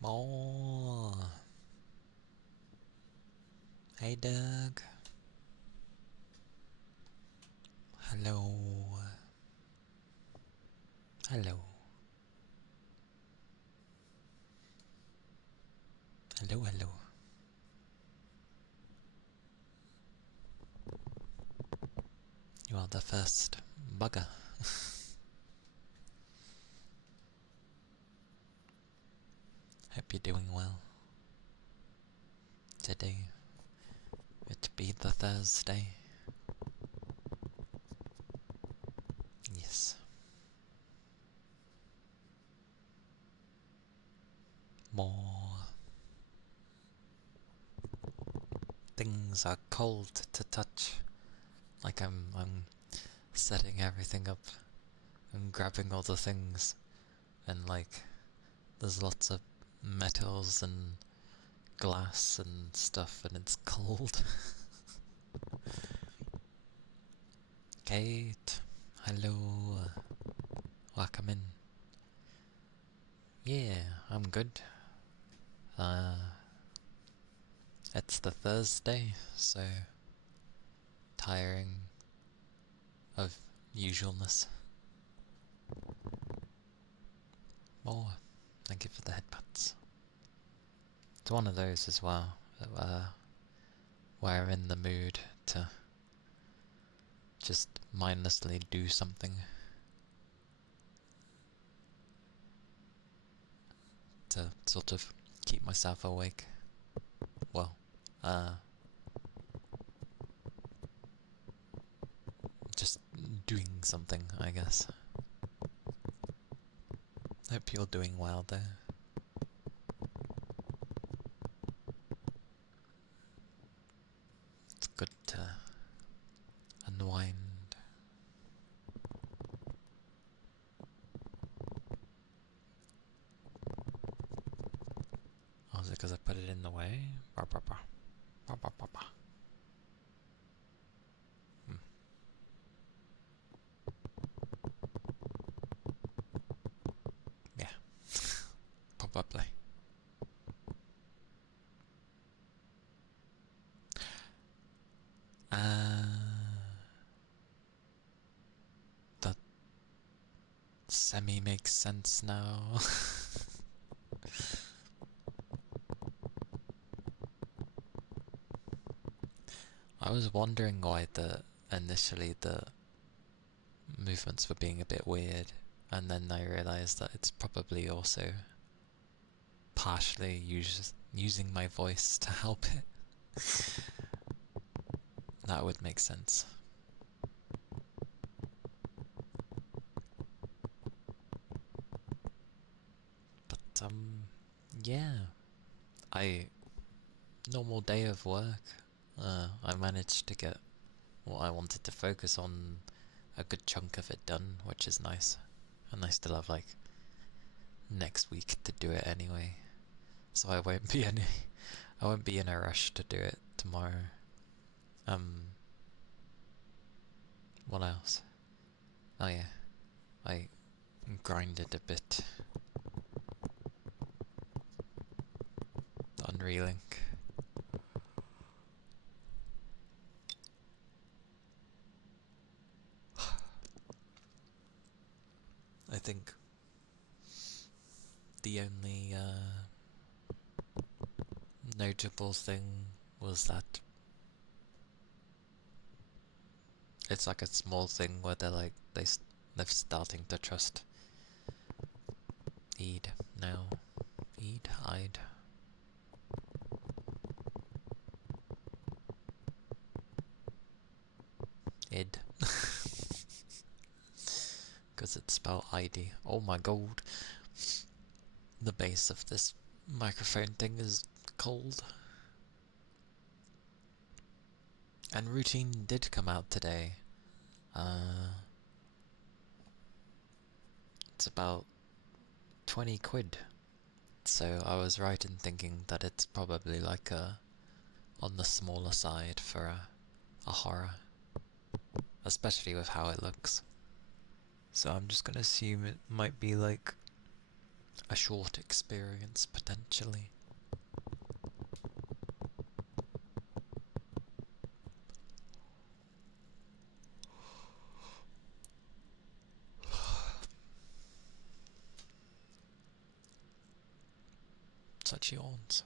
More. Hey Doug. Hello. Hello. Hello, hello. You are the first bugger. Hope you're doing well. Today, it be the Thursday. Yes. More. Things are cold to touch. Like I'm setting everything up and grabbing all the things, and like there's lots of metals and glass and stuff, and it's cold. Kate, hello. Welcome in. Yeah, I'm good. It's the Thursday, so tiring of usualness. Oh, thank you for the headbuds. It's one of those as well, where I'm in the mood to just mindlessly do something. To sort of keep myself awake. Well, just doing something, I guess. Hope you're doing well there. It's good to unwind. Oh, is it because I put it in the way? Bah, bah, bah. Bah, bah, bah, bah. Yeah. Probably. That semi makes sense now. I was wondering why initially the movements were being a bit weird, and then I realised that it's probably also partially using my voice to help it. That would make sense. But yeah, normal day of work. I managed to get what I wanted to focus on, a good chunk of it done, which is nice. And I still have like next week to do it anyway, so I won't be in a rush to do it tomorrow. What else? Oh yeah, I grinded a bit on Relink. I think the only notable thing was that it's like a small thing where they're starting to trust Eid now. I'd. Id. Because it's spelled ID. Oh my god. The base of this microphone thing is cold. And Routine did come out today. It's about 20 quid. So I was right in thinking that it's probably like on the smaller side for a horror. Especially with how it looks. So I'm just gonna assume it might be like a short experience potentially. Such yawns.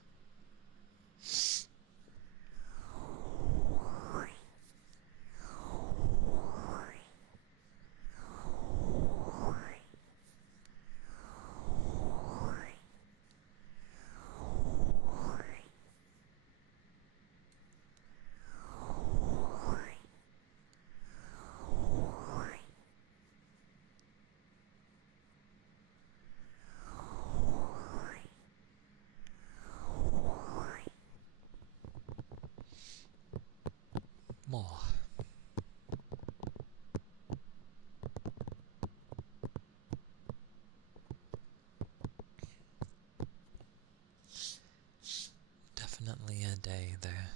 More. Definitely a day there.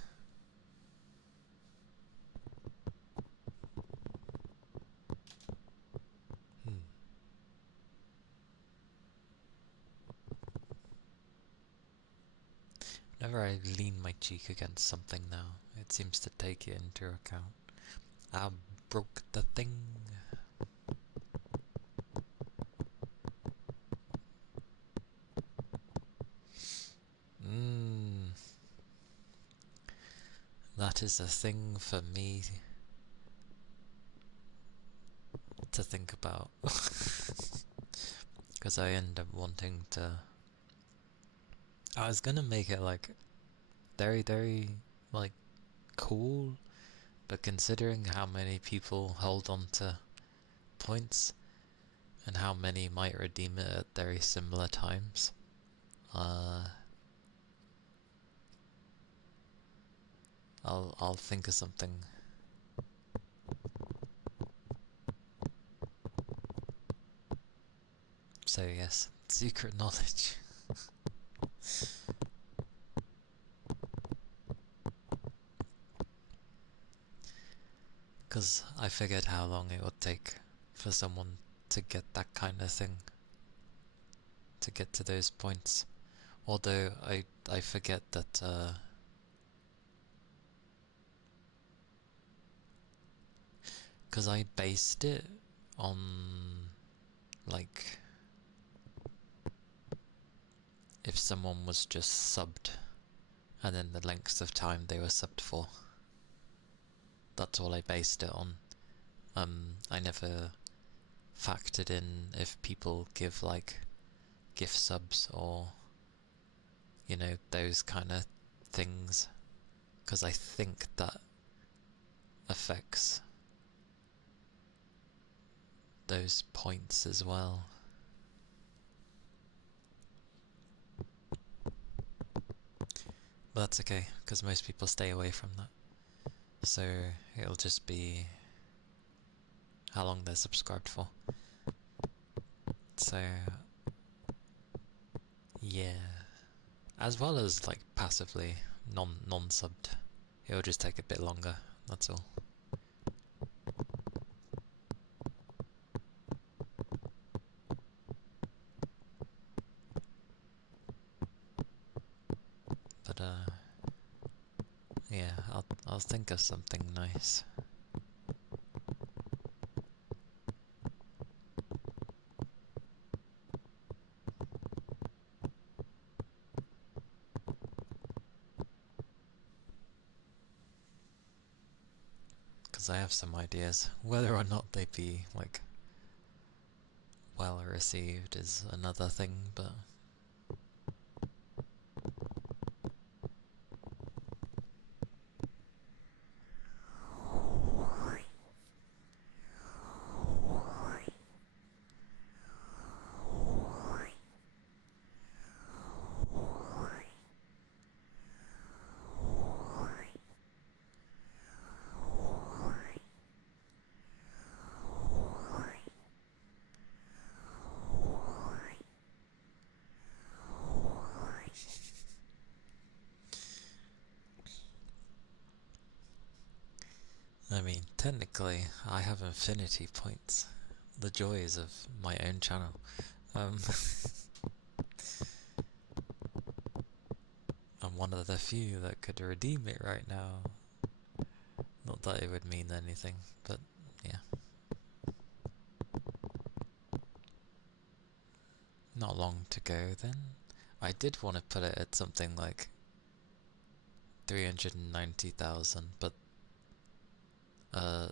Whenever I lean my cheek against something now, it seems to take it into account. I broke the thing. That is a thing for me to think about. Because I end up wanting to... I was gonna make it like very, very like cool, but considering how many people hold on to points and how many might redeem it at very similar times, I'll think of something. So yes, secret knowledge. Because I figured how long it would take for someone to get that kind of thing, to get to those points. Although I forget that because I based it on like if someone was just subbed and then the length of time they were subbed for. That's all I based it on. I never factored in if people give like gift subs or, you know, those kind of things, because I think that affects those points as well. But that's okay, because most people stay away from that. So it'll just be how long they're subscribed for. So yeah, as well as like passively non-subbed, it'll just take a bit longer. That's all. But yeah, I'll think of something nice. Because I have some ideas. Whether or not they be like well received is another thing, but I mean, technically, I have infinity points. The joys of my own channel. the few that could redeem it right now. Not that it would mean anything, but yeah. Not long to go then. I did want to put it at something like 390,000, but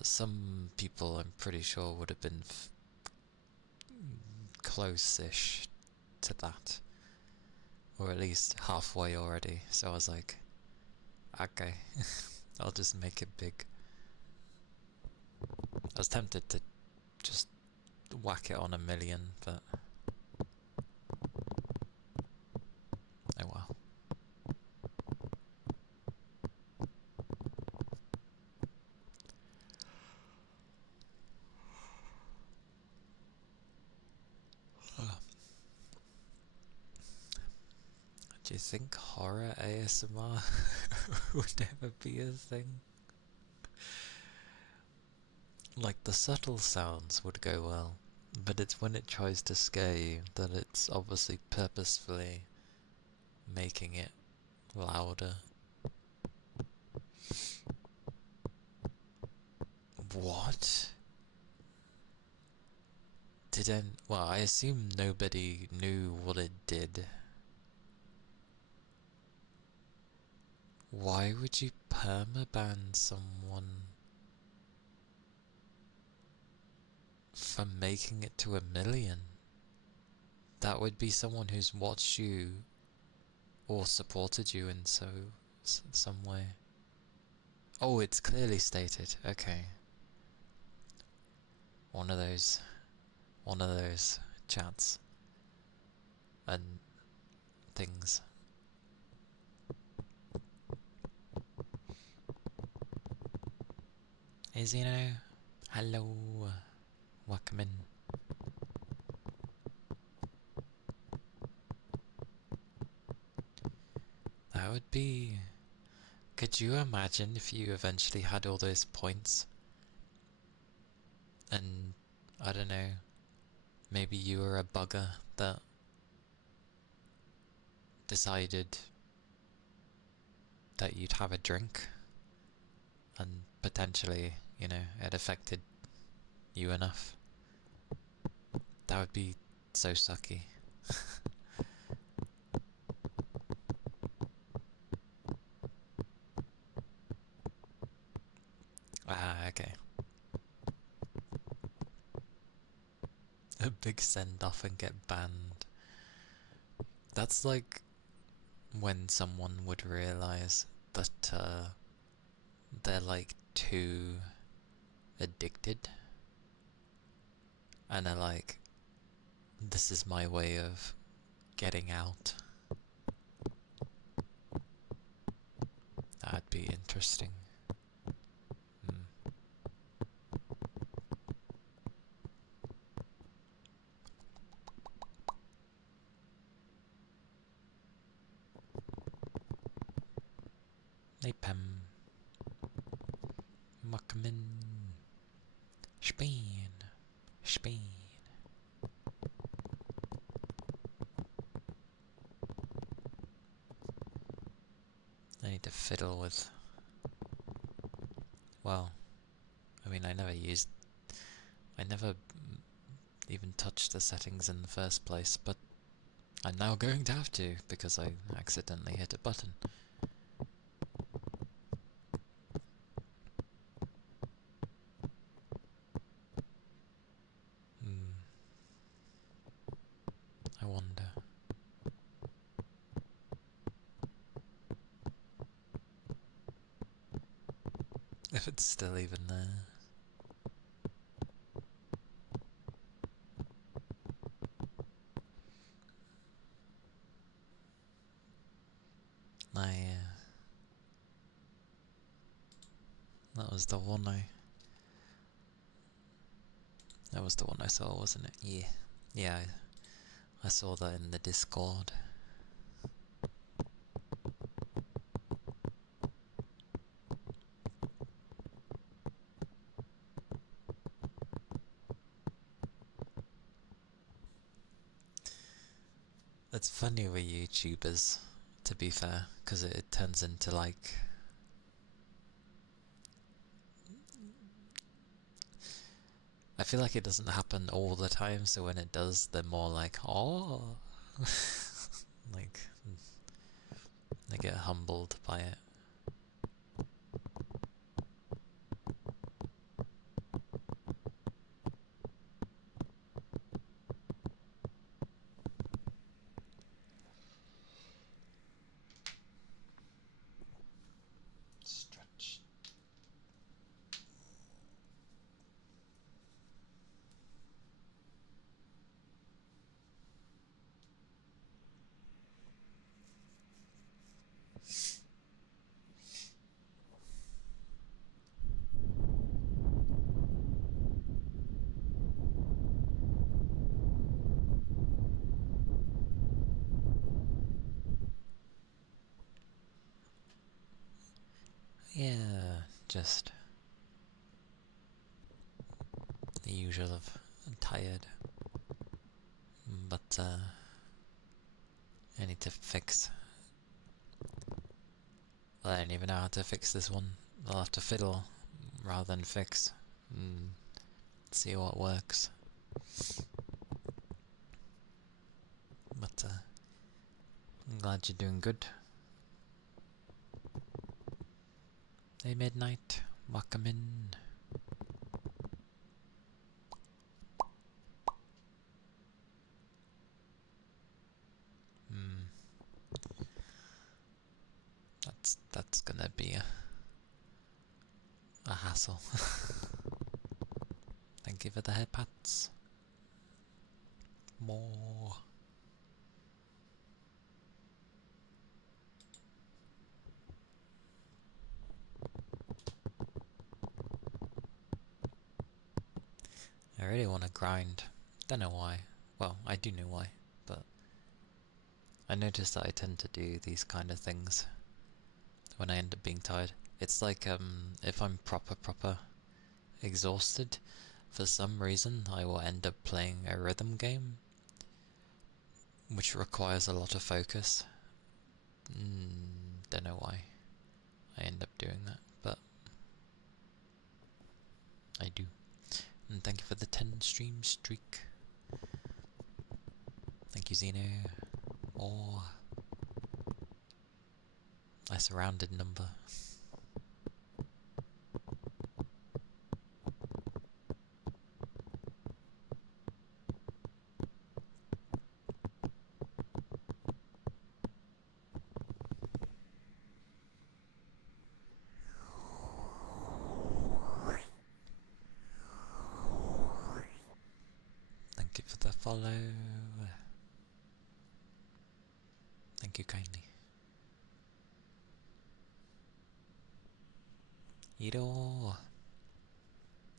some people I'm pretty sure would have been close-ish to that, or at least halfway already. So I was like, okay, I'll just make it big. I was tempted to just whack it on 1,000,000, but oh well. Do you think horror ASMR would ever be a thing? Like, the subtle sounds would go well, but it's when it tries to scare you that it's obviously purposefully making it louder. What? Well, I assume nobody knew what it did. Why would you permaban someone for making it to 1,000,000? That would be someone who's watched you or supported you in some way. Oh, it's clearly stated. Okay. One of those chats and things. Is hello, welcome in. That would be... Could you imagine if you eventually had all those points and, I don't know, maybe you were a bugger that decided that you'd have a drink and potentially, it affected you enough? That would be so sucky. Ah, okay. A big send-off and get banned. That's like when someone would realise that they're like too addicted and are like, this is my way of getting out. That'd be interesting. Hey Pam. Muckman. Spain. Spain. I need to fiddle with... Well, I mean, I never even touched the settings in the first place, but I'm now going to have to, because I accidentally hit a button. I wonder. If it's still even there. That was the one I saw, wasn't it? Yeah. Yeah, I saw that in the Discord. It's funny with YouTubers. to be fair, because it turns into like... I feel like it doesn't happen all the time, so when it does, they're more like, oh, like, they get humbled by it. Stretch. Yeah, just the usual of tired, but I need to fix. Well, I don't even know how to fix this one. I'll have to fiddle rather than fix and see what works. But I'm glad you're doing good. Hey Midnight, welcome in. That's gonna be a hassle. Thank you for the head pats. More. I really want to grind. Don't know why. Well, I do know why, but I notice that I tend to do these kind of things when I end up being tired. It's like if I'm proper exhausted, for some reason I will end up playing a rhythm game, which requires a lot of focus. Don't know why I end up doing that, but I do. And thank you for the 10 stream streak. Thank you, Zeno. Oh, nice rounded number. Thank you for the follow. Thank you kindly. Ido.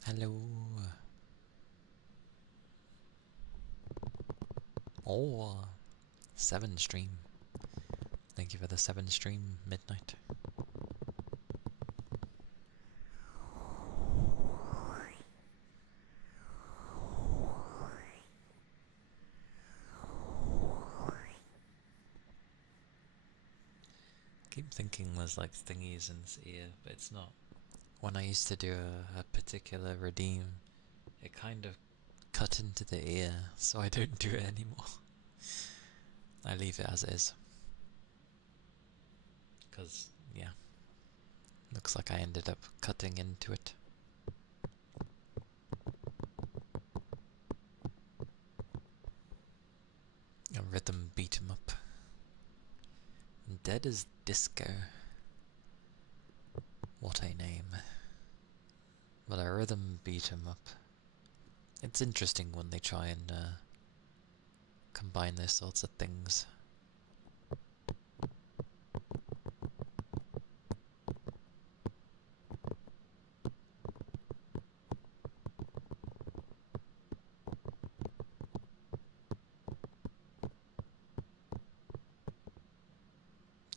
Hello. Oh, 7 stream. Thank you for the 7 stream, Midnight. Keep thinking there's like thingies in this ear, but it's not. When I used to do a particular redeem, it kind of cut into the ear, so I don't do it anymore. I leave it as it is. Because, yeah, looks like I ended up cutting into it. A rhythm beat 'em up. Dead as Disco. What a name. But a rhythm beat 'em up. It's interesting when they try and combine those sorts of things.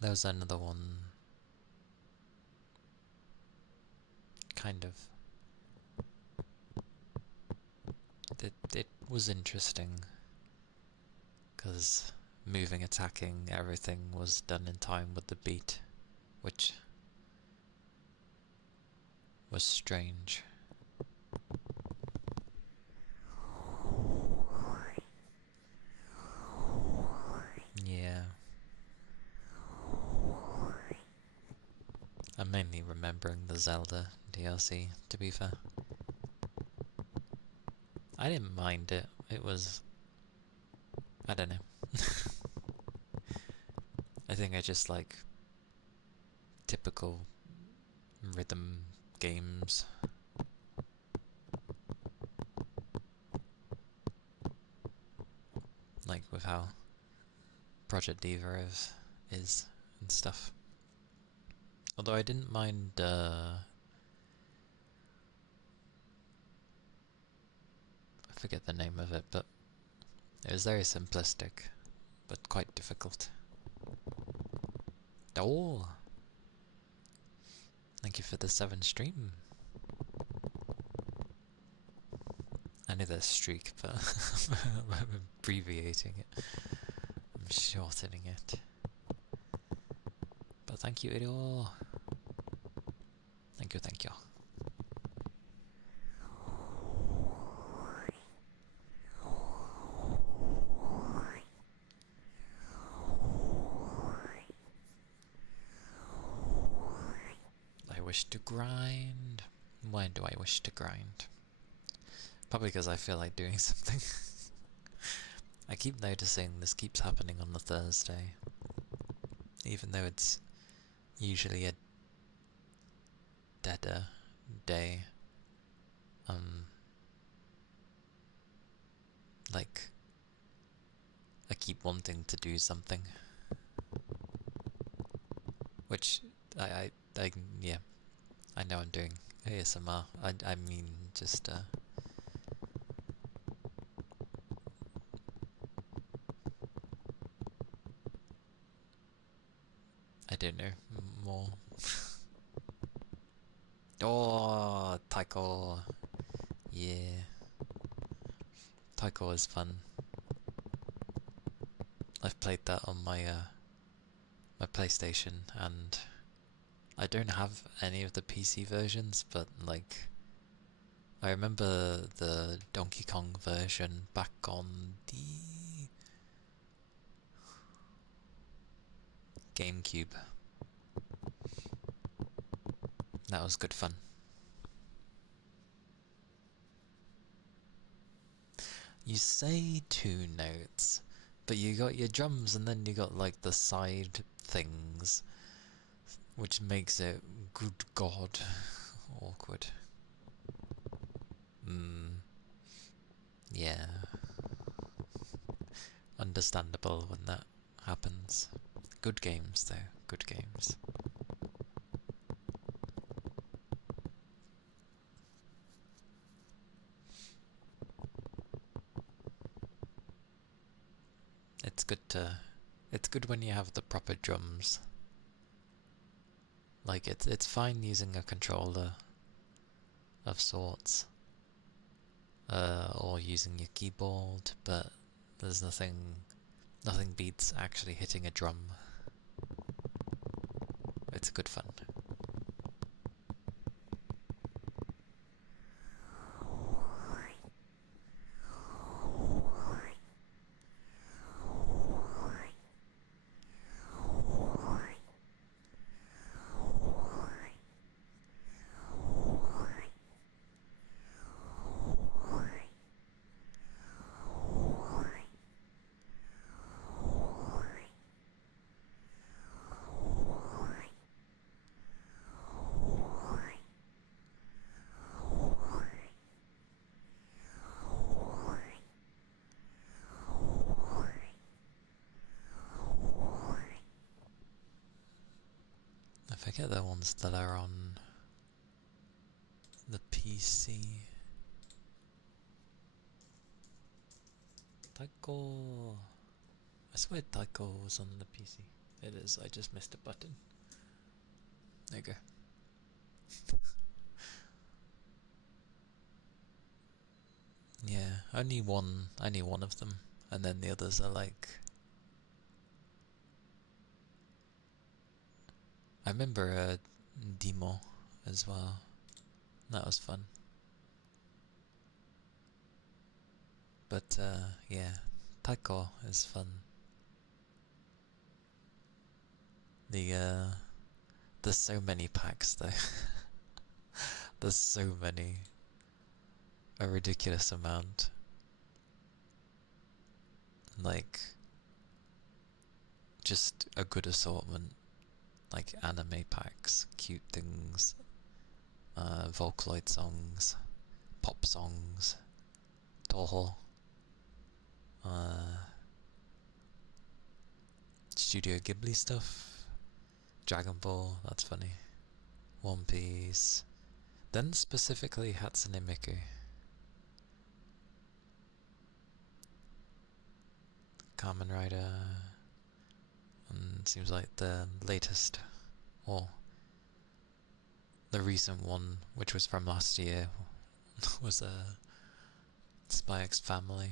There was another one, kind of. It was interesting, because moving, attacking, everything was done in time with the beat, which was strange. Yeah. I'm mainly remembering the Zelda DLC, to be fair. I didn't mind it. It was... I don't know. I think I just like typical rhythm games. Like with how Project Diva is and stuff. Although I didn't mind I forget the name of it, but it was very simplistic, but quite difficult. Oh! Thank you for the 7 stream. I know there's streak, but I'm abbreviating it. I'm shortening it. But thank you, Ido. Thank you, thank you. I wish to grind. Why do I wish to grind? Probably because I feel like doing something. I keep noticing this keeps happening on the Thursday. Even though it's usually a deader day. Like, I keep wanting to do something. Which, yeah, I know I'm doing ASMR. I mean, just, I don't know, more. Oh, Taiko. Yeah. Taiko is fun. I've played that on my, my PlayStation, and I don't have any of the PC versions, but, like, I remember the Donkey Kong version back on the GameCube. That was good fun. You say 2 notes, but you got your drums and then you got like the side things, which makes it, good god, awkward. Yeah. Understandable when that happens. Good games though, good games. It's good when you have the proper drums. Like it's fine using a controller of sorts, or using your keyboard, but there's nothing beats actually hitting a drum. It's good fun. I forget the ones that are on the PC. Taiko. I swear Taiko was on the PC. It is, I just missed a button. There you go. Yeah, only one of them, and then the others are like remember Demo as well. That was fun. But yeah, Taiko is fun. There's so many packs though. There's so many. A ridiculous amount. Like, just a good assortment. Like anime packs, cute things, Vocaloid songs, pop songs, Toho, Studio Ghibli stuff, Dragon Ball, that's funny, One Piece, then specifically Hatsune Miku, Kamen Rider, and seems like the latest, or the recent one, which was from last year, was Spy X Family.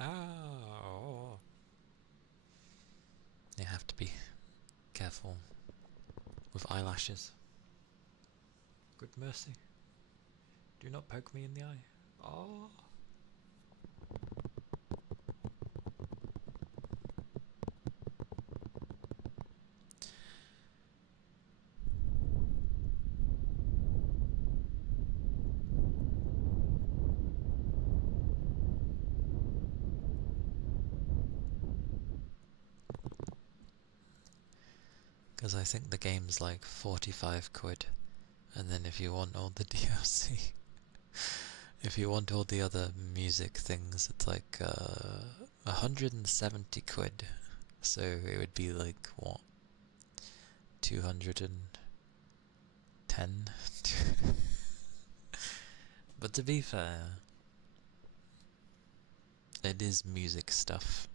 Oh. You have to be careful with eyelashes. Good mercy. Do not poke me in the eye. Oh. Because I think the game's like 45 quid. And then if you want all the DLC, if you want all the other music things, it's like 170 quid. So it would be like, what? 210? But to be fair, it is music stuff.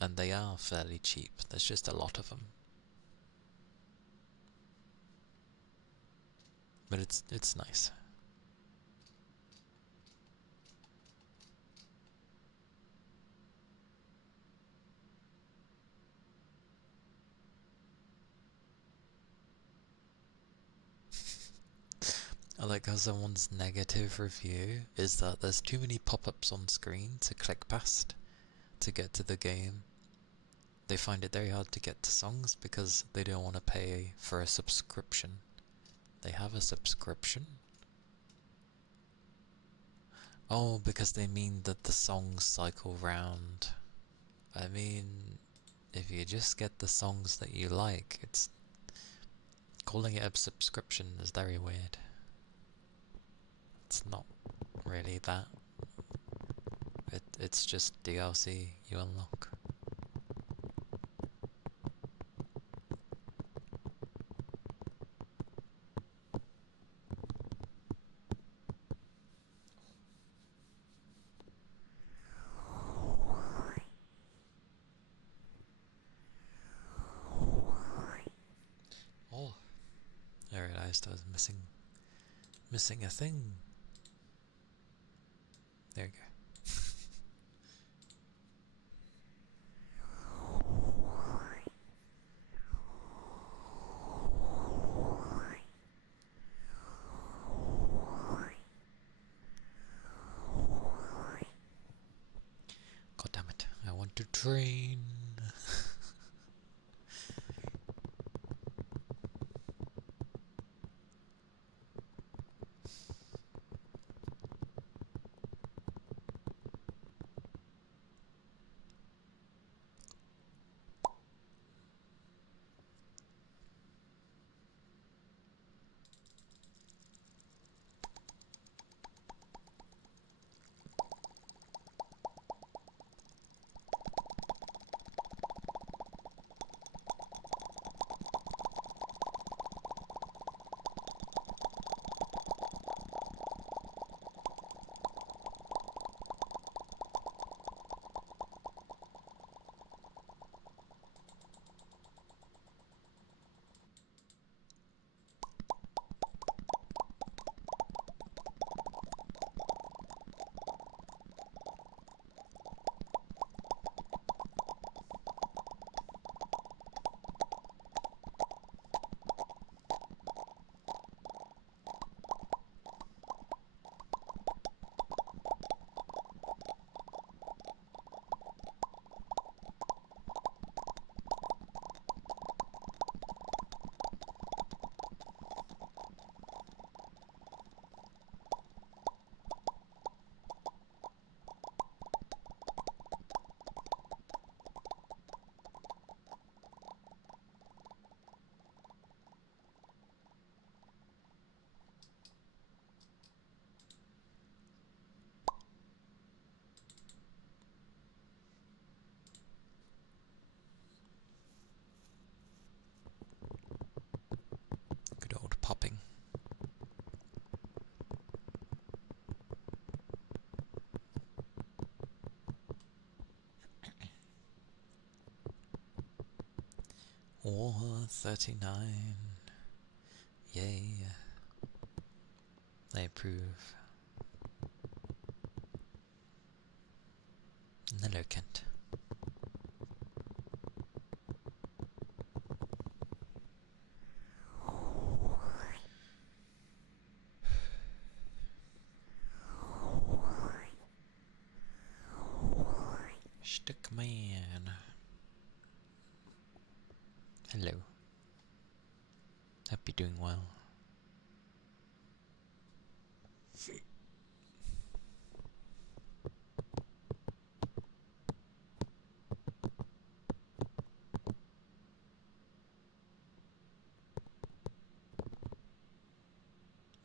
And they are fairly cheap. There's just a lot of them. But it's nice. I like how someone's negative review is that there's too many pop-ups on screen to click past to get to the game. They find it very hard to get to songs because they don't want to pay for a subscription. They have a subscription? Oh, because they mean that the songs cycle round. I mean, if you just get the songs that you like, it's... calling it a subscription is very weird. It's not really that. It's just DLC you unlock. Oh, I realised I was missing a thing. There you go. God damn it, I want to train. 39. Yay. I approve. Hello, Kent. Stickman. Hello. Hope you're doing well.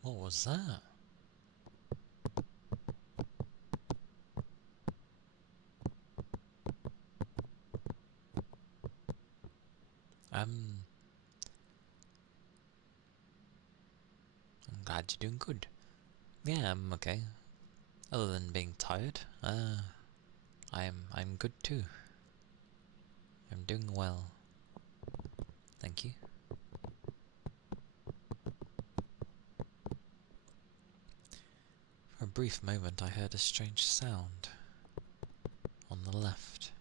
What was that? I'm glad you're doing good. Yeah, I'm okay. Other than being tired, I'm good too. I'm doing well. Thank you. For a brief moment I heard a strange sound on the left.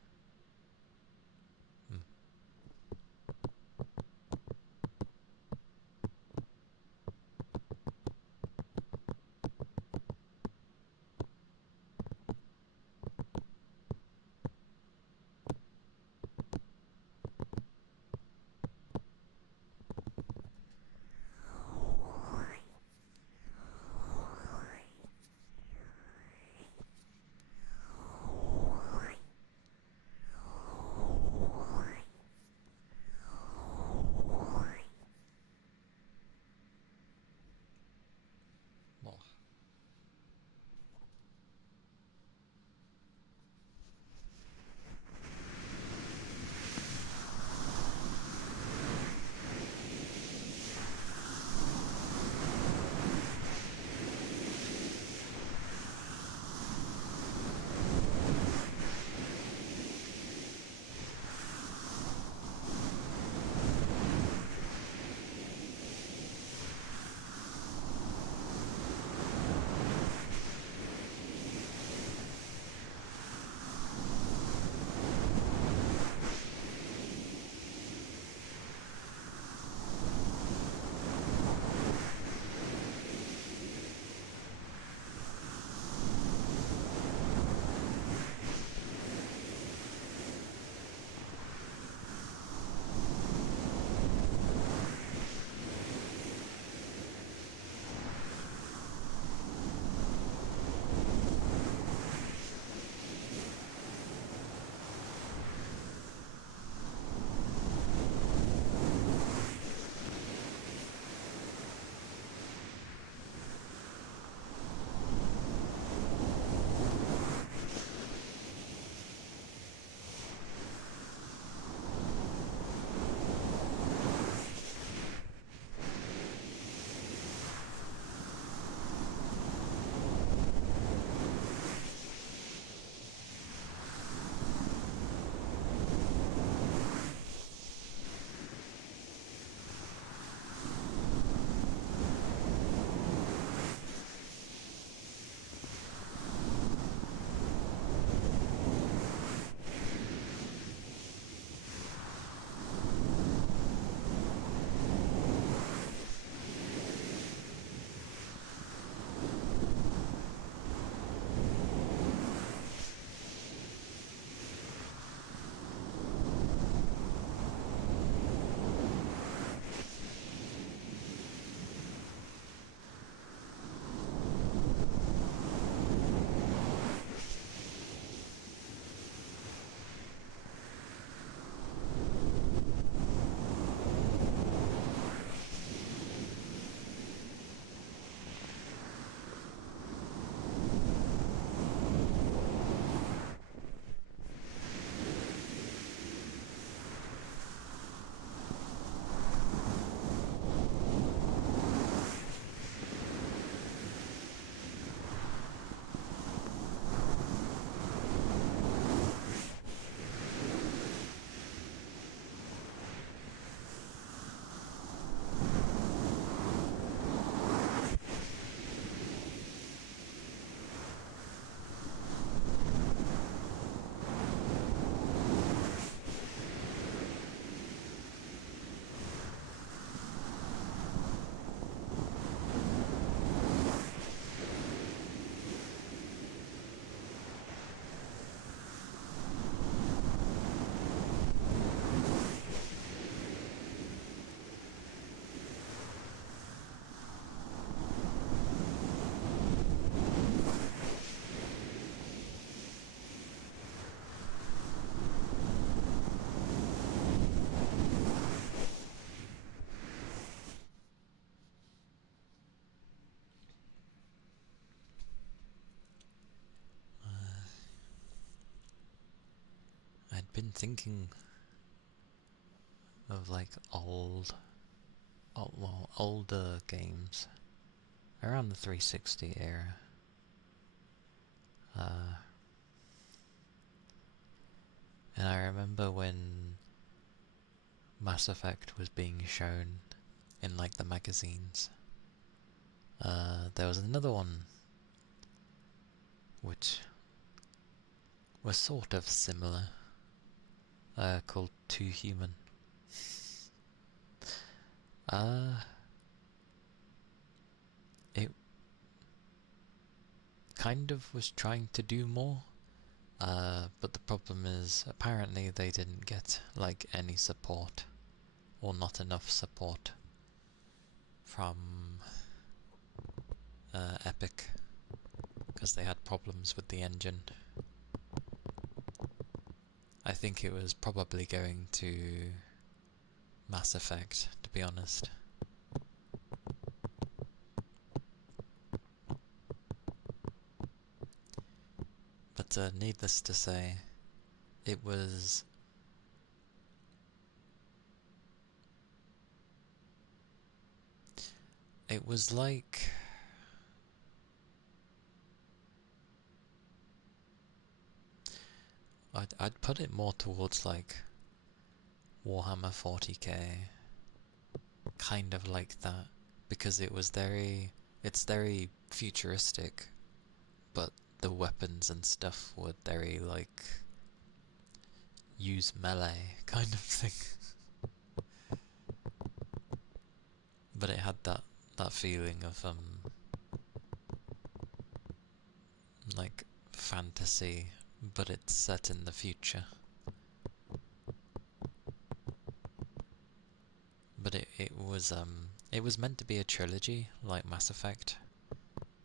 been thinking of like older games around the 360 era. And I remember when Mass Effect was being shown in like the magazines. There was another one which was sort of similar, called Too Human. It kind of was trying to do more, but the problem is apparently they didn't get like any support, or not enough support, from Epic, because they had problems with the engine. I think it was probably going to Mass Effect, to be honest. But needless to say, it was like I'd put it more towards like Warhammer 40k, kind of like that, because it's very futuristic, but the weapons and stuff were very like use melee kind of thing. But it had that feeling of like fantasy, but it's set in the future. But it was meant to be a trilogy like Mass Effect,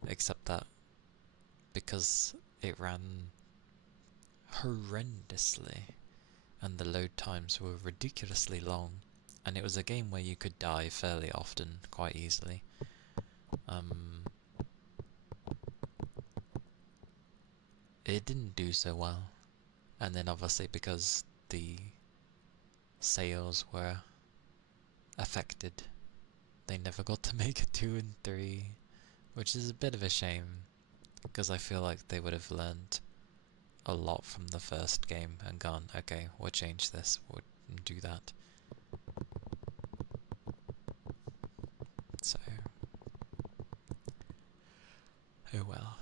except that because it ran horrendously and the load times were ridiculously long, and it was a game where you could die fairly often, quite easily. It didn't do so well, and then obviously because the sales were affected, they never got to make a 2 and 3, which is a bit of a shame, because I feel like they would have learned a lot from the first game and gone, okay, we'll change this, we'll do that. So, oh well.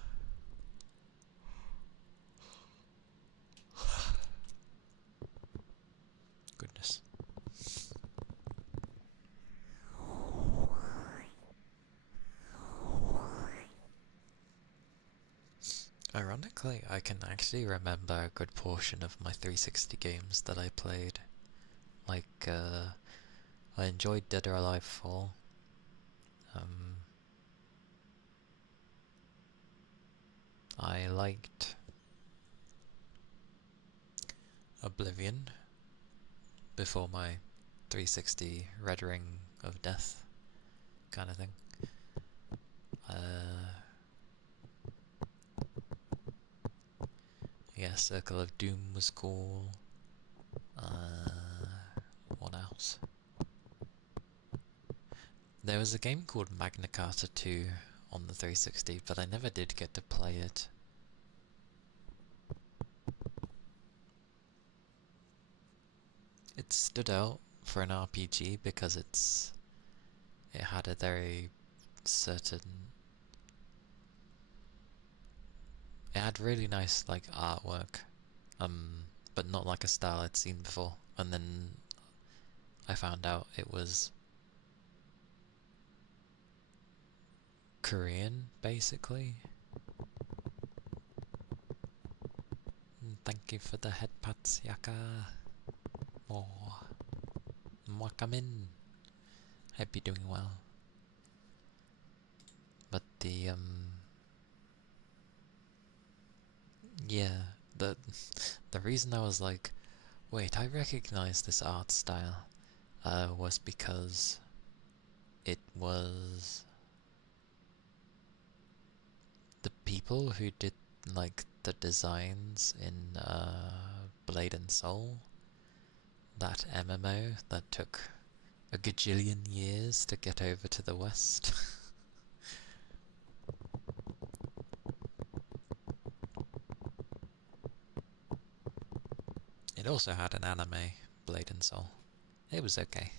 Goodness. Ironically, I can actually remember a good portion of my 360 games that I played. Like, I enjoyed Dead or Alive 4. I liked Oblivion before my 360 Red Ring of Death kind of thing. Yeah, Circle of Doom was cool. What else? There was a game called Magna Carta 2 on the 360, but I never did get to play it. It stood out for an RPG because it had a very certain... It had really nice like artwork, but not like a style I'd seen before. And then I found out it was Korean, basically. Thank you for the head pats, Yaka. Oh, Mwakamin. Hope you're doing well. But yeah, the reason I was like, wait, I recognize this art style, was because it was the people who did like the designs in Blade and Soul, that MMO that took a gajillion years to get over to the West. It also had an anime, Blade and Soul. It was okay.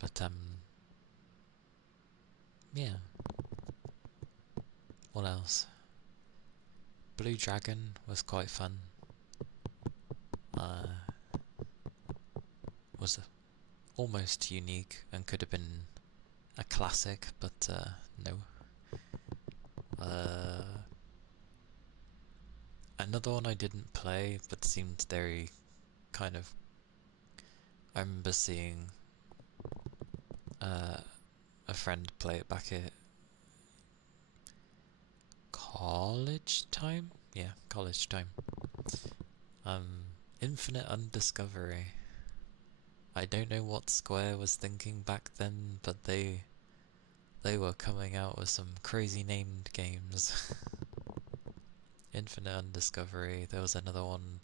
But, yeah. What else? Blue Dragon was quite fun. Was almost unique and could have been a classic, but no. Another one I didn't play, but seemed very kind of. I remember seeing a friend play it back at college time. Yeah, college time. Infinite Undiscovery. I don't know what Square was thinking back then, but they were coming out with some crazy named games. Infinite Undiscovery. There was another one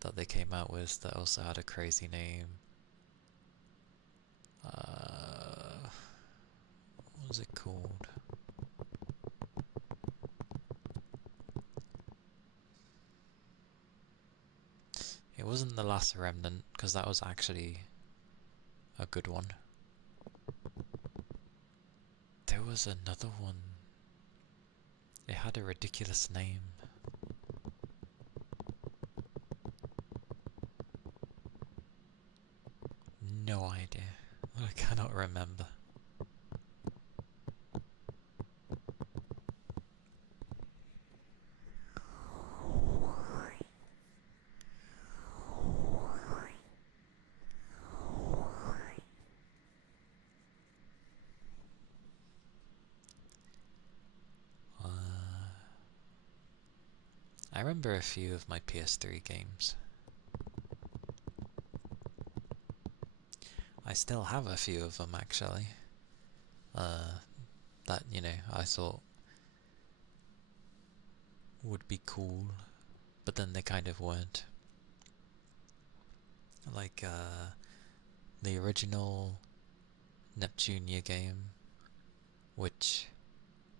that they came out with that also had a crazy name. What was it called? It wasn't The Last Remnant, because that was actually a good one. There was another one. It had a ridiculous name. No idea. I cannot remember. I remember a few of my PS3 games. I still have a few of them actually. That, you know, I thought would be cool, but then they kind of weren't. Like the original Neptunia game, which,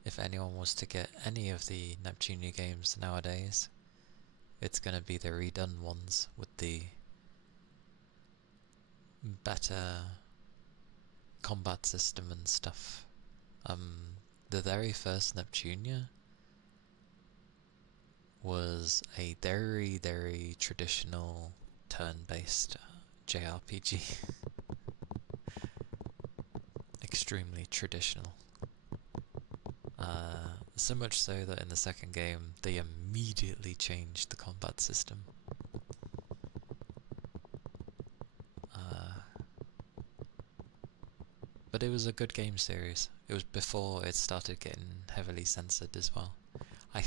if anyone was to get any of the Neptunia games nowadays, it's gonna be the redone ones with the better combat system and stuff. The very first Neptunia was a very, very traditional turn-based JRPG. Extremely traditional. So much so that in the second game they immediately changed the combat system. But it was a good game series. It was before it started getting heavily censored as well. I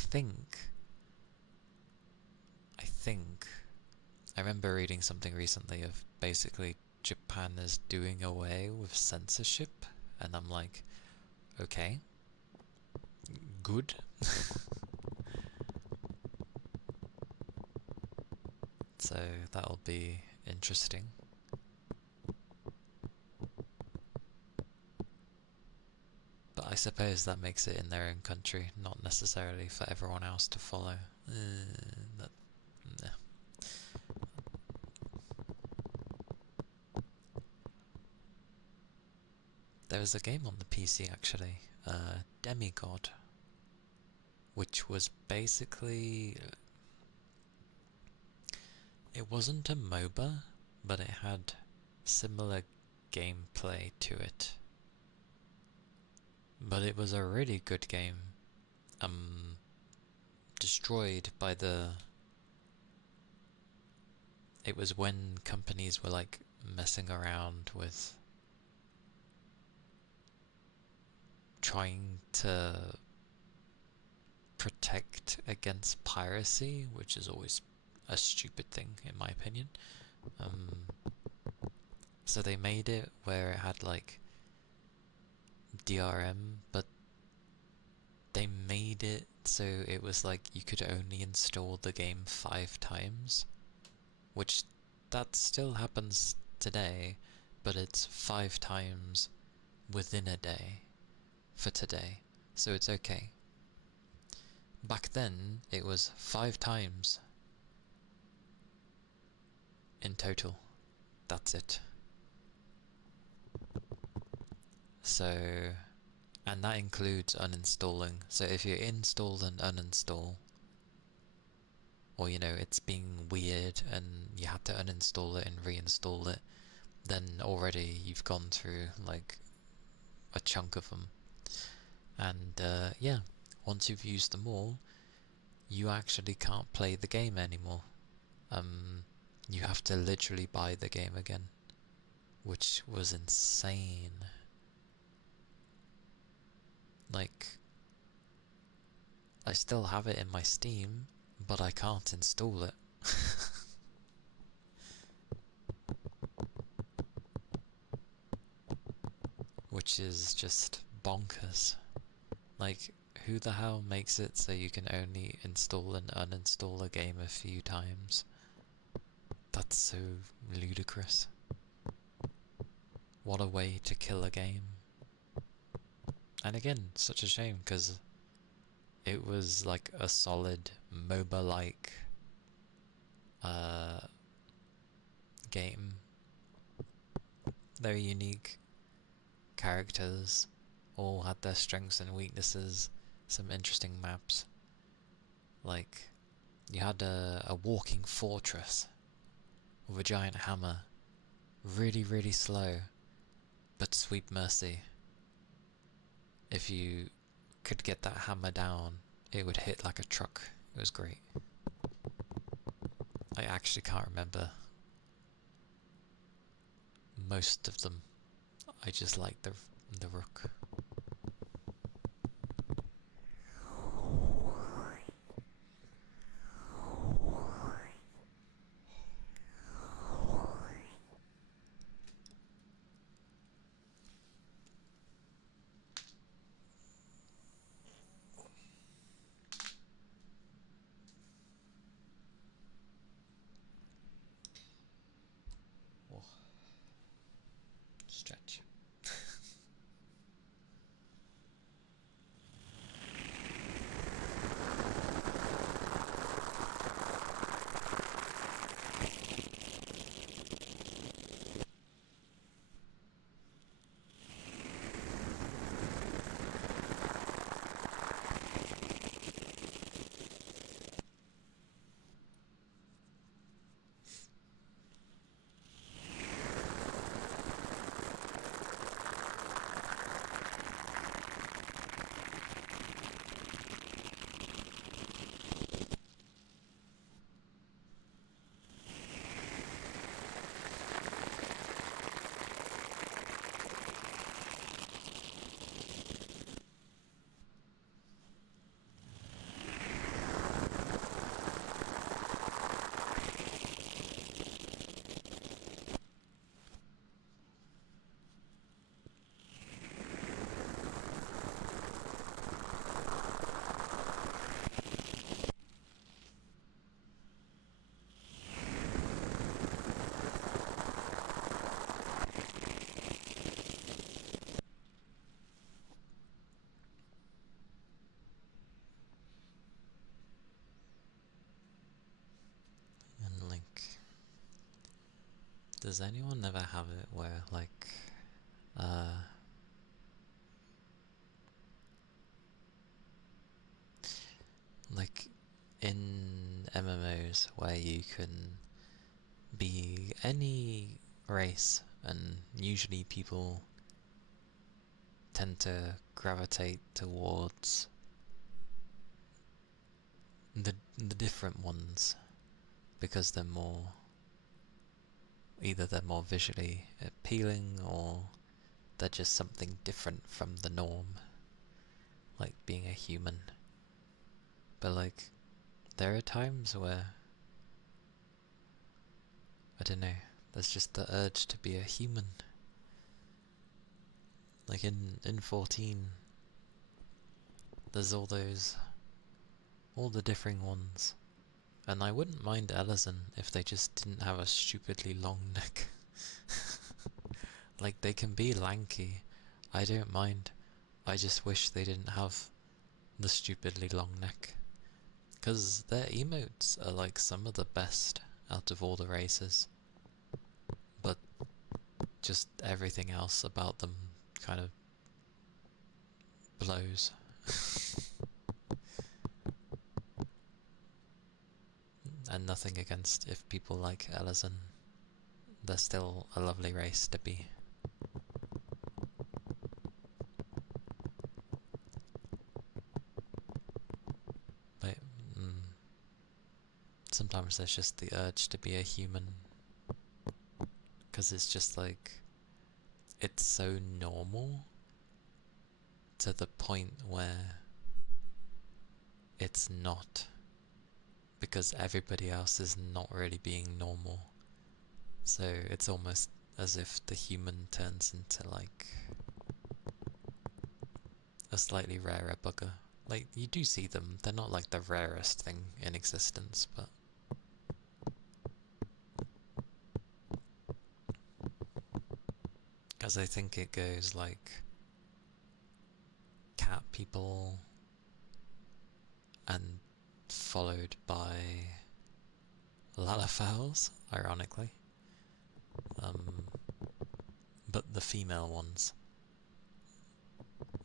remember reading something recently of basically Japan is doing away with censorship, and I'm like, okay, good. So that'll be interesting. But I suppose that makes it in their own country, not necessarily for everyone else to follow. Nah. There was a game on the PC actually, Demigod, which was basically... It wasn't a MOBA, but it had similar gameplay to it. But it was a really good game. Destroyed by the... It was when companies were like messing around with trying to protect against piracy, which is always a stupid thing in my opinion. So they made it where it had like DRM, but they made it so it was like you could only install the game 5 times, which that still happens today, but it's 5 times within a day for today, so it's okay. Back then, it was 5 times in total. That's it. So, and that includes uninstalling. So if you install and uninstall, or it's being weird and you had to uninstall it and reinstall it, then already you've gone through like a chunk of them. And yeah, once you've used them all, you actually can't play the game anymore. You have to literally buy the game again, which was insane. Like, I still have it in my Steam, but I can't install it. Which is just bonkers. Like, who the hell makes it so you can only install and uninstall a game a few times? That's so ludicrous. What a way to kill a game. And again, such a shame, because it was like a solid MOBA-like game. Very unique characters, all had their strengths and weaknesses, some interesting maps. Like, you had a walking fortress with a giant hammer, really, really slow, but sweet mercy. If you could get that hammer down, it would hit like a truck. It was great. I actually can't remember most of them. I just like the rook. Oh, stretch. And like, does anyone ever have it where like, like in MMOs where you can be any race, and usually people tend to gravitate towards the different ones because either they're more visually appealing, or they're just something different from the norm, like being a human. But like, there are times where, I don't know, there's just the urge to be a human. Like in 14, there's all the differing ones. And I wouldn't mind Ellison if they just didn't have a stupidly long neck. Like, they can be lanky. I don't mind. I just wish they didn't have the stupidly long neck. Because their emotes are like some of the best out of all the races. But just everything else about them kind of blows. And nothing against if people like Ellison. They're still a lovely race to be. But sometimes there's just the urge to be a human. Because it's just like, it's so normal to the point where it's not. Because everybody else is not really being normal. So it's almost as if the human turns into like a slightly rarer bugger. Like, you do see them, they're not like the rarest thing in existence, but because I think it goes like cat people and followed by lalafowls, ironically. But the female ones.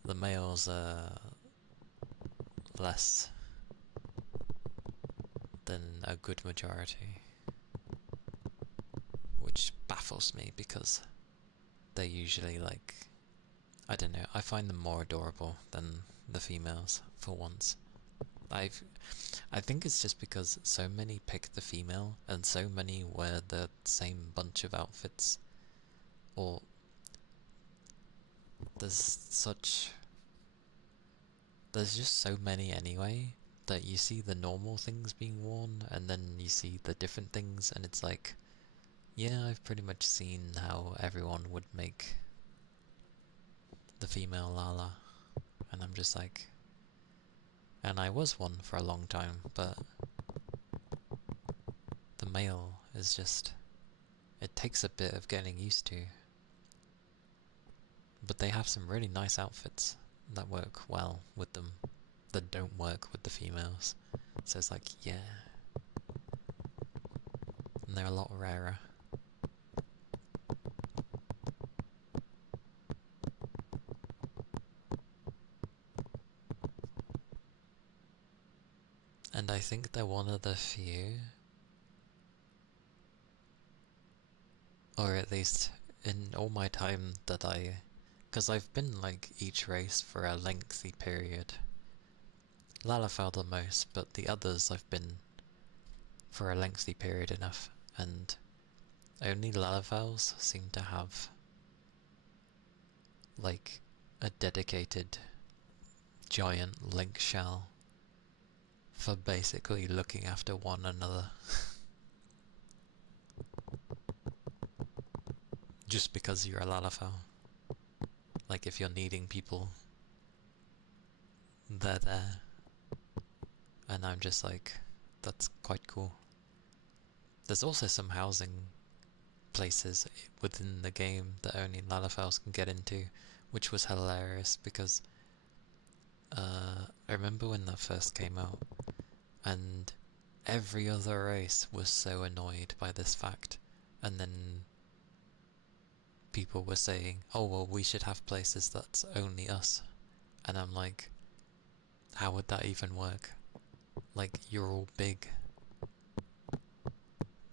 The males are less than a good majority. Which baffles me because they're usually like, I don't know, I find them more adorable than the females for once. I think it's just because so many pick the female and so many wear the same bunch of outfits. Or there's just so many anyway that you see the normal things being worn and then you see the different things and it's like, yeah, I've pretty much seen how everyone would make the female Lala. And I'm just like, and I was one for a long time, but the male is just, it takes a bit of getting used to. But they have some really nice outfits that work well with them, that don't work with the females. So it's like, yeah. And they're a lot rarer. And I think they're one of the few, or at least in all my time that because I've been like each race for a lengthy period. Lalafell the most, but the others I've been for a lengthy period enough, and only Lalafells seem to have like a dedicated giant link shell for basically looking after one another. Just because you're a Lalafell. Like, if you're needing people, they're there. And I'm just like, that's quite cool. There's also some housing places within the game that only Lalafells can get into, which was hilarious because I remember when that first came out, and every other race was so annoyed by this fact, and then people were saying, oh well, we should have places that's only us, and I'm like, how would that even work? Like, you're all big.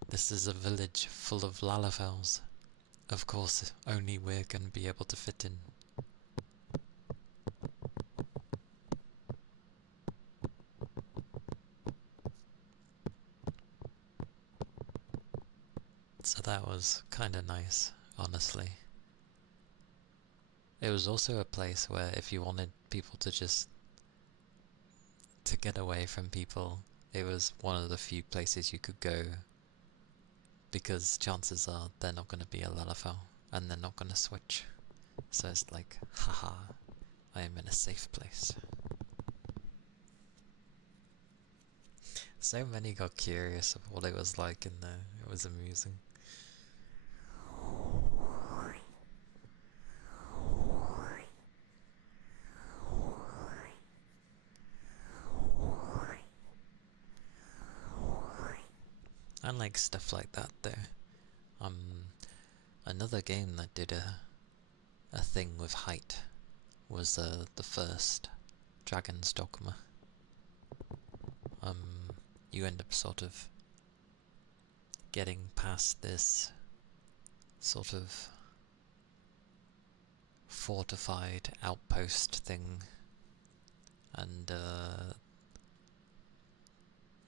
This is a village full of Lalafells. Of course, only we're gonna be able to fit in. So that was kinda nice, honestly. It was also a place where if you wanted people to just to get away from people, it was one of the few places you could go, because chances are they're not going to be a Lalafell and they're not going to switch. So it's like, haha, I am in a safe place. So many got curious of what it was like in there. It was amusing. I like stuff like that though. Another game that did a thing with height was the first Dragon's Dogma. You end up sort of getting past this sort of fortified outpost thing, and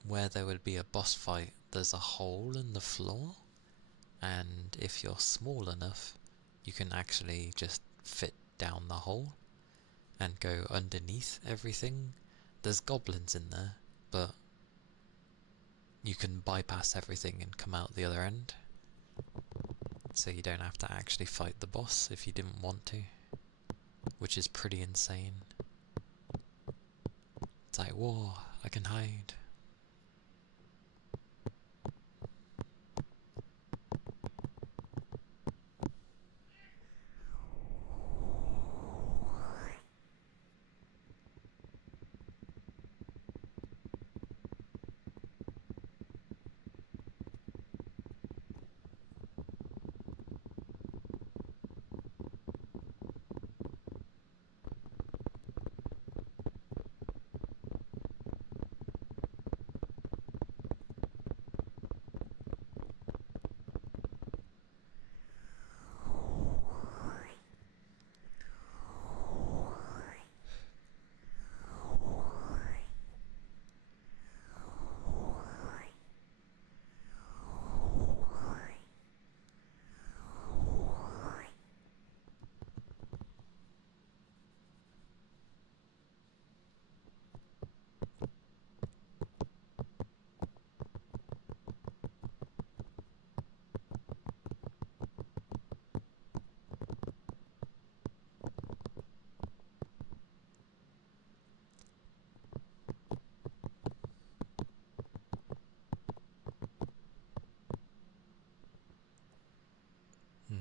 where there would be a boss fight, there's a hole in the floor, and if you're small enough, you can actually just fit down the hole and go underneath everything. There's goblins in there, but you can bypass everything and come out the other end. So you don't have to actually fight the boss if you didn't want to, which is pretty insane. It's like, whoa, I can hide. Hmm.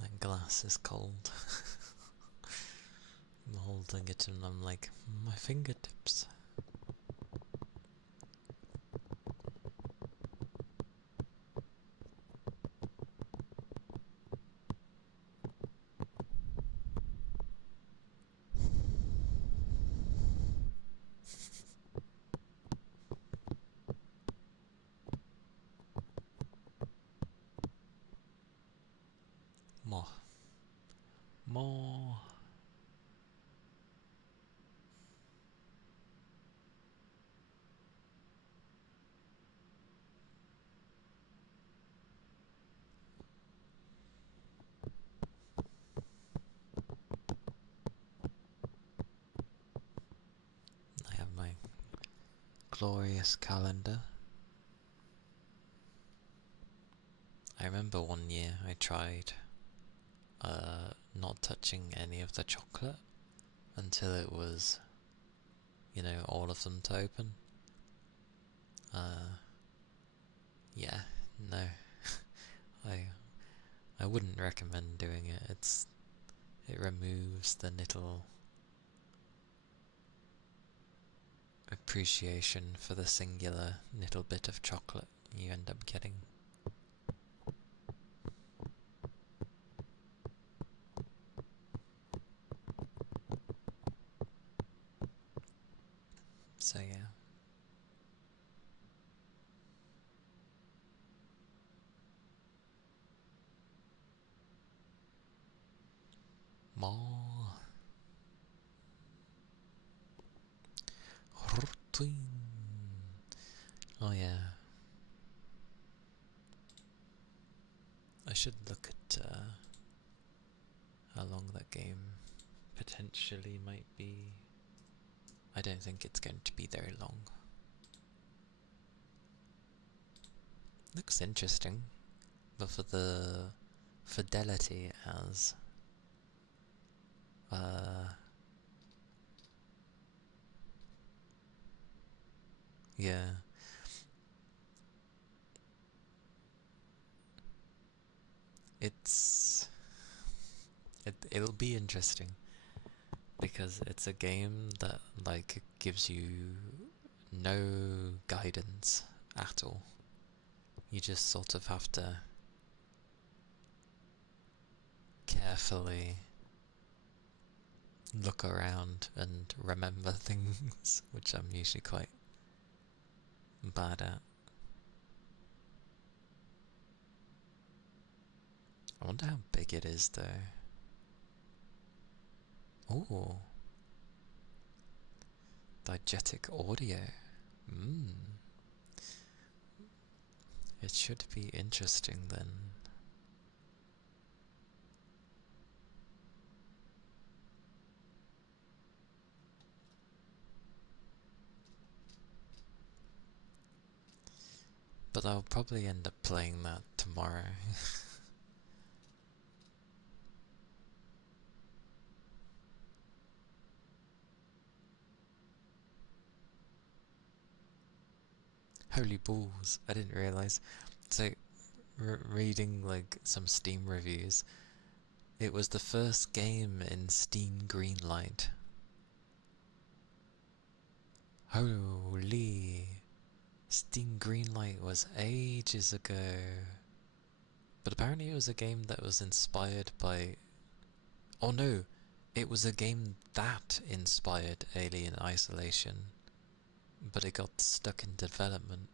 That glass is cold. I'm holding it and I'm like, my fingertips. More. I have my glorious calendar. I remember one year I tried not touching any of the chocolate until it was, you know, all of them to open. Yeah, no, I I wouldn't recommend doing it. It removes the little appreciation for the singular little bit of chocolate you end up getting. So yeah. More. Oh yeah. I should look at how long that game potentially might be. I don't think it's going to be very long. Looks interesting, but for the fidelity as yeah, it'll be interesting because it's a game that like gives you no guidance at all. You just sort of have to carefully look around and remember things, which I'm usually quite bad at. I wonder how big it is though. Ooh, diegetic audio. It should be interesting then. But I'll probably end up playing that tomorrow. Holy balls, I didn't realise. So, reading like some Steam reviews, it was the first game in Steam Greenlight. Holy, Steam Greenlight was ages ago. But apparently it was a game that was inspired by... Oh no, it was a game that inspired Alien Isolation, but it got stuck in development.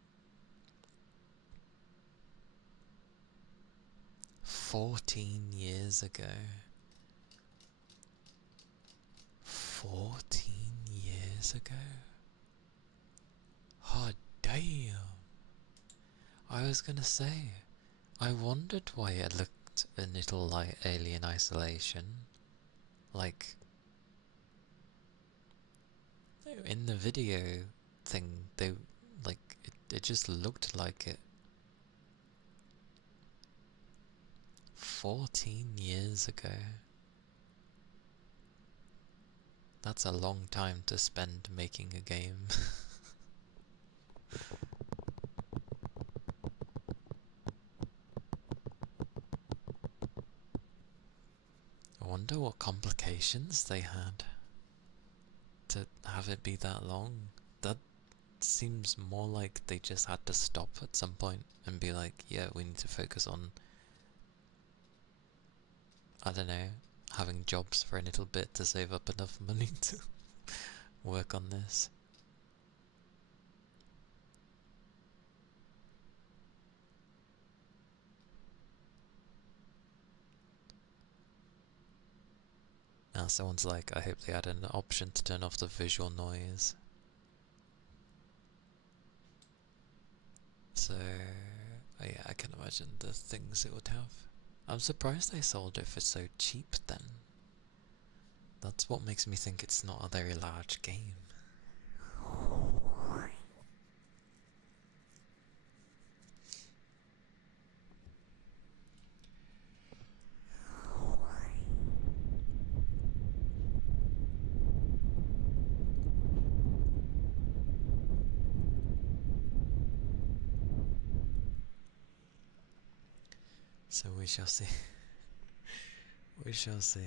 14 years ago. 14 years ago? Oh damn. I was gonna say, I wondered why it looked a little like Alien Isolation. Like, in the video thing, they, like, it just looked like it. 14 years ago. That's a long time to spend making a game. I wonder what complications they had to have it be that long. That seems more like they just had to stop at some point and be like, yeah, we need to focus on, I don't know, having jobs for a little bit to save up enough money to work on this. Someone's like, I hope they had an option to turn off the visual noise. So, yeah, I can imagine the things it would have. I'm surprised they sold it for so cheap then. That's what makes me think it's not a very large game. So we shall see. We shall see.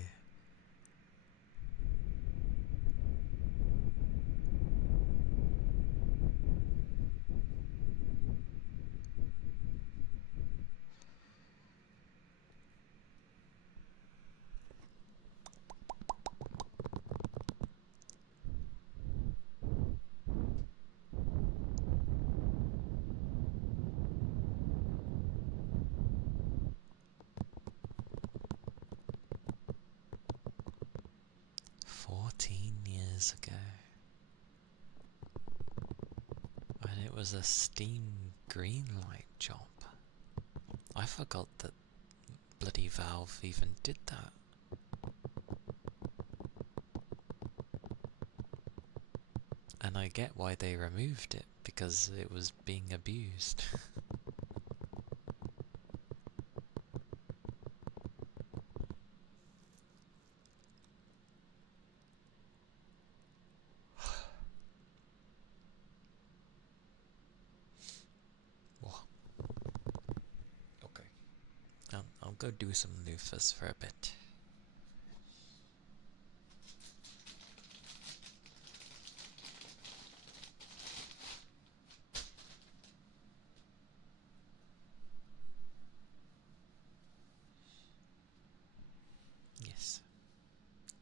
$14 ago. And it was a Steam Greenlight job. I forgot that bloody Valve even did that. And I get why they removed it, because it was being abused. Okay. I'll go do some loofahs for a bit. Yes.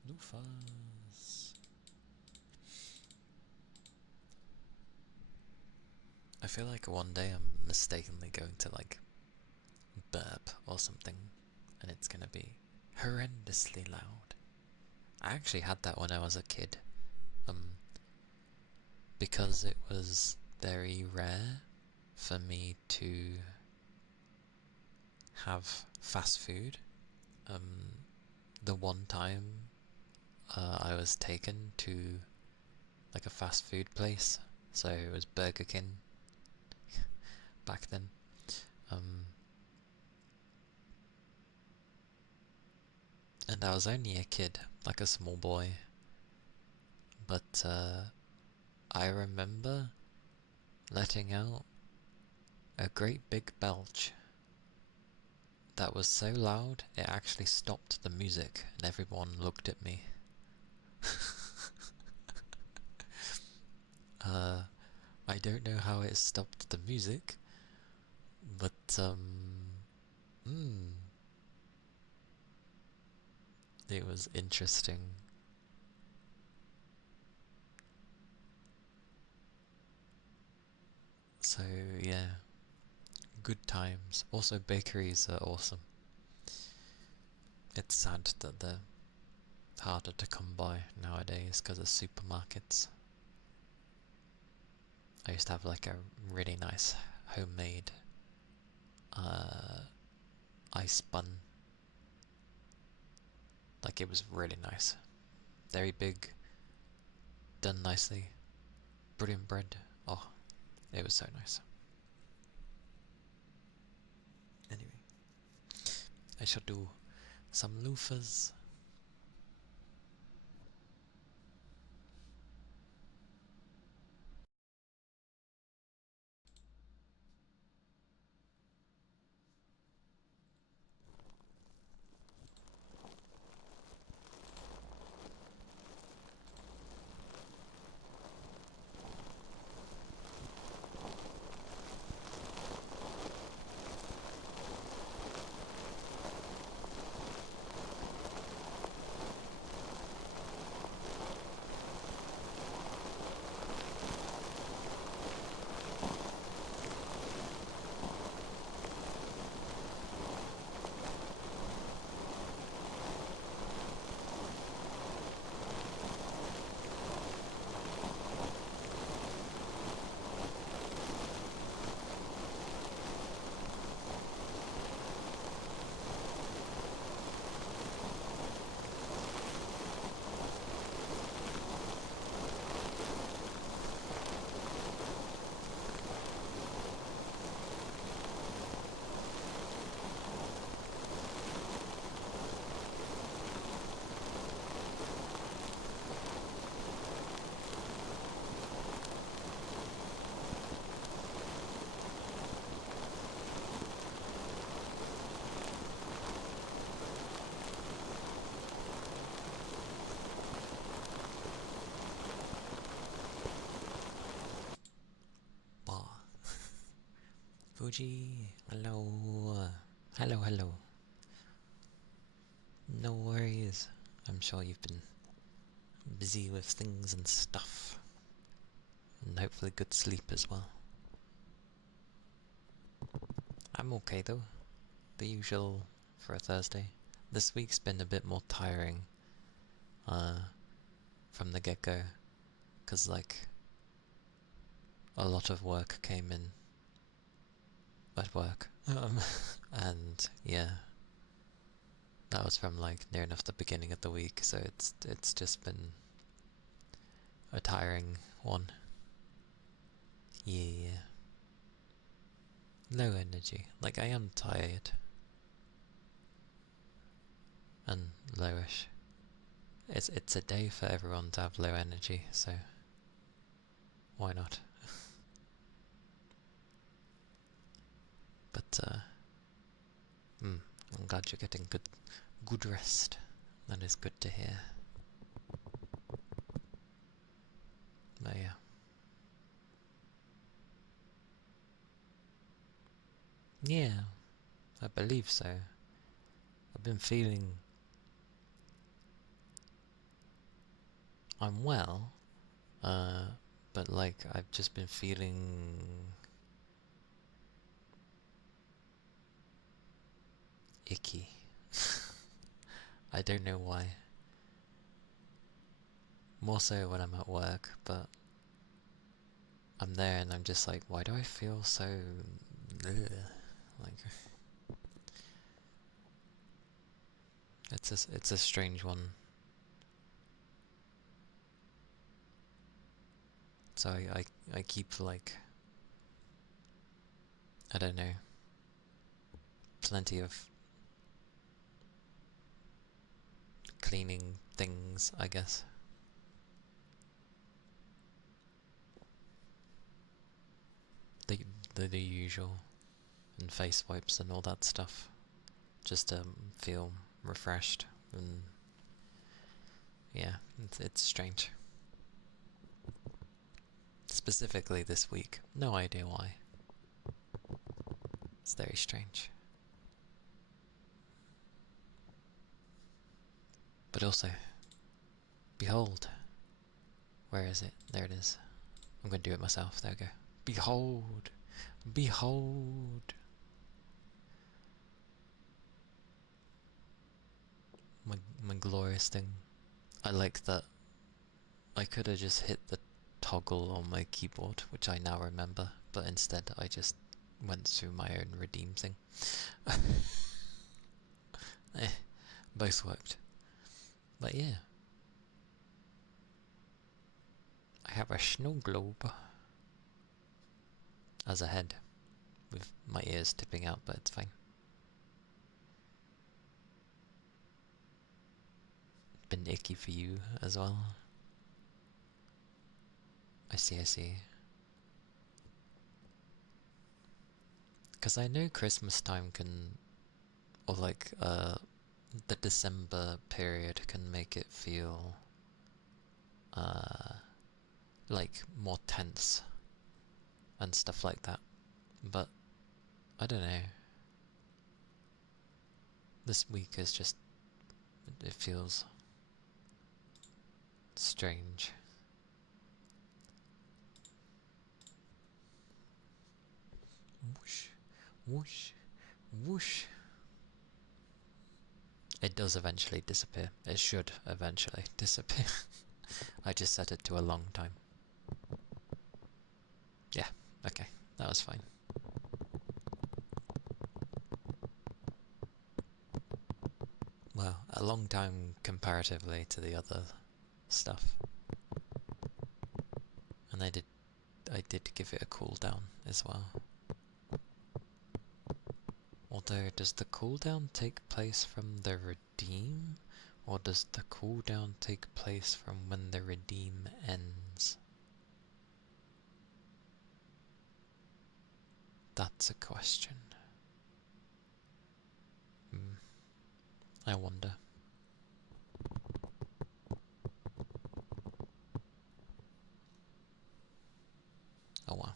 Loofahs. I feel like one day I'm mistakenly going to like burp or something, and it's gonna be horrendously loud. I actually had that when I was a kid, because it was very rare for me to have fast food. The one time I was taken to like a fast food place, so it was Burger King back then. And I was only a kid, like a small boy, but I remember letting out a great big belch that was so loud it actually stopped the music, and everyone looked at me. I don't know how it stopped the music, but it was interesting. So yeah, good times. Also, bakeries are awesome. It's sad that they're harder to come by nowadays because of supermarkets. I used to have like a really nice homemade ice bun. Like, it was really nice. Very big, done nicely. Brilliant bread. Oh, it was so nice. Anyway, I shall do some loofahs. energy. Hello. Hello, hello. No worries. I'm sure you've been busy with things and stuff. And hopefully good sleep as well. I'm okay though. The usual for a Thursday. This week's been a bit more tiring from the get-go. Because like a lot of work came in at work. And yeah. That was from like near enough the beginning of the week, so it's just been a tiring one. Yeah. Low energy. Like I am tired. And lowish. It's a day for everyone to have low energy, so why not? But I'm glad you're getting good rest. That is good to hear. But yeah. Yeah, I believe so. I've been feeling I'm well, but like I've just been feeling icky. I don't know why. More so when I'm at work, but I'm there and I'm just like, why do I feel so... Ugh? Like, it's a strange one. So I keep like, I don't know, plenty of cleaning things, I guess. The, the usual, and face wipes and all that stuff, just to feel refreshed, and yeah, it's strange. Specifically this week, no idea why. It's very strange. But also, behold, where is it? There it is. I'm going to do it myself, there we go. Behold! Behold! My glorious thing. I like that I could have just hit the toggle on my keyboard, which I now remember, but instead I just went through my own redeem thing. Both worked. But yeah. I have a snow globe as a head, with my ears tipping out, but it's fine. Been icky for you as well. I see, I see. Because I know Christmas time can, or like the December period can make it feel like more tense and stuff like that. But I don't know. This week is just, it feels strange. Whoosh, whoosh, whoosh. It does eventually disappear. It should eventually disappear. I just set it to a long time. Yeah, okay, that was fine. Well, a long time comparatively to the other stuff. And I did give it a cooldown as well. Although, does the cooldown take place from the redeem? Or does the cooldown take place from when the redeem ends? That's a question. I wonder. Oh well.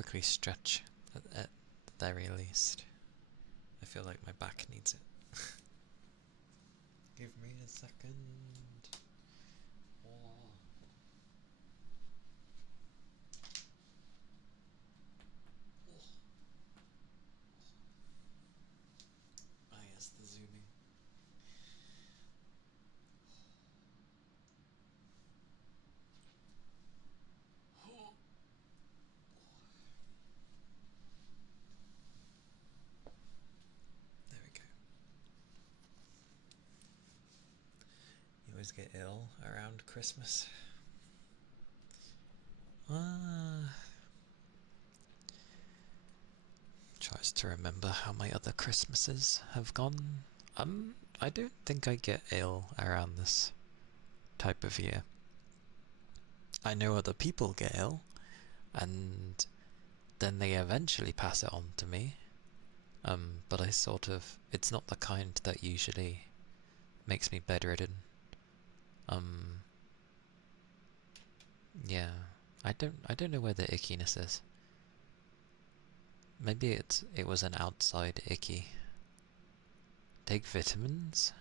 quickly stretch at the very least. I feel like my back needs it. Give me a second. Oh. Ah, yes, the zooming. There we go. You always get ill around Christmas. Tries to remember how my other Christmases have gone. I don't think I get ill around this type of year. I know other people get ill, and then they eventually pass it on to me. But I sort of, it's not the kind that usually makes me bedridden. Yeah, I don't know where the ickiness is. Maybe it was an outside icky. Take vitamins?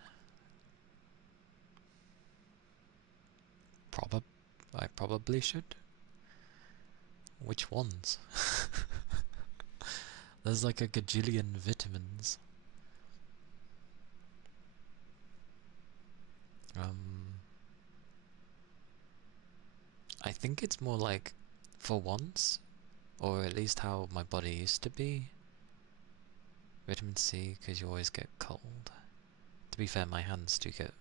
I probably should. Which ones? There's like a gajillion vitamins. I think it's more like, for once, or at least how my body used to be, vitamin C, because you always get cold. To be fair, my hands do get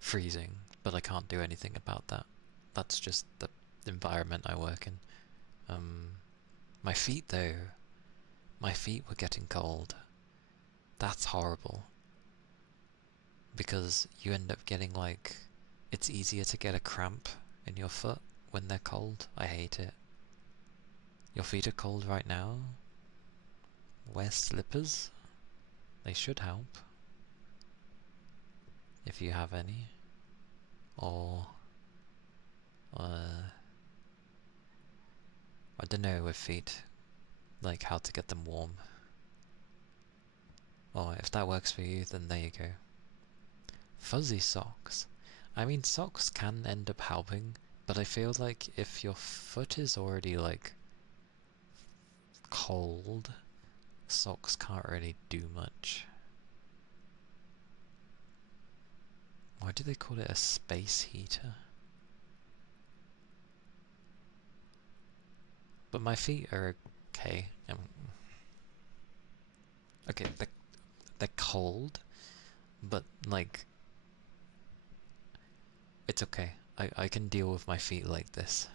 freezing, but I can't do anything about that. That's just the environment I work in. My feet though, my feet were getting cold. That's horrible. Because you end up getting like, it's easier to get a cramp in your foot when they're cold. I hate it. Your feet are cold right now? Wear slippers? They should help. If you have any. Or I don't know with feet, like how to get them warm. Or if that works for you, then there you go. Fuzzy socks. I mean, socks can end up helping, but I feel like if your foot is already like cold, socks can't really do much. Why do they call it a space heater? But my feet are okay. Okay, they're cold, but like, it's okay. I can deal with my feet like this.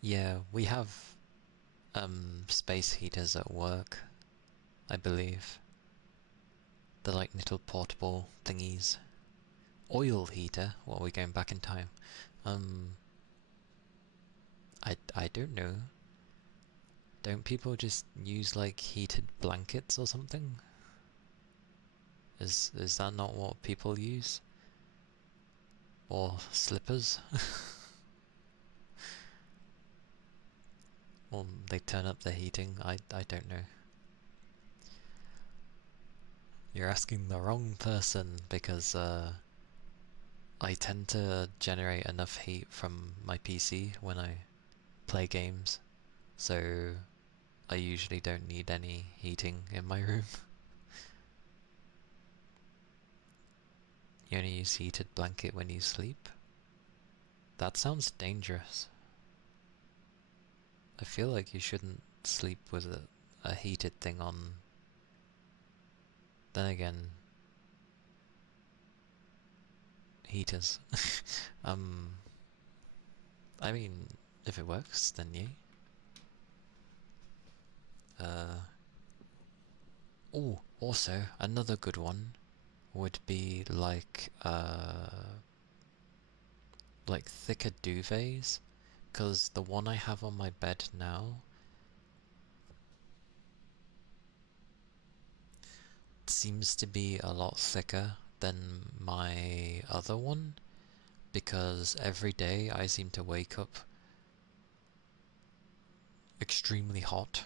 Yeah, we have space heaters at work, I believe. They're like little portable thingies. Oil heater? What, are we going back in time? I don't know. Don't people just use like heated blankets or something? Is that not what people use? Or slippers? Or they turn up the heating? I don't know. You're asking the wrong person because I tend to generate enough heat from my PC when I play games, so I usually don't need any heating in my room. You only use heated blanket when you sleep? That sounds dangerous. I feel like you shouldn't sleep with a heated thing on. Then again, heaters. I mean, if it works, then yay. Oh, also, another good one would be like thicker duvets, because the one I have on my bed now seems to be a lot thicker than my other one, because every day I seem to wake up extremely hot.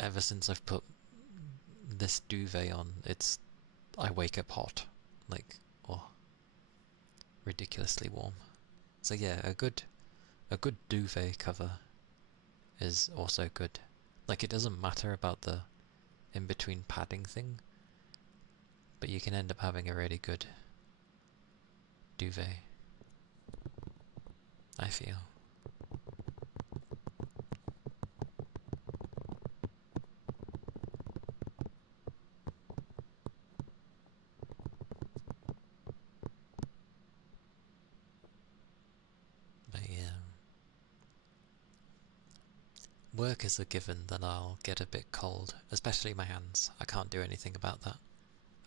Ever since I've put this duvet on, I wake up hot, like, oh, ridiculously warm. So yeah, a good duvet cover is also good. Like, it doesn't matter about the in-between padding thing, but you can end up having a really good duvet, I feel. But yeah, work is a given that I'll get a bit cold, especially my hands. I can't do anything about that.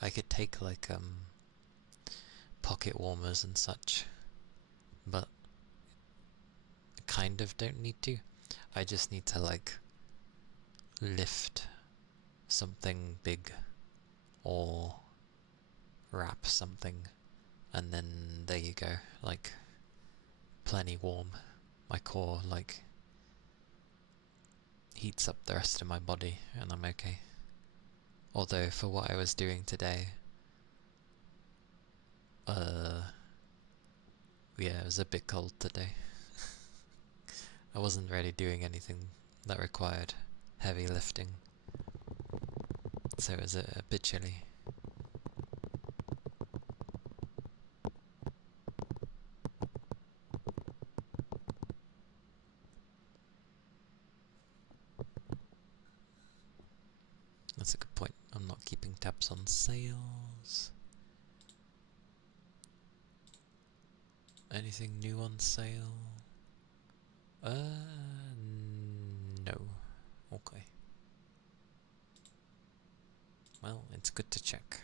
I could take like pocket warmers and such, but I kind of don't need to. I just need to like lift something big or wrap something, and then there you go, like plenty warm. My core like heats up the rest of my body and I'm okay. Although for what I was doing today, yeah, it was a bit cold today. I wasn't really doing anything that required heavy lifting, so it was a bit chilly. That's a good point. I'm not keeping tabs on sales. Anything new on sale? No. Okay. Well, it's good to check.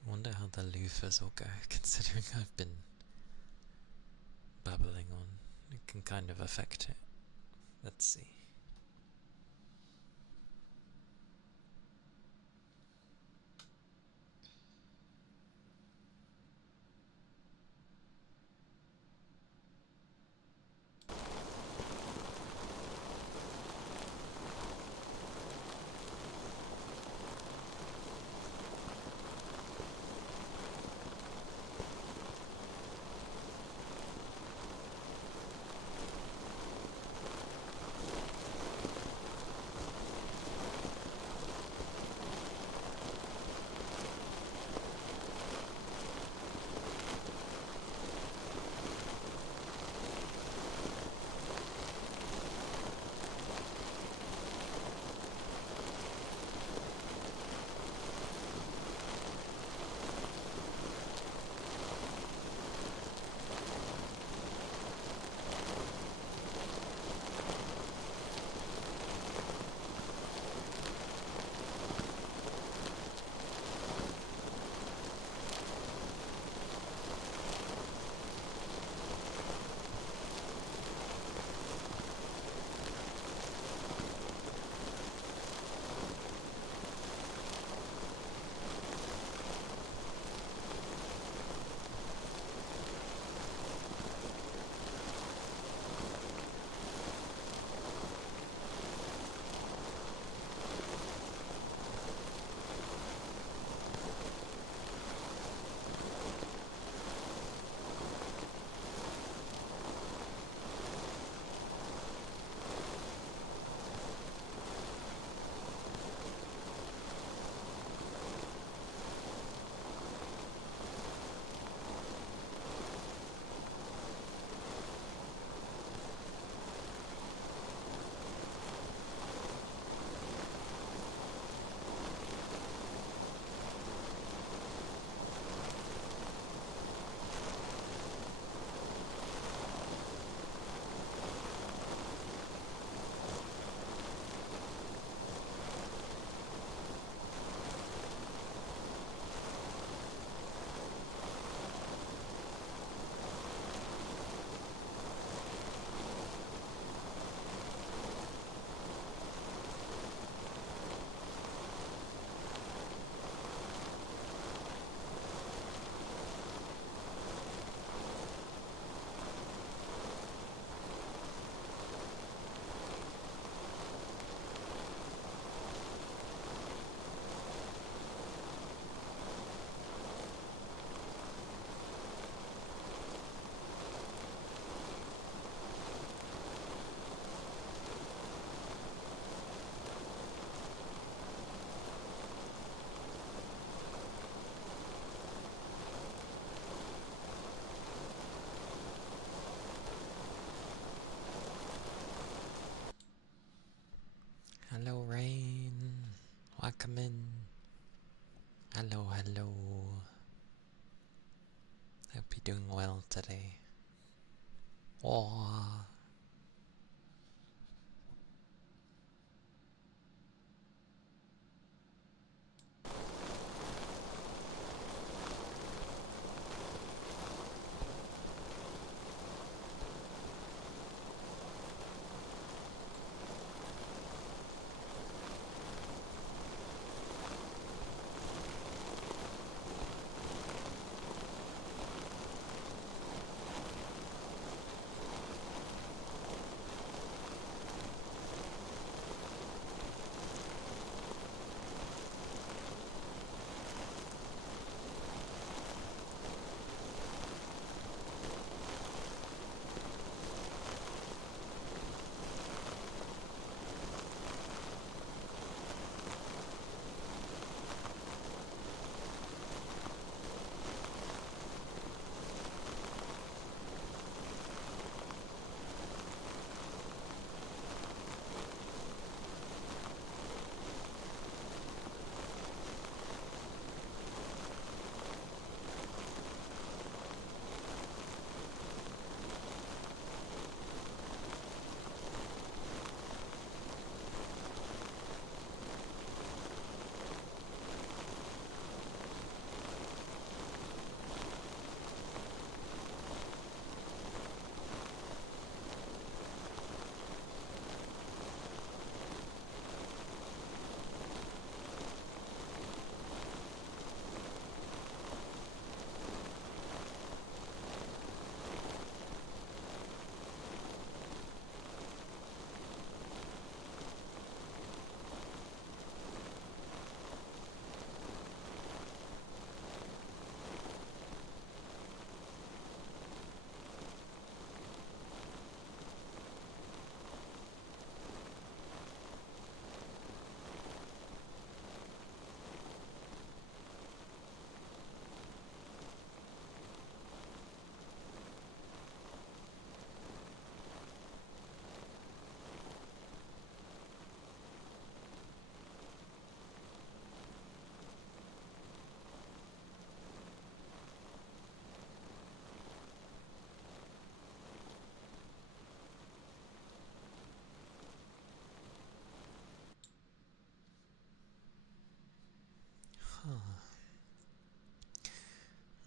I wonder how the loofahs will go, considering I've been babbling on. It can kind of affect it. Let's see. doing well today. Oh.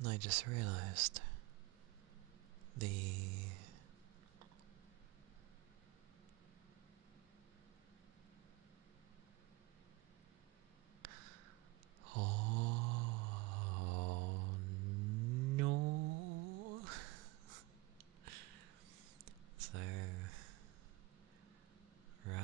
And I just realized the oh no. So right.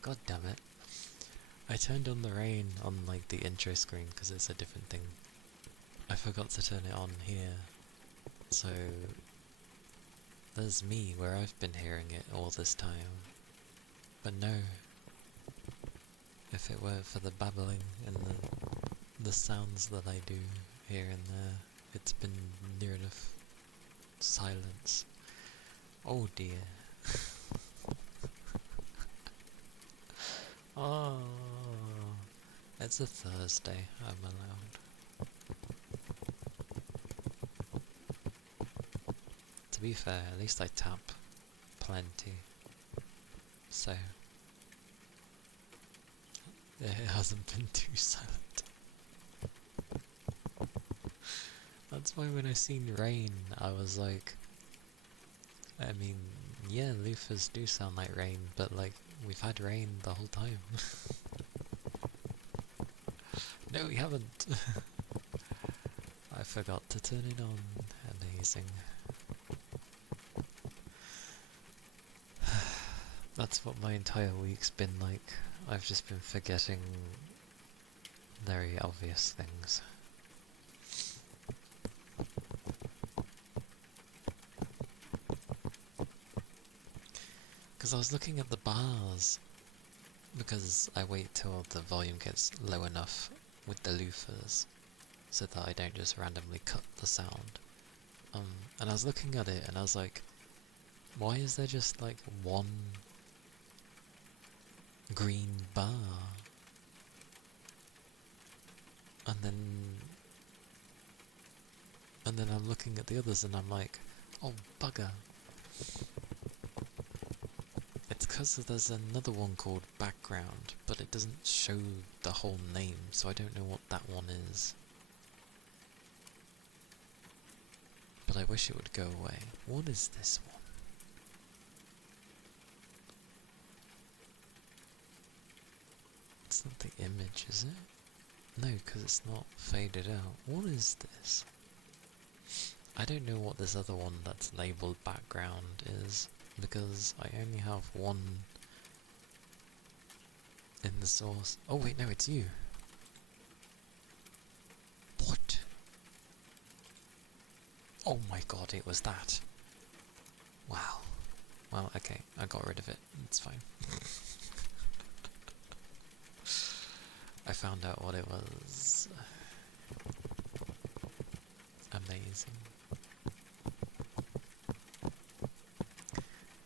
God damn it. I turned on the rain on like the intro screen because it's a different thing. I forgot to turn it on here. So there's me where I've been hearing it all this time. But no. If it weren't for the babbling and the sounds that I do here and there, it's been near enough silence. Oh dear. Oh, it's a Thursday, I'm allowed. To be fair, at least I tap plenty. So, it hasn't been too silent. That's why when I seen rain, I was like, I mean, yeah, loofahs do sound like rain, but like, we've had rain the whole time. No, we haven't. I forgot to turn it on. Amazing. That's what my entire week's been like. I've just been forgetting very obvious things. Because I was looking at the bars, because I wait till the volume gets low enough with the loofahs, so that I don't just randomly cut the sound. And I was looking at it and I was like, why is there just like one green bar. And then I'm looking at the others and I'm like, oh bugger. It's because there's another one called background, but it doesn't show the whole name, so I don't know what that one is. But I wish it would go away. What is this one? It's not the image, is it? No, because it's not faded out. What is this? I don't know what this other one that's labelled background is, because I only have one in the source. Oh wait, no, it's you. What? Oh my god, it was that. Wow. Well, okay, I got rid of it. It's fine. I found out what it was. Amazing.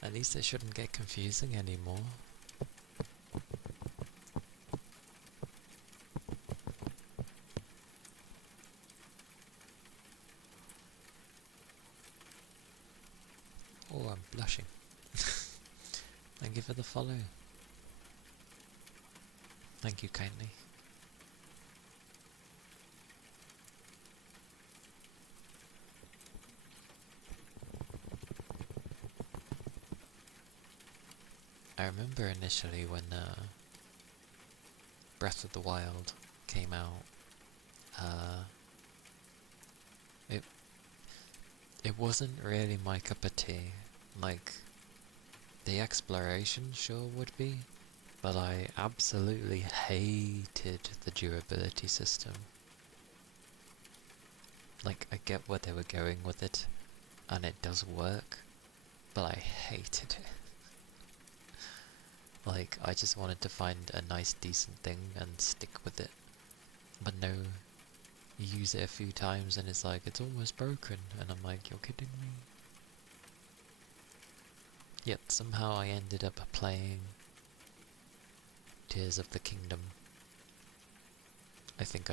At least it shouldn't get confusing anymore. Oh, I'm blushing. Thank you for the follow. Thank you kindly. I remember initially when Breath of the Wild came out, it wasn't really my cup of tea. Like, the exploration sure would be, but I absolutely hated the durability system. Like, I get where they were going with it, and it does work, but I hated it. Like, I just wanted to find a nice decent thing and stick with it. But no, you use it a few times and it's like, it's almost broken, and I'm like, you're kidding me? Yet somehow I ended up playing Tears of the Kingdom. I think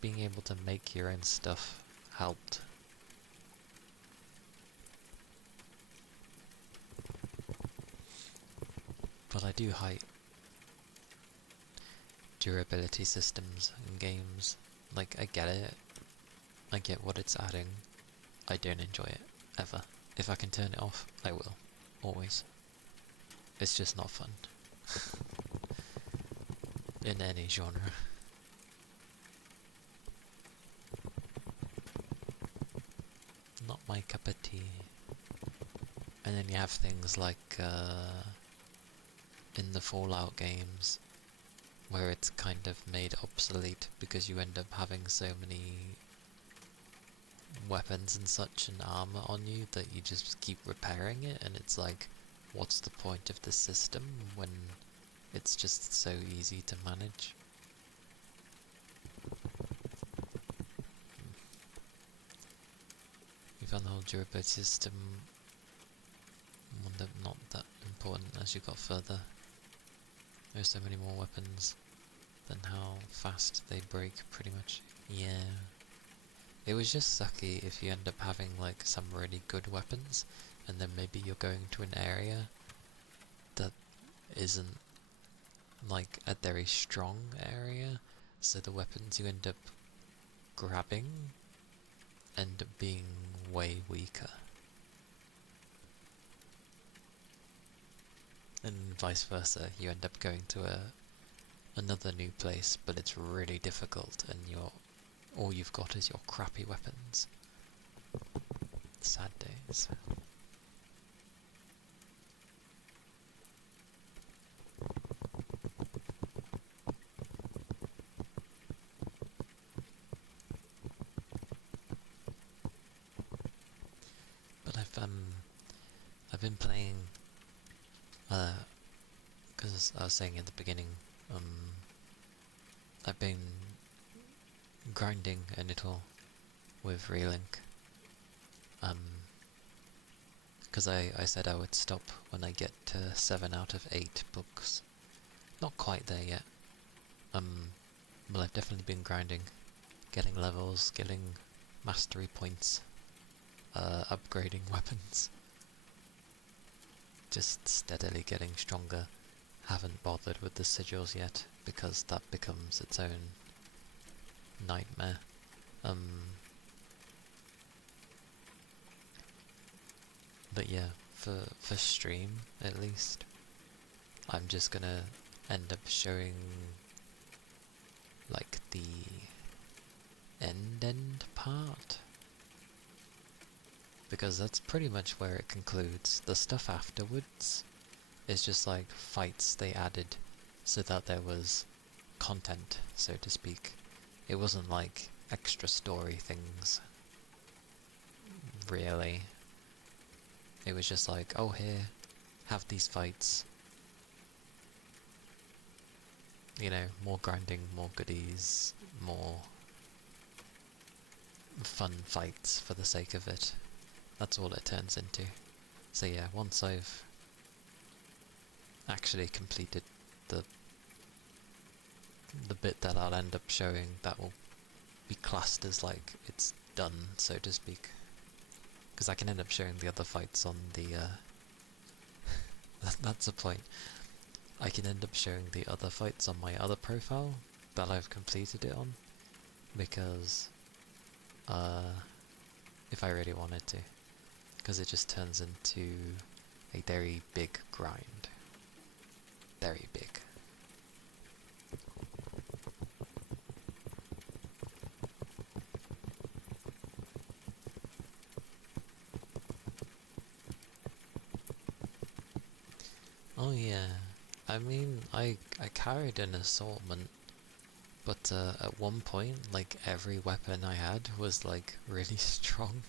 being able to make your own stuff helped. But I do hate durability systems in games. Like, I get it. I get what it's adding. I don't enjoy it, ever. If I can turn it off, I will. Always. It's just not fun. In any genre. Not my cup of tea. And then you have things like, in the Fallout games, where it's kind of made obsolete because you end up having so many weapons and such and armor on you that you just keep repairing it, and it's like, what's the point of this system when it's just so easy to manage? We found the whole durability system not that important as you got further. There's so many more weapons than how fast they break, pretty much. Yeah. It was just sucky if you end up having like some really good weapons, and then maybe you're going to an area that isn't like a very strong area, so the weapons you end up grabbing end up being way weaker. And vice versa, you end up going to another new place, but it's really difficult, and all you've got is your crappy weapons. Sad days. But I've been playing, because I was saying at the beginning, I've been grinding a little with Relink, Because I said I would stop when I get to 7 out of 8 books. Not quite there yet. Well, I've definitely been grinding, getting levels, getting mastery points, upgrading weapons. Just steadily getting stronger. Haven't bothered with the sigils yet, because that becomes its own nightmare. But yeah, for stream at least, I'm just gonna end up showing like the end part, because that's pretty much where it concludes. The stuff afterwards is just like fights they added so that there was content, so to speak. It wasn't like extra story things, really. It was just like, oh, here, have these fights. You know, more grinding, more goodies, more fun fights for the sake of it. That's all it turns into. So yeah, once I've actually completed the bit that I'll end up showing, that will be classed as like it's done, so to speak. Because I can end up showing the other fights on the that's the point. I can end up showing the other fights on my other profile that I've completed it on, because if I really wanted to, because it just turns into a very big grind. Very big. Oh yeah, I mean, I carried an assortment, but at one point, like, every weapon I had was like really strong.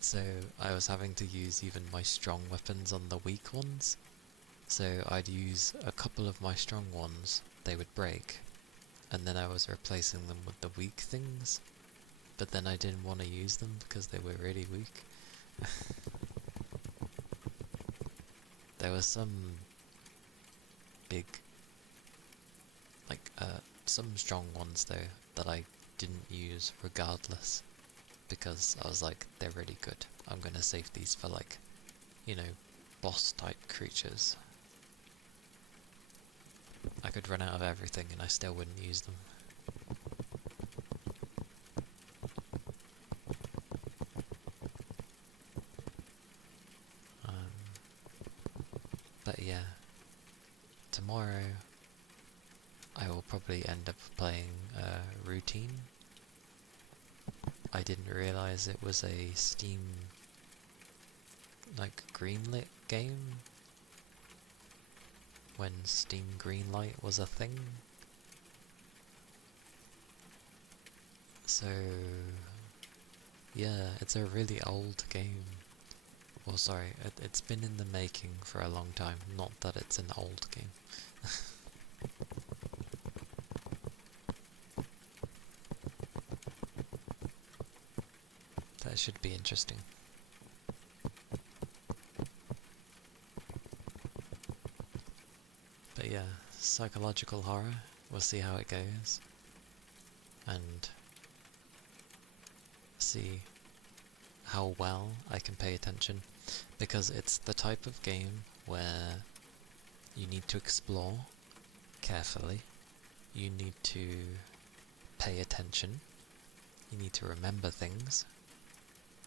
So I was having to use even my strong weapons on the weak ones. So I'd use a couple of my strong ones, they would break, and then I was replacing them with the weak things, but then I didn't want to use them because they were really weak. There was some big, like, some strong ones though that I didn't use regardless, because I was like, they're really good. I'm gonna save these for, like, you know, boss type creatures. I could run out of everything and I still wouldn't use them. But yeah, tomorrow I will probably end up playing Routine. I didn't realise it was a Steam, like, greenlit game when Steam Greenlight was a thing. So yeah, it's a really old game. Well, sorry, it's been in the making for a long time, not that it's an old game. That should be interesting. But yeah, psychological horror, we'll see how it goes. And see how well I can pay attention, because it's the type of game where you need to explore carefully, you need to pay attention, you need to remember things,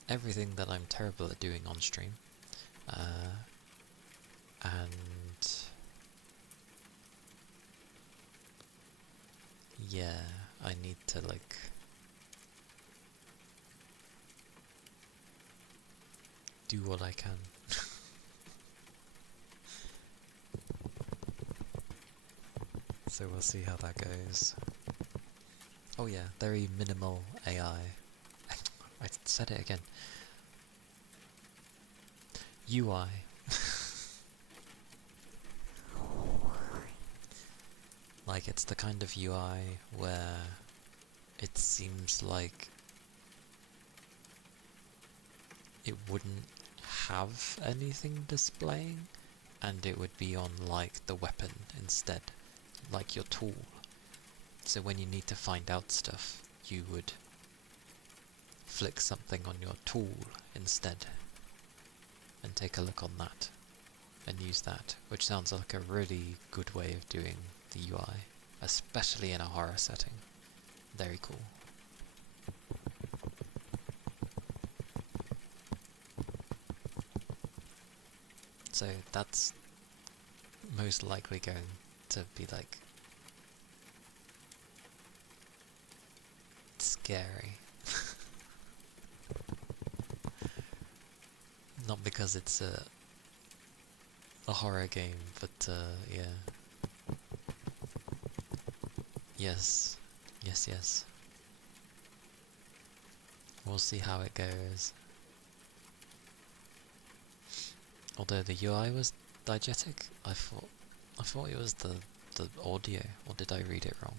everything that I'm terrible at doing on stream, and yeah, I need to, like, do what I can. So we'll see how that goes. Oh yeah, very minimal AI. I said it again. UI. Like, it's the kind of UI where it seems like it wouldn't have anything displaying, and it would be on like the weapon instead, like your tool. So when you need to find out stuff, you would flick something on your tool instead and take a look on that and use that, which sounds like a really good way of doing the UI, especially in a horror setting. Very cool. So that's most likely going to be like scary. Not because it's a horror game, but yeah. Yes. Yes. We'll see how it goes. Although the UI was diegetic, I thought it was the audio, or did I read it wrong?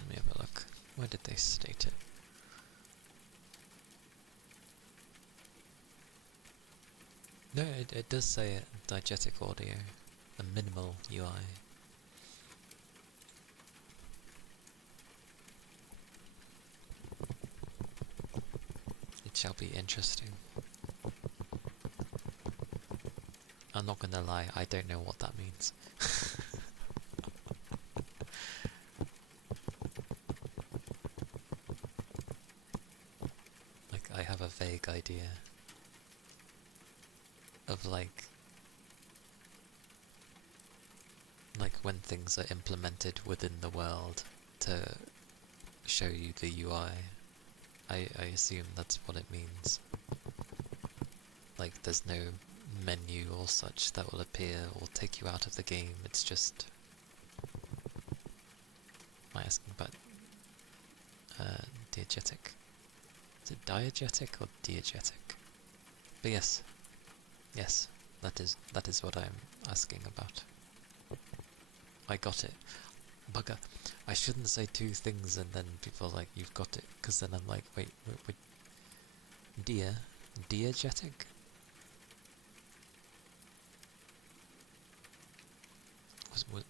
Let me have a look. Where did they state it? No, it does say it, diegetic audio, a minimal UI. It shall be interesting. I'm not gonna lie, I don't know what that means. Like, I have a vague idea of like when things are implemented within the world to show you the UI. I assume that's what it means. Like, there's no menu or such that will appear or take you out of the game. It's just... Am I asking about diegetic? Is it diegetic or diegetic? But yes, that is what I'm asking about. I got it. Bugger. I shouldn't say two things and then people are like, you've got it, because then I'm like, wait. Diegetic?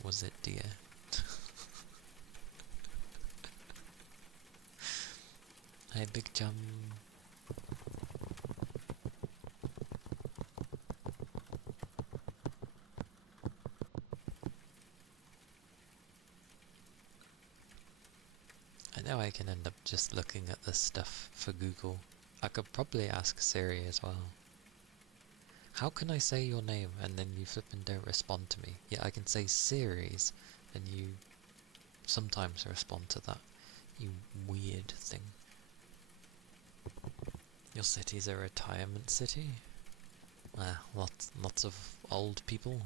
Was it deer? Hey, Big Chum. I know I can end up just looking at this stuff for Google. I could probably ask Siri as well. How can I say your name and then you flip and don't respond to me? Yeah, I can say series and you sometimes respond to that. You weird thing. Your city's a retirement city? Lots of old people.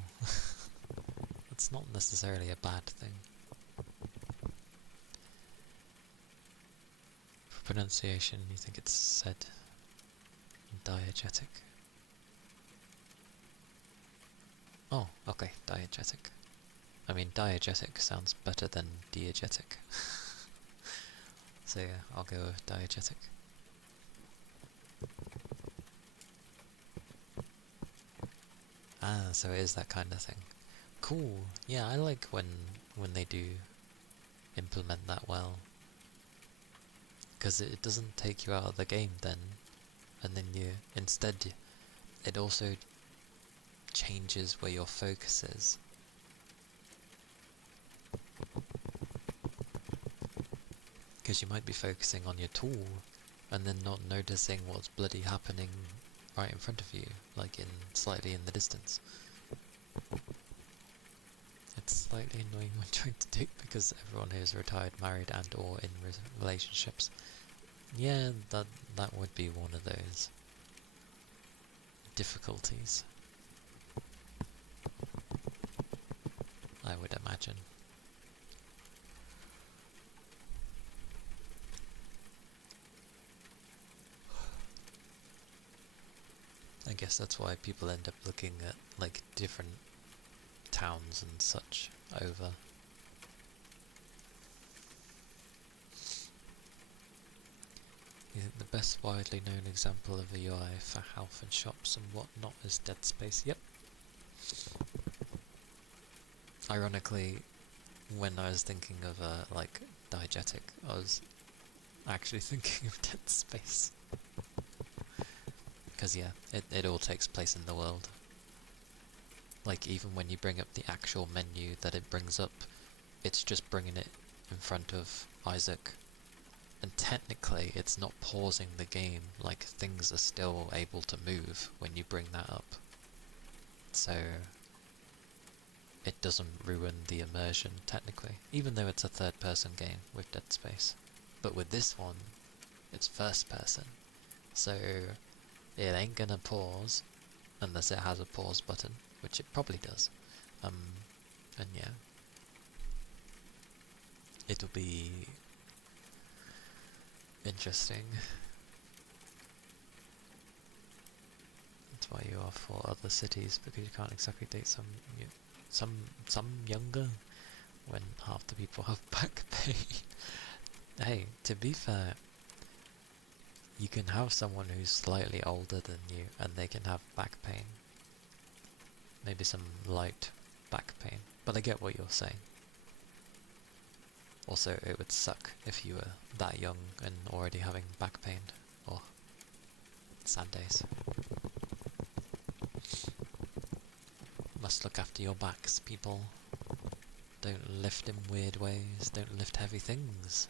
It's not necessarily a bad thing. For pronunciation, you think it's said diegetic? Oh, okay, diegetic. I mean, diegetic sounds better than diegetic. So yeah, I'll go with diegetic. Ah, so it is that kind of thing. Cool. Yeah, I like when they do implement that well. Because it doesn't take you out of the game then. And then instead, it also changes where your focus is. Because you might be focusing on your tool and then not noticing what's bloody happening right in front of you, like slightly in the distance. It's slightly annoying when trying to do, because everyone here is retired, married and or in relationships. Yeah, that would be one of those difficulties, I would imagine. I guess that's why people end up looking at like different towns and such over The best widely known example of a UI for health and shops and whatnot is Dead Space. Yep. Ironically, when I was thinking of like diegetic, I was actually thinking of Dead Space. Because yeah, it all takes place in the world. Like even when you bring up the actual menu that it brings up, it's just bringing it in front of Isaac. And technically it's not pausing the game, like things are still able to move when you bring that up. So it doesn't ruin the immersion technically, even though it's a third person game with Dead Space. But with this one, it's first person. So it ain't gonna pause unless it has a pause button, which it probably does. And yeah, it'll be interesting. That's why you are for other cities, because you can't exactly date some younger when half the people have back pain. Hey, to be fair, you can have someone who's slightly older than you and they can have back pain. Maybe some light back pain, but I get what you're saying. Also, it would suck if you were that young and already having back pain. Oh, sad days. Must look after your backs, people. Don't lift in weird ways, don't lift heavy things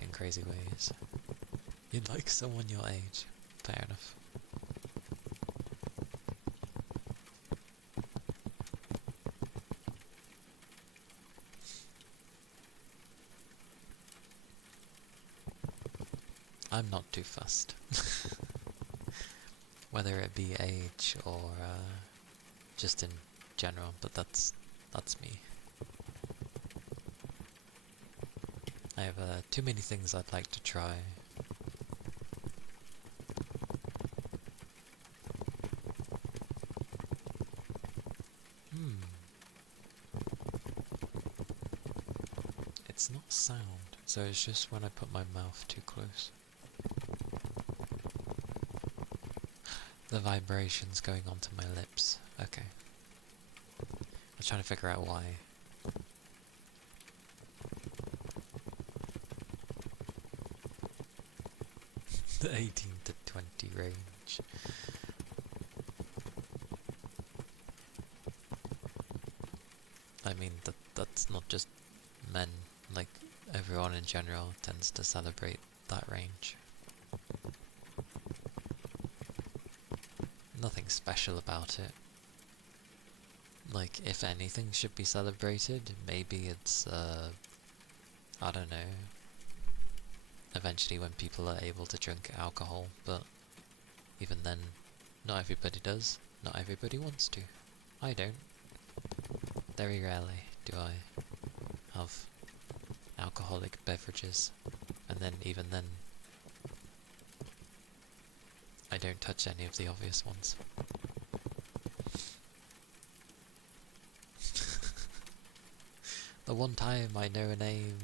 in crazy ways. You'd like someone your age, fair enough. I'm not too fussed. Whether it be age or just in general, but that's me. I have too many things I'd like to try. It's not sound, so it's just when I put my mouth too close. The vibrations going onto my lips. Okay. I was trying to figure out why. The 18 to 20 range. I mean, that's not just men. Like, everyone in general tends to celebrate that range. Nothing special about it. Like, if anything should be celebrated, maybe it's, I don't know, eventually when people are able to drink alcohol, but even then, not everybody does, not everybody wants to. I don't. Very rarely do I have alcoholic beverages, and then even then, I don't touch any of the obvious ones. The one time I know a name.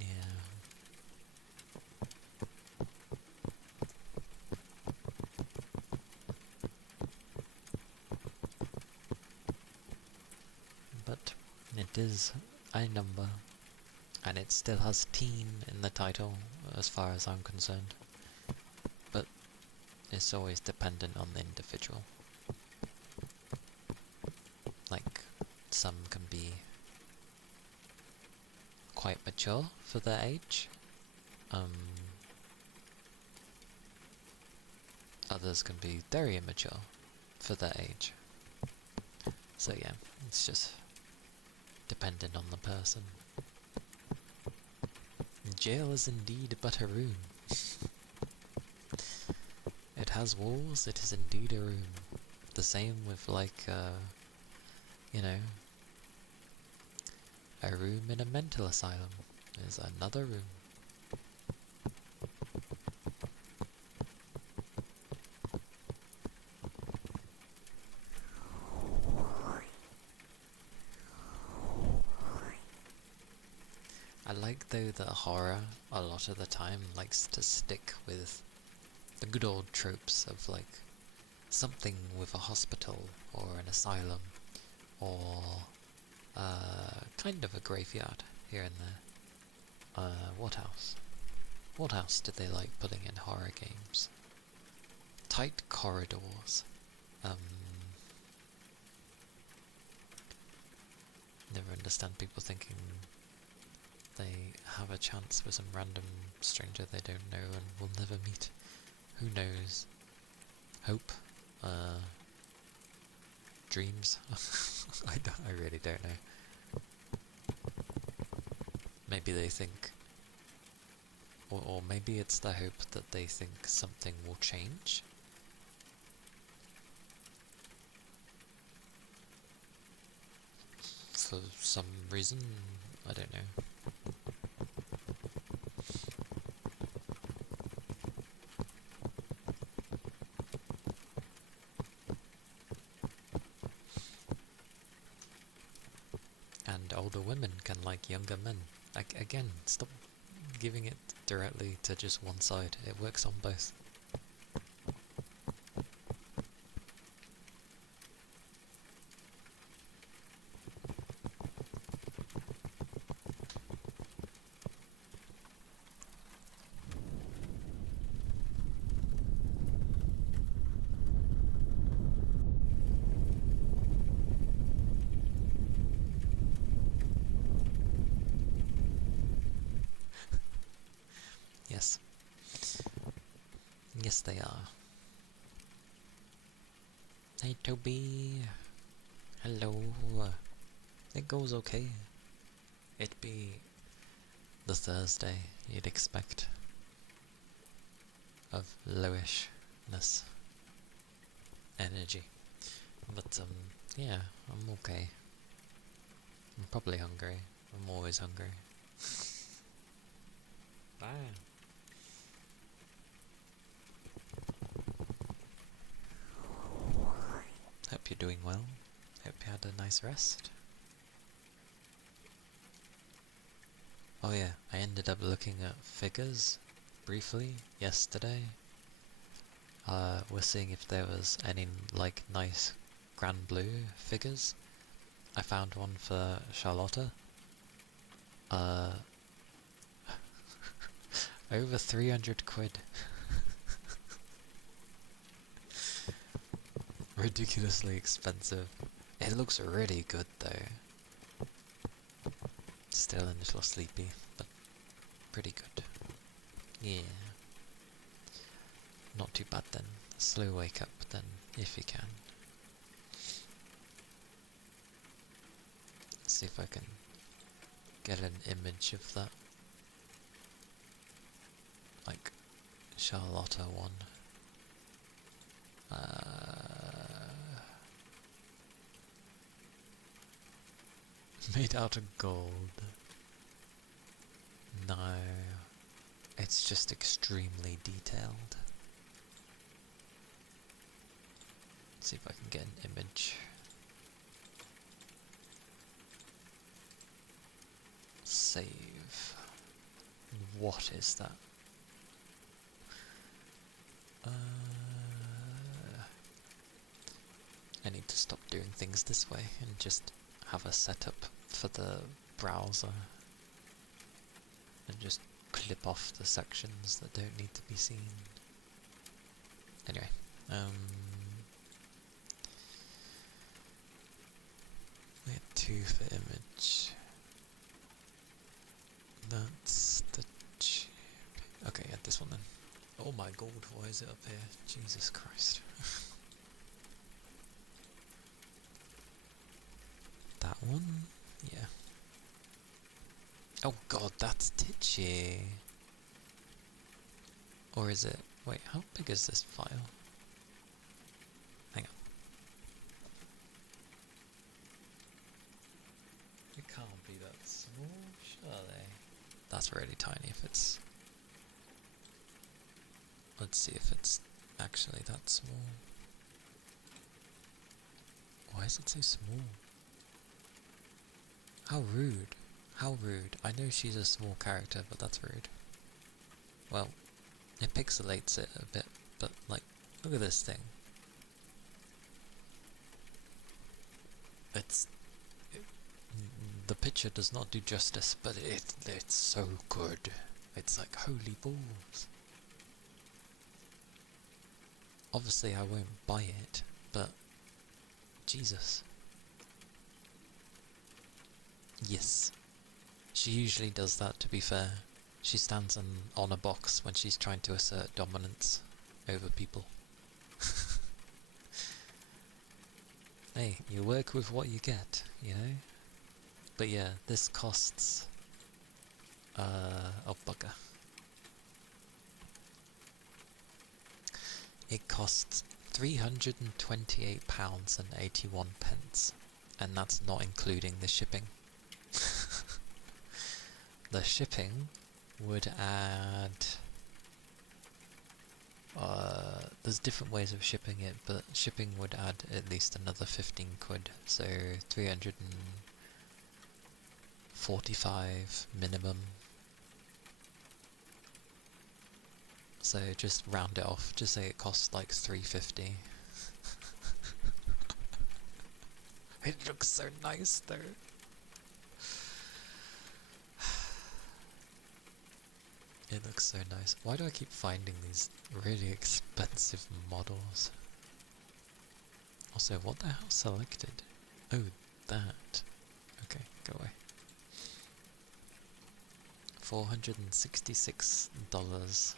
Yeah. But it is a number, and it still has teen in the title, as far as I'm concerned. But it's always dependent on the individual. Like, some can be quite mature for their age. Others can be very immature for their age. So yeah, it's just dependent on the person. Jail is indeed but a room. It has walls, it is indeed a room. The same with, like, you know, a room in a mental asylum is another room. I like though that horror a lot of the time likes to stick with the good old tropes of like something with a hospital or an asylum or kind of a graveyard here and there. What else? What else did they like putting in horror games? Tight corridors. Never understand people thinking they have a chance with some random stranger they don't know and will never meet. Who knows? Hope? Dreams? I really don't know. Maybe they think, or maybe it's the hope that they think something will change. For some reason, I don't know. And older women can like younger men. Again, stop giving it directly to just one side. It works on both. Yes. Yes, they are. Hey, Toby. Hello. It goes okay. It'd be the Thursday you'd expect of lowishness, energy. But, yeah, I'm okay. I'm probably hungry. I'm always hungry. Bye. Hope you're doing well. Hope you had a nice rest. Oh yeah, I ended up looking at figures briefly yesterday. We're seeing if there was any like nice Grand Blue figures. I found one for Charlotta. Over 300 quid. Ridiculously expensive. It looks really good though. Still a little sleepy, but pretty good. Yeah. Not too bad then. Slow wake up then, if you can. Let's see if I can get an image of that. Like, Charlotta one. Made out of gold. No. It's just extremely detailed. Let's see if I can get an image. Save. What is that? I need to stop doing things this way and just have a setup for the browser and just clip off the sections that don't need to be seen. Anyway, we had 2 for image. That's the chip. Okay, yeah, this one then. Oh my god, why is it up here? Jesus Christ. That one? Yeah. Oh god, that's titchy. Or is it? Wait, how big is this file? Hang on. It can't be that small, surely. That's really tiny if it's... Let's see if it's actually that small. Why is it so small? How rude. How rude. I know she's a small character, but that's rude. Well, it pixelates it a bit, but like, look at this thing. It's... the picture does not do justice, but it's so good. It's like, holy balls. Obviously I won't buy it, but Jesus. Yes. She usually does that, to be fair. She stands on a box when she's trying to assert dominance over people. Hey, you work with what you get, you know? But yeah, this costs... oh bugger. It costs £328.81, and that's not including the shipping. The shipping would add... there's different ways of shipping it, but shipping would add at least another 15 quid, so 345 minimum. So just round it off, just say it costs like 350. It looks so nice though. It looks so nice. Why do I keep finding these really expensive models? Also, what the hell selected? Oh, that. Okay, go away. $466.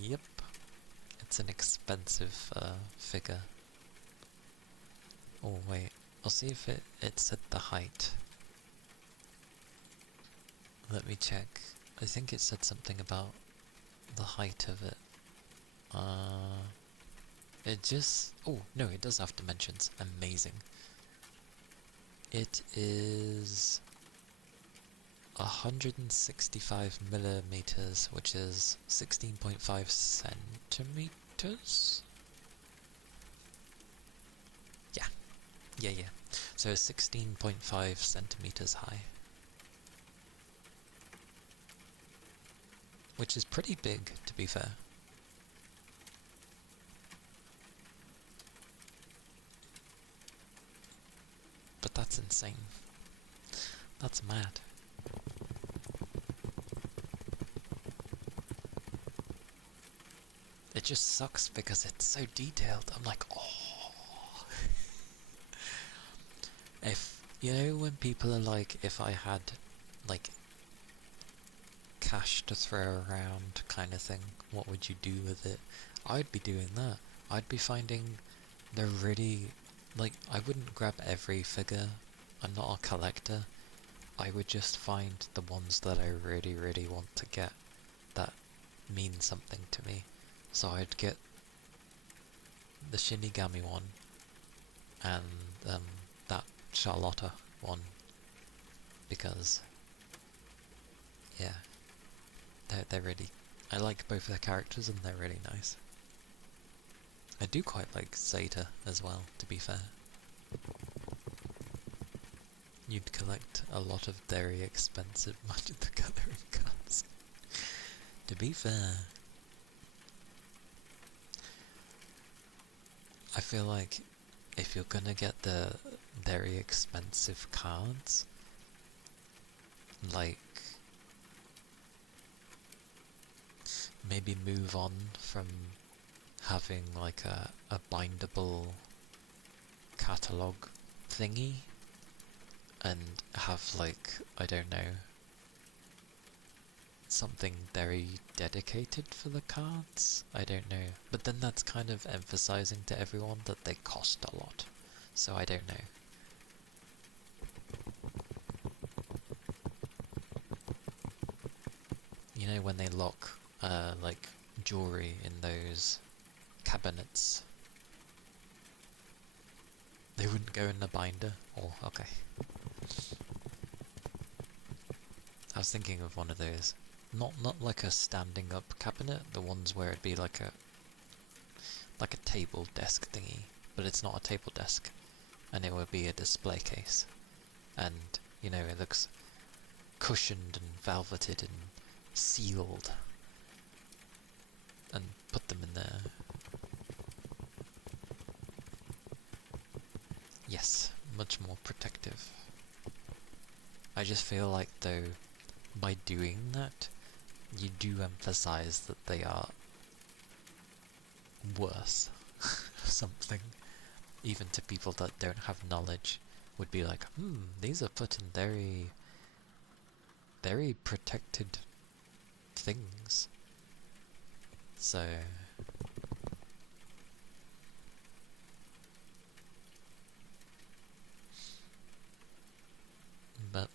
Yep. It's an expensive figure. Oh wait, I'll see if it said the height. Let me check. I think it said something about the height of it. It just... oh, no, it does have dimensions. Amazing. It is 165 millimeters, which is 16.5 centimeters? Yeah. So it's 16.5 centimeters high. Which is pretty big, to be fair. But that's insane. That's mad. It just sucks because it's so detailed. I'm like, oh. If, you know when people are like, if I had, like, cash to throw around kind of thing, what would you do with it? I'd be doing that. I'd be finding the really, like, I wouldn't grab every figure. I'm not a collector. I would just find the ones that I really, really want to get that mean something to me. So I'd get the Shinigami one and that Charlotta one, because yeah, they're really... I like both their characters and they're really nice. I do quite like Zeta as well, to be fair. You'd collect a lot of very expensive Magic the Gathering cards. To be fair, I feel like if you're gonna get the very expensive cards, like, maybe move on from having like a bindable catalogue thingy and have, like, I don't know, something very dedicated for the cards? I don't know. But then that's kind of emphasizing to everyone that they cost a lot. So I don't know. You know when they lock, like, jewelry in those cabinets? They wouldn't go in the binder? Oh, okay. I was thinking of one of those. Not like a standing up cabinet, the ones where it'd be like a table desk thingy, but it's not a table desk, and it would be a display case. And, you know, it looks cushioned and velveted and sealed, and put them in there. Yes, much more protective. I just feel like, though, by doing that, you do emphasize that they are worse. Something, even to people that don't have knowledge, would be like, these are put in very, very protected things. So, but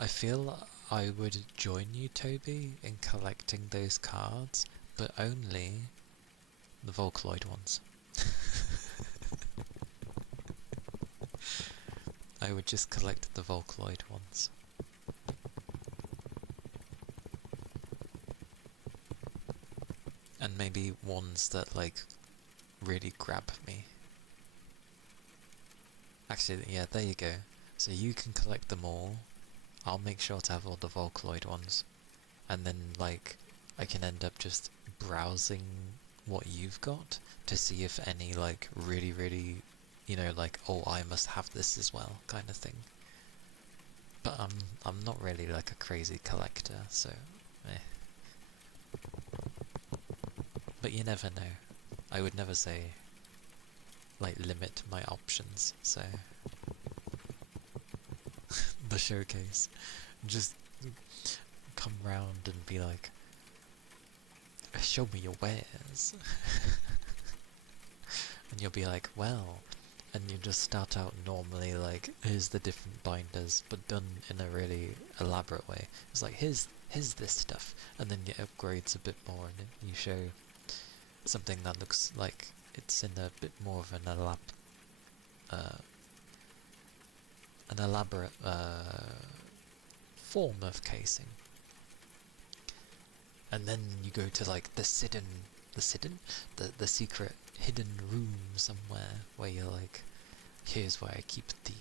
I feel I would join you, Toby, in collecting those cards, but only the Volcloid ones. I would just collect the Volcloid ones. And maybe ones that, like, really grab me. Actually, yeah, there you go. So you can collect them all. I'll make sure to have all the Volcloid ones. And then, like, I can end up just browsing what you've got to see if any, like, really, really, you know, like, oh, I must have this as well, kind of thing. But I'm not really, like, a crazy collector, so, eh. But you never know. I would never say, like, limit my options, so... The showcase. Just come round and be like, show me your wares. And you'll be like, well, and you just start out normally like, here's the different binders, but done in a really elaborate way. It's like, here's this stuff, and then it upgrades a bit more, and you show something that looks like it's in a bit more of an elaborate form of casing. And then you go to like the secret hidden room somewhere where you're like, here's where I keep the,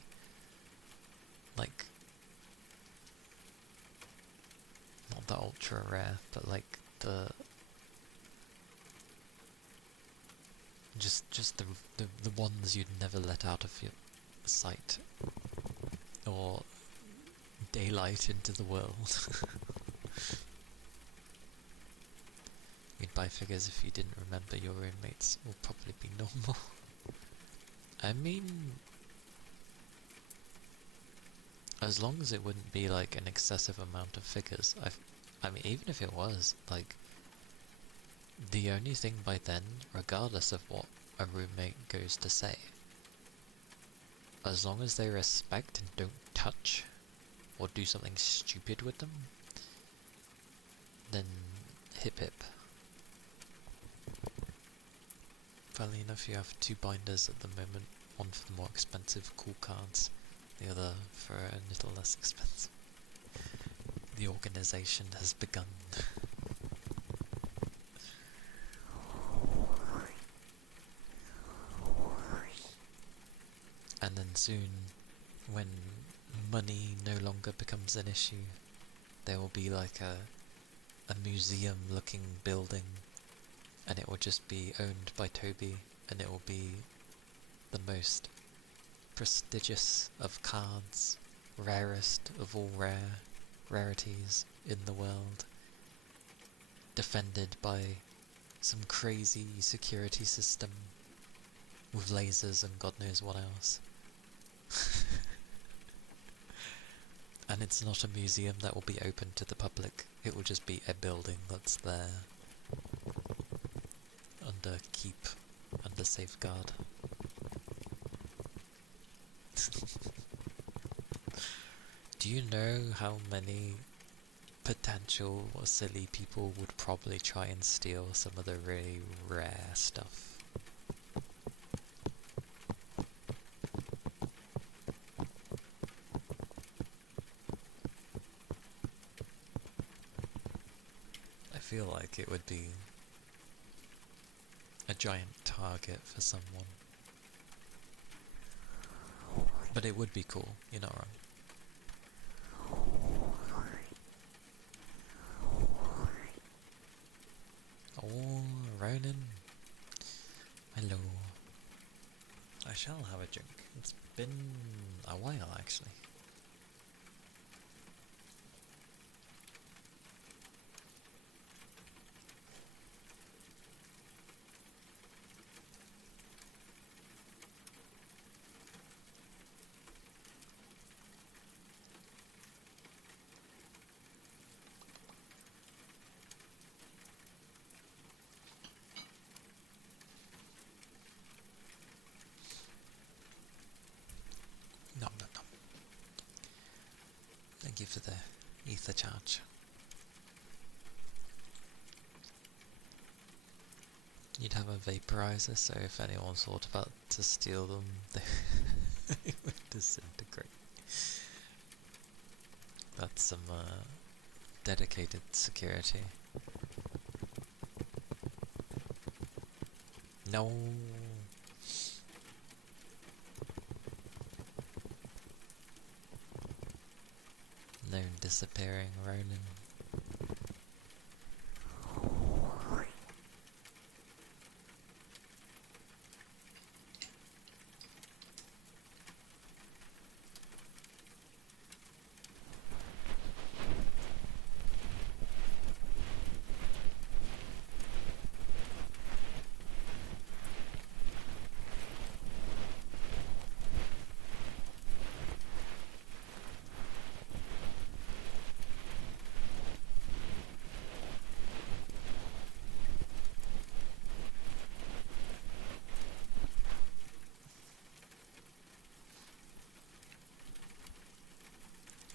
like, not the ultra rare, but like the just the ones you'd never let out of your sight or daylight into the world. You'd buy figures if you didn't remember your roommates. Will probably be normal. I mean, as long as it wouldn't be like an excessive amount of figures. I mean, even if it was, like, the only thing by then, regardless of what a roommate goes to say, as long as they respect and don't touch or do something stupid with them, then hip hip. Funnily enough, you have two binders at the moment, one for the more expensive cool cards, the other for a little less expensive. The organisation has begun. And then soon, when money no longer becomes an issue, there will be like a museum looking building, and it will just be owned by Toby, and it will be the most prestigious of cards, rarest of all rarities in the world, defended by some crazy security system with lasers and God knows what else. And it's not a museum that will be open to the public, it will just be a building that's there under keep, under safeguard. Do you know how many potential or silly people would probably try and steal some of the really rare stuff? I feel like it would be a giant target for someone. But it would be cool, you're not wrong. Oh, Ronan. Hello. I shall have a drink. It's been a while, actually. No, no, no. Thank you for the ether charge. You'd have a vaporizer, so if anyone thought about to steal them, they would disintegrate. That's some dedicated security. No. No disappearing Ronin.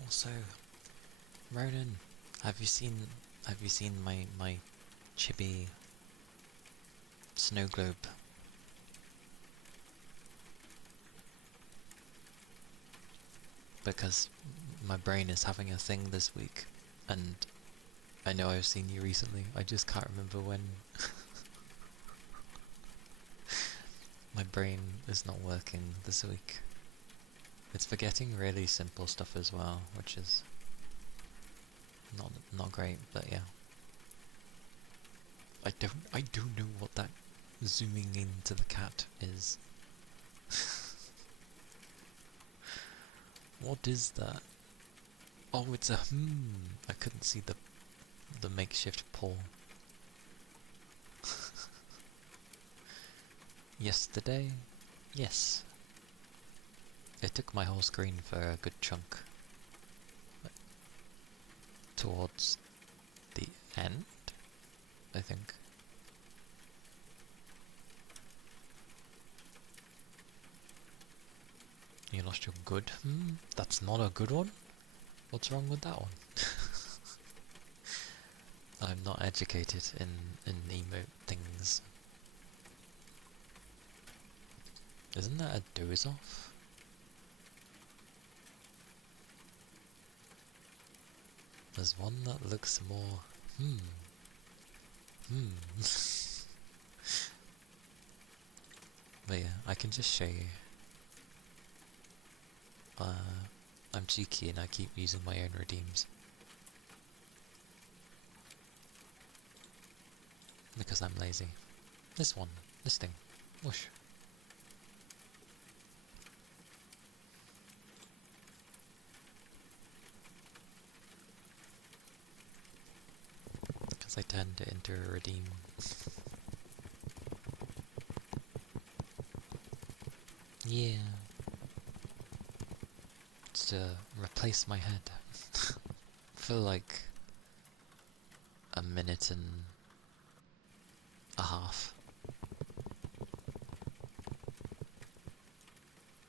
Also, Ronan, have you seen my chibi snow globe? Because my brain is having a thing this week, and I know I've seen you recently, I just can't remember when. My brain is not working this week. It's forgetting really simple stuff as well, which is not great, but yeah. I don't know what that zooming into the cat is. What is that? Oh, it's a I couldn't see the makeshift paw. Yesterday? Yes. It took my whole screen for a good chunk. Towards the end, I think. You lost your good? That's not a good one? What's wrong with that one? I'm not educated in emote things. Isn't that a doze off? There's one that looks more But yeah, I can just show you. I'm cheeky and I keep using my own redeems. Because I'm lazy. This one. This thing. Whoosh. Because I turned it into a redeem. Yeah. It's to replace my head. For like a minute and a half.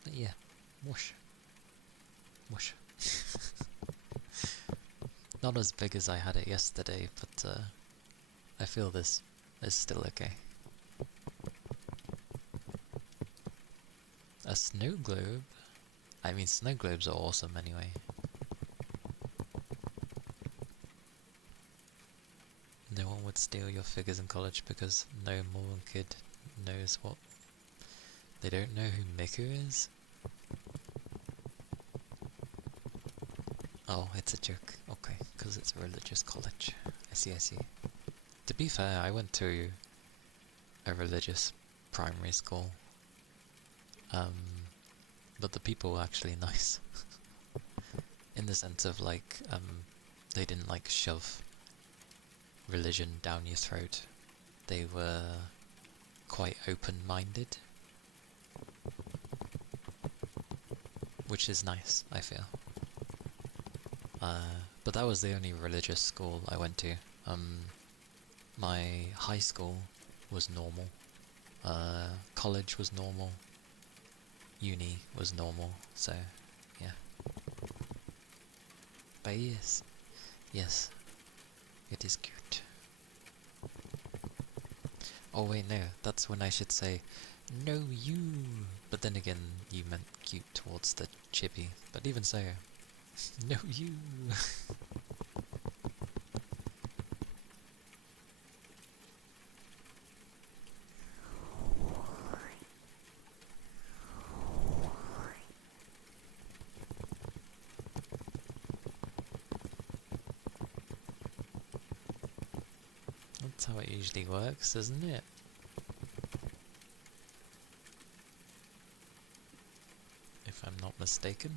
But yeah. Whoosh. Whoosh. Not as big as I had it yesterday, but I feel this is still okay. A snow globe? I mean, snow globes are awesome anyway. No one would steal your figures in college because no Mormon kid knows what... They don't know who Miku is? Oh, it's a joke. Okay, because it's a religious college. I see, I see. To be fair, I went to a religious primary school, um, but the people were actually nice. In the sense of, like, they didn't, like, shove religion down your throat. They were quite open-minded, which is nice, I feel. But that was the only religious school I went to. My high school was normal. College was normal. Uni was normal. So, yeah. But yes, yes, it is cute. Oh wait, no, that's when I should say, no you! But then again, you meant cute towards the chibi. But even so, no you! That's how it usually works, isn't it? If I'm not mistaken.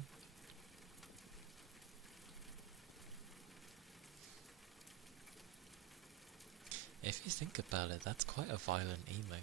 If you think about it, that's quite a violent emote.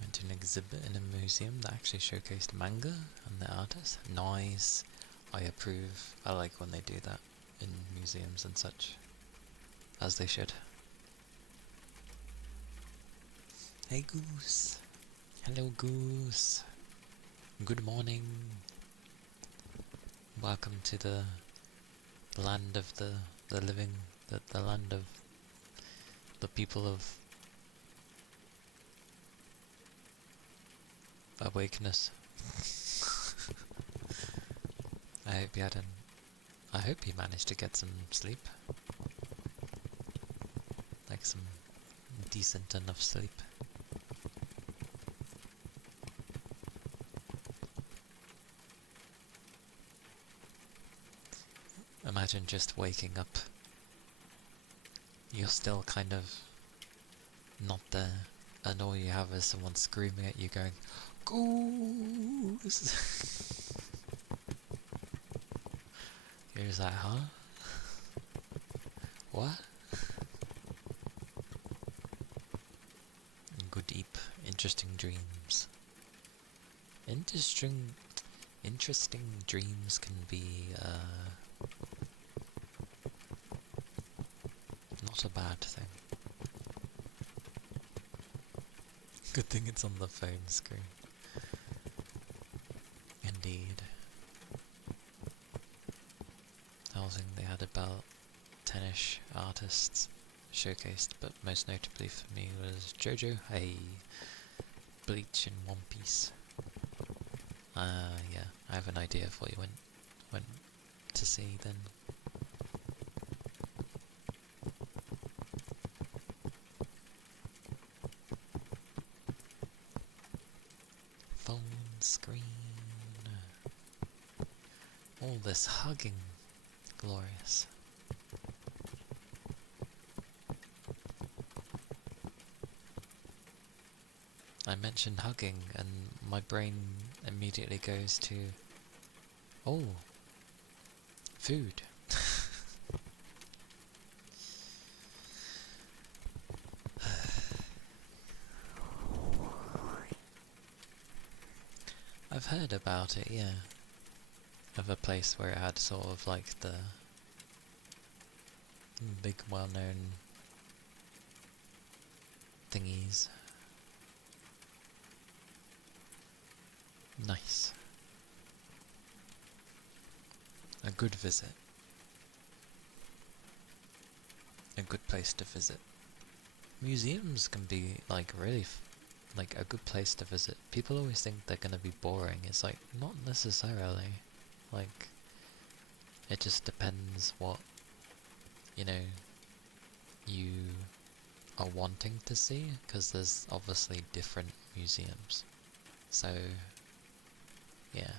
Went to an exhibit in a museum that actually showcased manga and the artists. Nice. I approve. I like when they do that in museums and such. As they should. Hey Goose. Hello Goose. Good morning. Welcome to the land of the living, the land of the people of awakeness. I hope you managed to get some sleep. Like some decent enough sleep. Imagine just waking up. You're still kind of not there, and all you have is someone screaming at you going, "Goose!" You're just like, huh? What? Good deep, interesting dreams. Interesting dreams can be, not a bad thing. Good thing it's on the phone screen. Indeed. I think they had about 10-ish artists showcased, but most notably for me was JoJo, a Bleach in One Piece. Yeah, I have an idea of what you went to see then. Phone screen. All this hugging. Glorious. I mentioned hugging and my brain immediately goes to, oh, food. I've heard about it, yeah. Of a place where it had sort of like the big well-known thingies. Nice. A good visit. A good place to visit. Museums can be like really like a good place to visit. People always think they're gonna be boring. It's like not necessarily. Like it just depends what you know you are wanting to see, because there's obviously different museums. So yeah.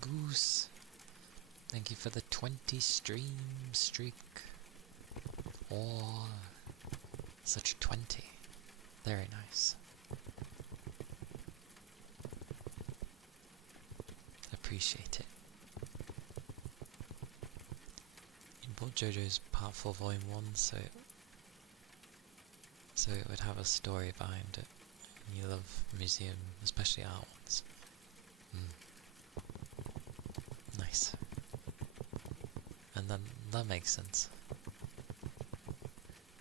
Goose, thank you for the 20 stream streak. Oh, such 20. Very nice. Appreciate it. You bought JoJo's Part 4 Volume 1 so it would have a story behind it. You love museum, especially art ones. Nice. And then that makes sense.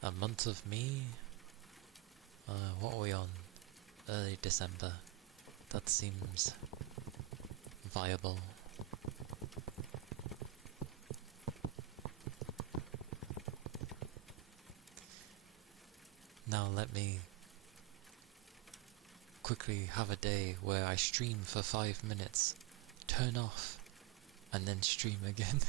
A month of me? What are we on? Early December. That seems viable. Now let me quickly have a day where I stream for 5 minutes, turn off, and then stream again.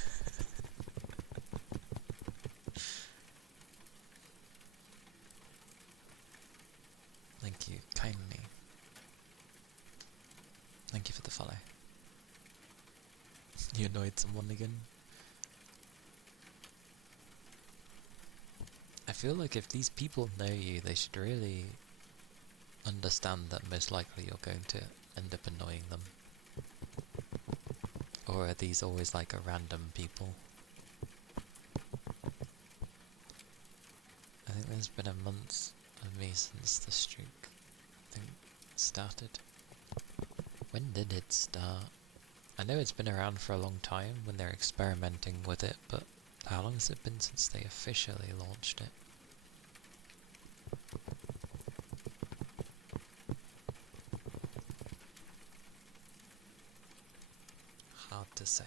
Thank you kindly. Thank you for the follow. You annoyed someone again? I feel like if these people know you, they should really understand that most likely you're going to end up annoying them. Or are these always like a random people? I think there's been a month of me since the streak started. When did it start? I know it's been around for a long time when they're experimenting with it, but how long has it been since they officially launched it? Hard to say.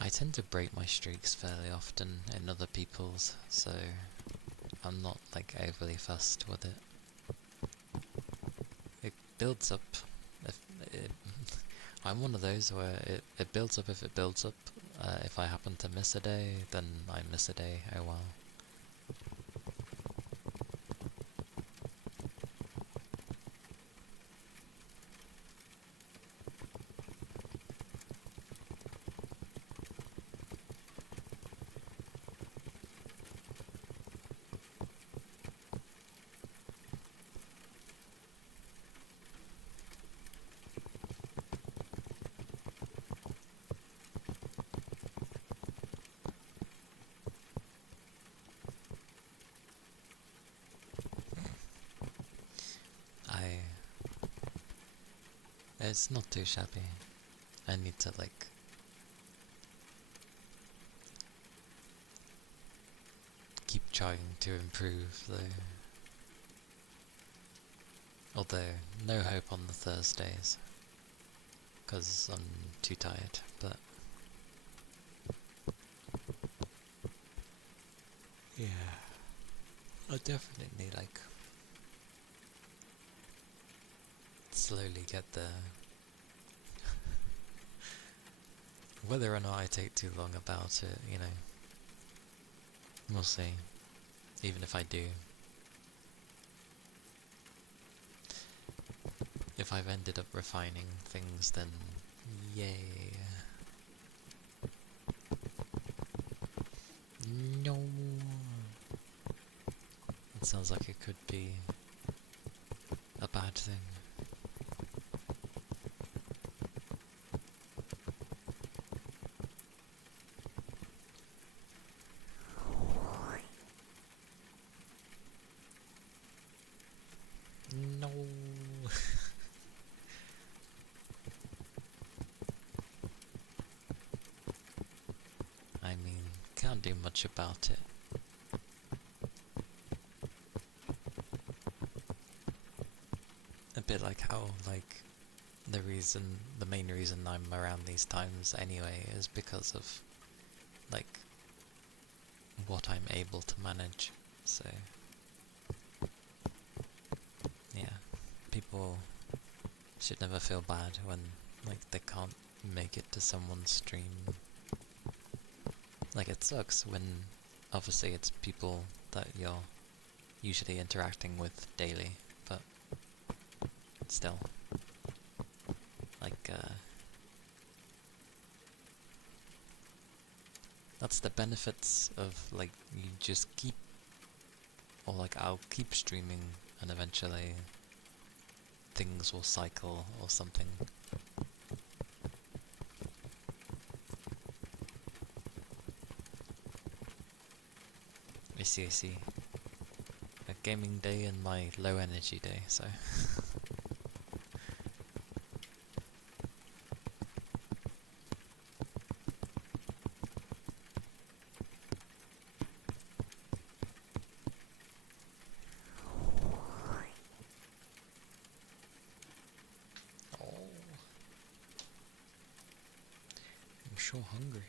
I tend to break my streaks fairly often in other people's, so I'm not like overly fussed with it. It builds up. I'm one of those where it builds up if it builds up. If I happen to miss a day, then I miss a day, oh well. it's not too shabby. I need to like keep trying to improve though. Although, no hope on the Thursdays, because I'm too tired, but yeah, I'll definitely like slowly get there. Whether or not I take too long about it, you know, we'll see. Even if I do. If I've ended up refining things, then yay. No. It sounds like it could be a bad thing. No. I mean, can't do much about it. A bit like how, like, the main reason I'm around these times anyway is because of, like, what I'm able to manage, so, yeah, people should never feel bad when, like, they can't make it to someone's stream. Like, it sucks when, obviously, it's people that you're usually interacting with daily, but still, like, that's the benefits of, like, you just keep, or like, I'll keep streaming and eventually things will cycle or something. I see. A gaming day and my low energy day, so. Oh, I'm sure hungry.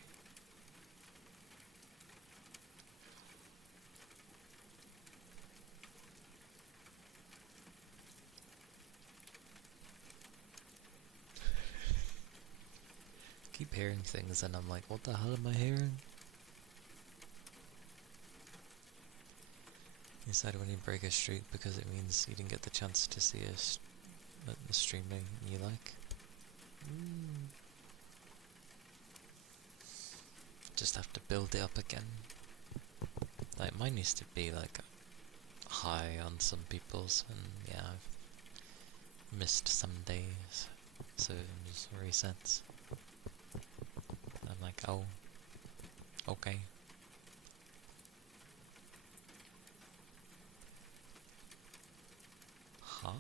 Keep hearing things and I'm like, what the hell am I hearing? You said when you break a streak because it means you didn't get the chance to see the streaming you like. Just have to build it up again. Like, mine used to be like high on some people's, and yeah, I've missed some days, so it just resets. I'm like, oh, okay. Huh?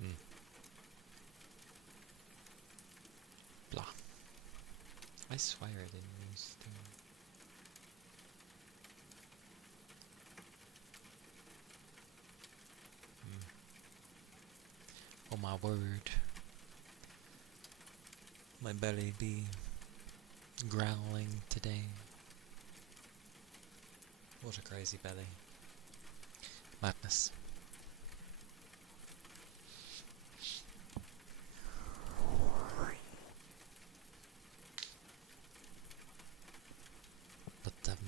Hmm. Blah. I swear I didn't use the... Oh my word. My belly be growling today. What a crazy belly. Madness. But,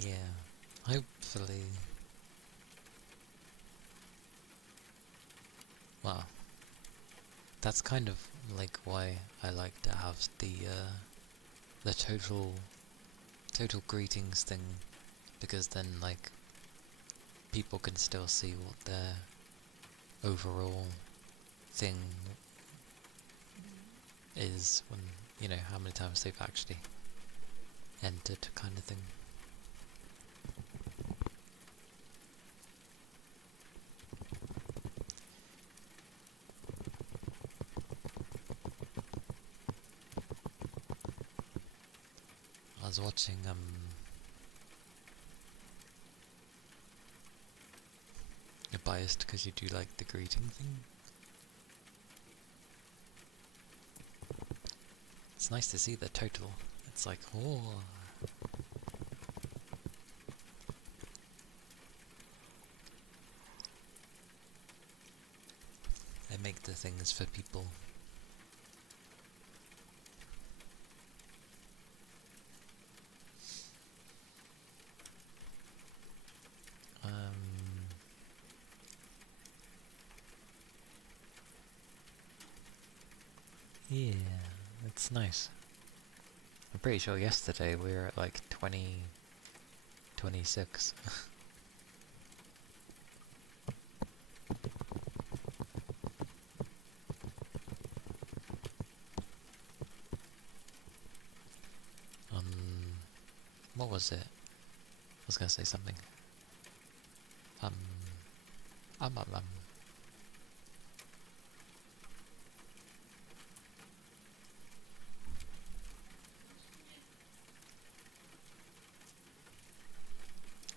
yeah, hopefully... Well, that's kind of like why I like to have the total greetings thing, because then, like, people can still see what their overall thing is when you know, how many times they've actually entered kind of thing. I was watching you're biased because you do like the greeting thing. It's nice to see the total. It's like, oh. They make the things for people. Yeah, it's nice. I'm pretty sure yesterday we were at like 26. What was it? I was gonna say something. Um, um, um, um.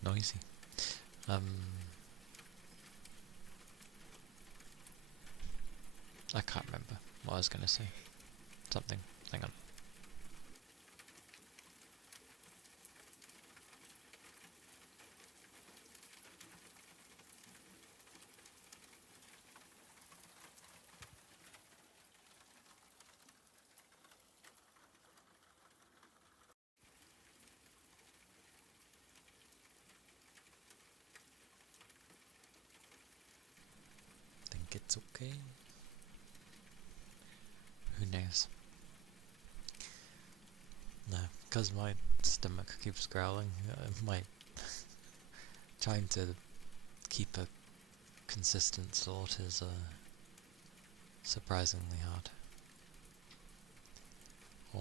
Noisy. I can't remember what I was gonna say. Something. Hang on. Think it's okay. Who knows? No, because my stomach keeps growling. My trying to keep a consistent thought is surprisingly hard. Oh.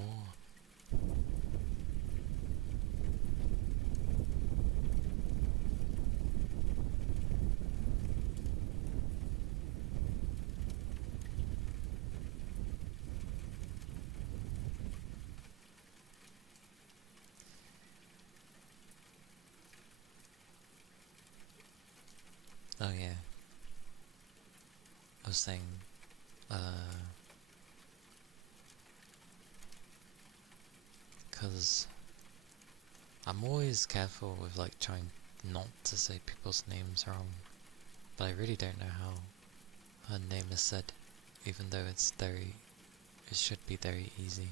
Oh yeah. I was saying, because I'm always careful with like trying not to say people's names wrong, but I really don't know how her name is said, even though it should be very easy.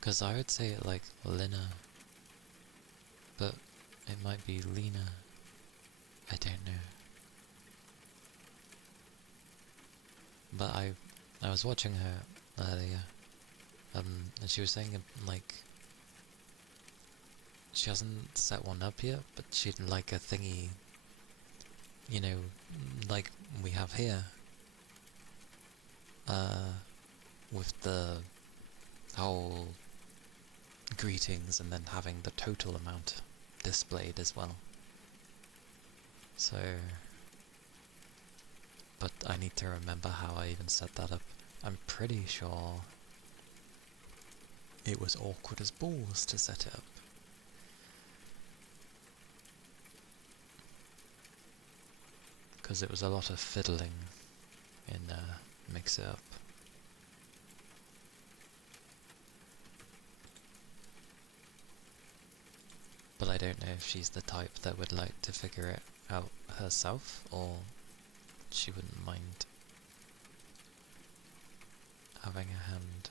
Because I would say it like Lina, but it might be Lena. I don't know. But I was watching her earlier, and she was saying like she hasn't set one up yet, but she'd like a thingy, you know, like we have here, with the whole greetings and then having the total amount displayed as well. So, but I need to remember how I even set that up. I'm pretty sure it was awkward as balls to set it up. Because it was a lot of fiddling in mix it up. But I don't know if she's the type that would like to figure it out herself, or she wouldn't mind having a hand.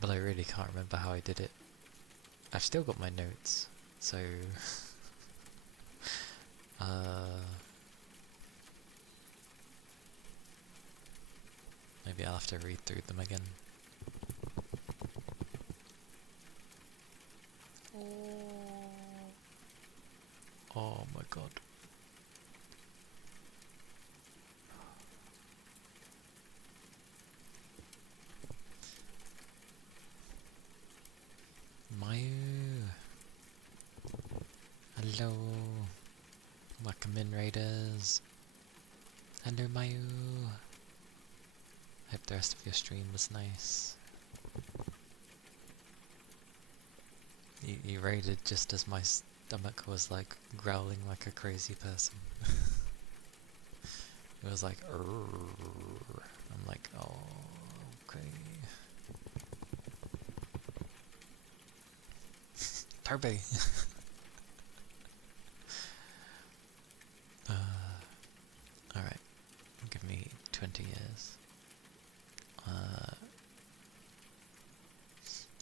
But I really can't remember how I did it. I've still got my notes, so maybe I'll have to read through them again. Hello. Welcome in, Raiders. Hello, Mayu. Hope the rest of your stream was nice. You raided just as my stomach was like growling like a crazy person. It was like, "Urgh." I'm like, oh, okay. Turby. Alright, give me 20 years.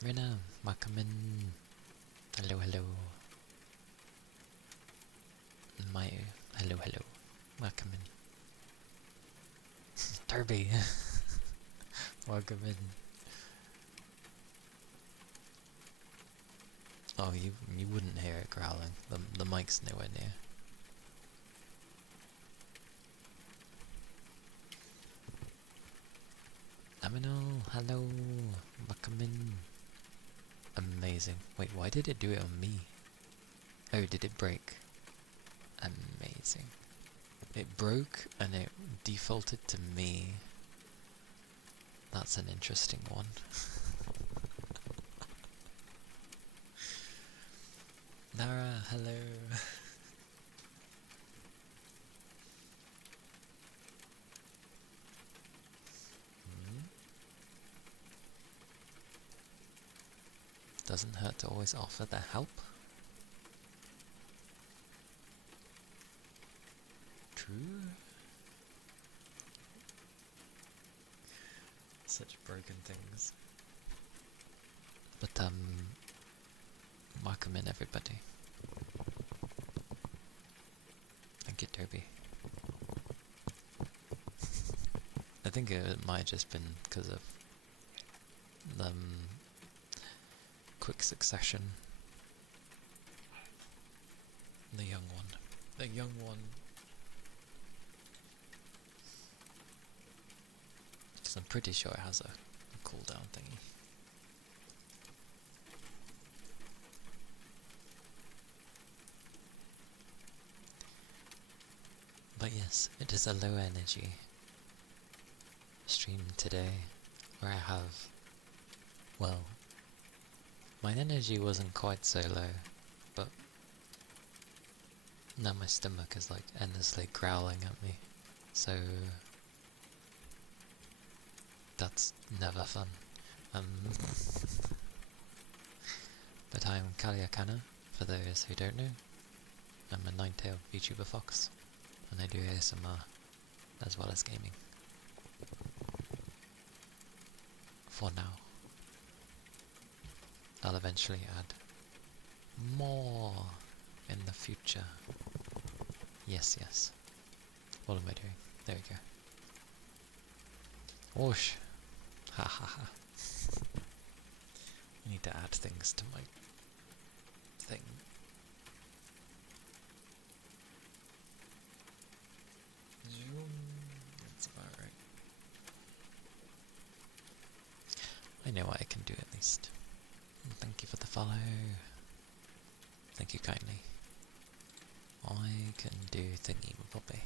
Rina, welcome in. Hello, hello. Mayu, hello, hello. Welcome in. Turby. Welcome in. Oh, you wouldn't hear it growling. The mic's nowhere near. Aminal, hello. Welcome in. Amazing. Wait, why did it do it on me? Oh, did it break? Amazing. It broke and it defaulted to me. That's an interesting one. Nara, hello. Doesn't hurt to always offer the help. True. Such broken things. But welcome in, everybody. Thank you, Derby. I think it might have just been because of quick succession. The young one. The young one. Because I'm pretty sure it has a cooldown thingy. But yes, it is a low energy stream today, where I have, well, my energy wasn't quite so low, but now my stomach is like endlessly growling at me, so that's never fun. But I'm Kaliakana, for those who don't know. I'm a nine-tailed VTuber fox, and I do ASMR as well as gaming. For now. I'll eventually add more in the future. Yes, yes. What am I doing? There we go. Whoosh! Ha ha ha. I need to add things to my thing. That's about right. I know what I can do at least. Thank you for the follow. Thank you kindly. I can do thingy bobbly.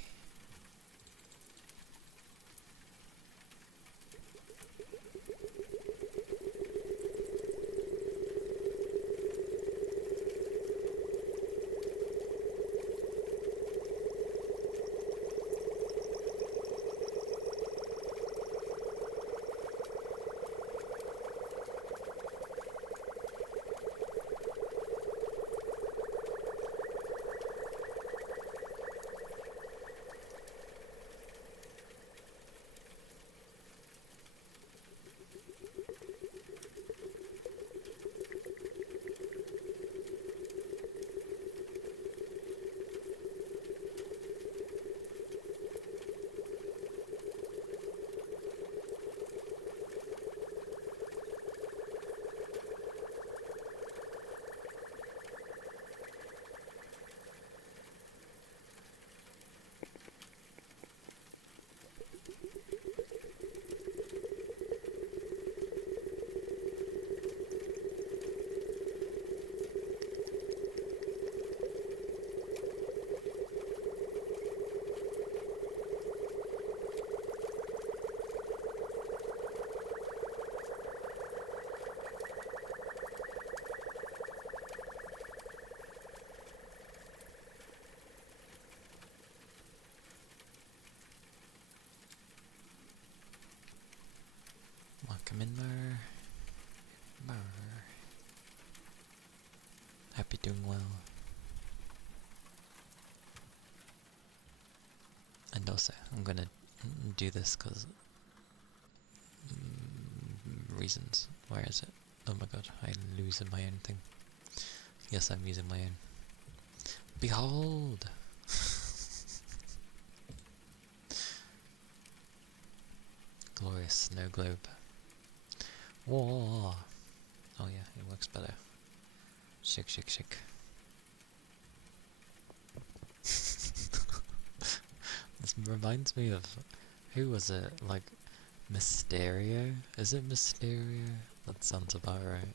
Come in, Mer. Mer. Hope you're doing well. And also, I'm gonna do this because reasons. Where is it? Oh my god, I'm losing my own thing. Yes, I'm using my own. Behold! Glorious snow globe. Whoa! Oh yeah, it works better. Shake, shake, shake. This reminds me of, who was it? Like, Mysterio? Is it Mysterio? That sounds about right.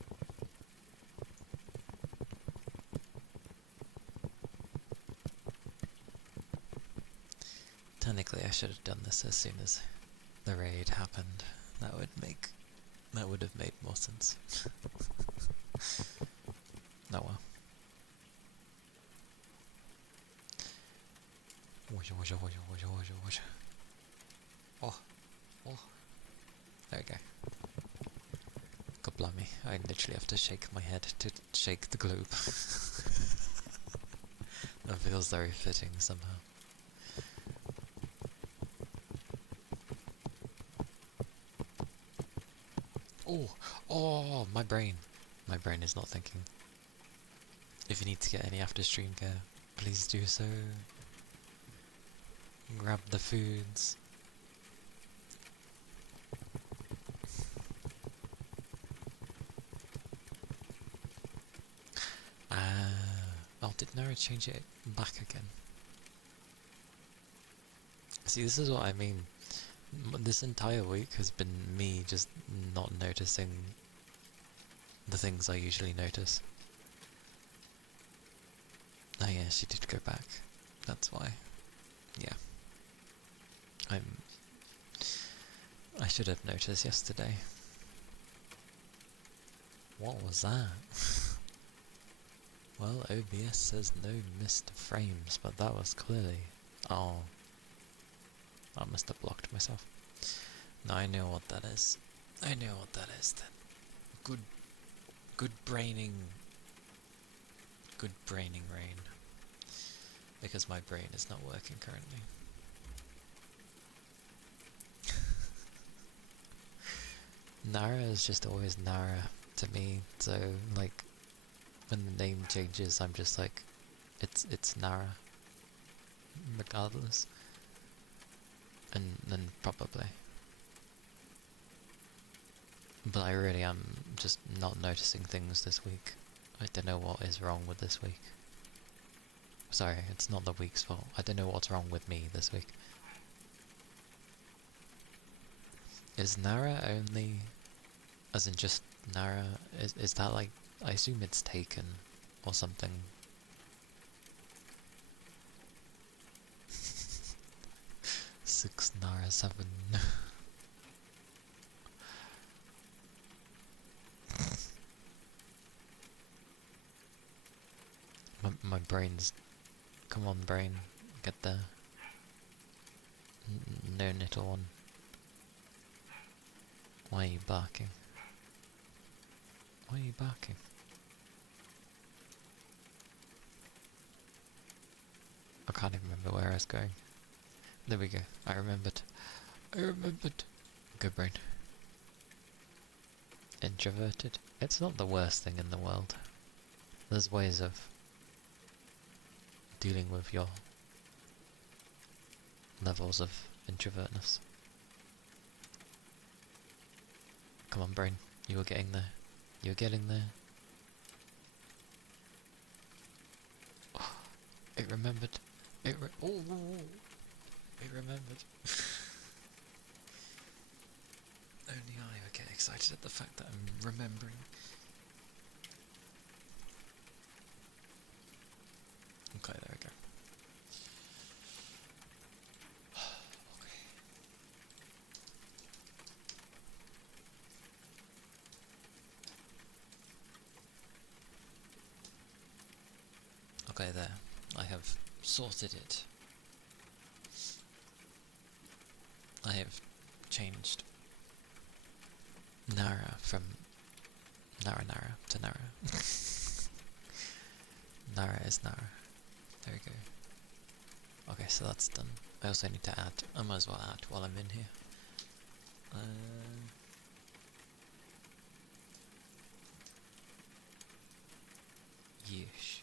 Technically, I should have done this as soon as the raid happened. That would have made more sense. Oh well. Oh, oh. There we go. God blimey, I literally have to shake my head to shake the globe. That feels very fitting somehow. Oh, my brain. My brain is not thinking. If you need to get any after stream care, please do so. Grab the foods. Oh, did Nara change it back again? See, this is what I mean. This entire week has been me just not noticing the things I usually notice. Oh yeah, she did go back. That's why. Yeah. I should have noticed yesterday. What was that? Well, OBS says no missed frames, but that was clearly... Oh. I must have blocked myself. No, I know what that is. I know what that is then. Good braining. Good braining rain. Because my brain is not working currently. Nara is just always Nara to me, so like when the name changes I'm just like it's Nara regardless. And then probably. But I really am just not noticing things this week. I don't know what is wrong with this week. Sorry, it's not the week's fault. I don't know what's wrong with me this week. Is Nara only, as in just Nara, is that like, I assume it's taken or something. 6 Nara 7. my brain's... Come on, brain. Get there. No, little one. Why are you barking? Why are you barking? I can't even remember where I was going. There we go. I remembered. I remembered. Good brain. Introverted. It's not the worst thing in the world. There's ways of dealing with your levels of introvertness. Come on, brain. You were getting there. You were getting there. Oh, it remembered. It remembered. Only I would get excited at the fact that I'm remembering. Okay, there we go. Okay, there. I have sorted it. I have changed Nara from Nara to Nara. Nara is Nara. There we go. Okay, so that's done. I also need to add. I might as well add while I'm in here. Yeesh.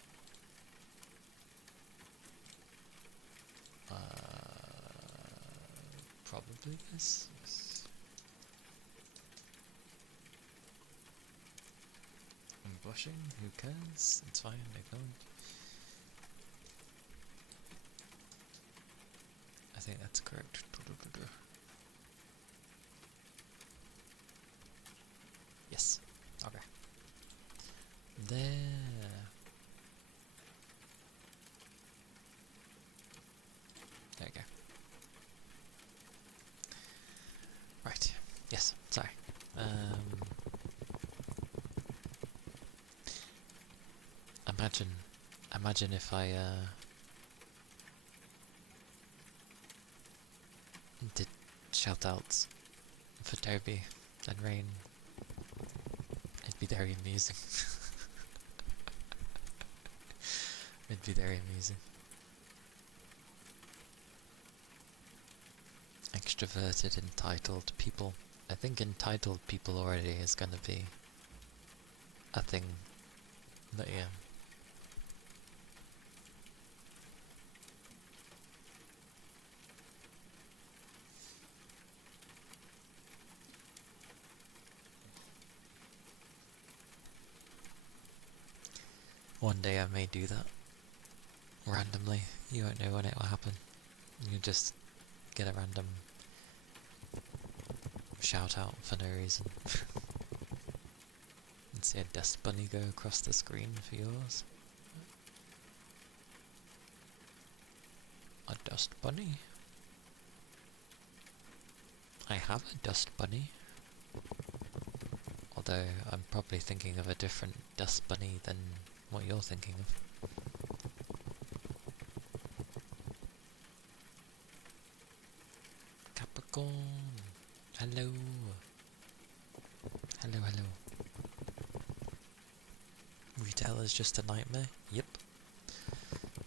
Probably this. Yes. I'm blushing. Who cares? It's fine. Ignore it. I think that's correct. Yes. Okay. There. There you go. Right. Yes. Sorry. Imagine if I did shoutouts for Toby and Rain. It'd be very amusing. It'd be very amusing. Extroverted, entitled people. I think entitled people already is gonna be a thing. But yeah. One day I may do that. Randomly. You won't know when it will happen. You just get a random shout out for no reason. And see a dust bunny go across the screen for yours. A dust bunny? I have a dust bunny. Although I'm probably thinking of a different dust bunny than what you're thinking of. Capricorn! Hello! Hello, hello. Retail is just a nightmare? Yep.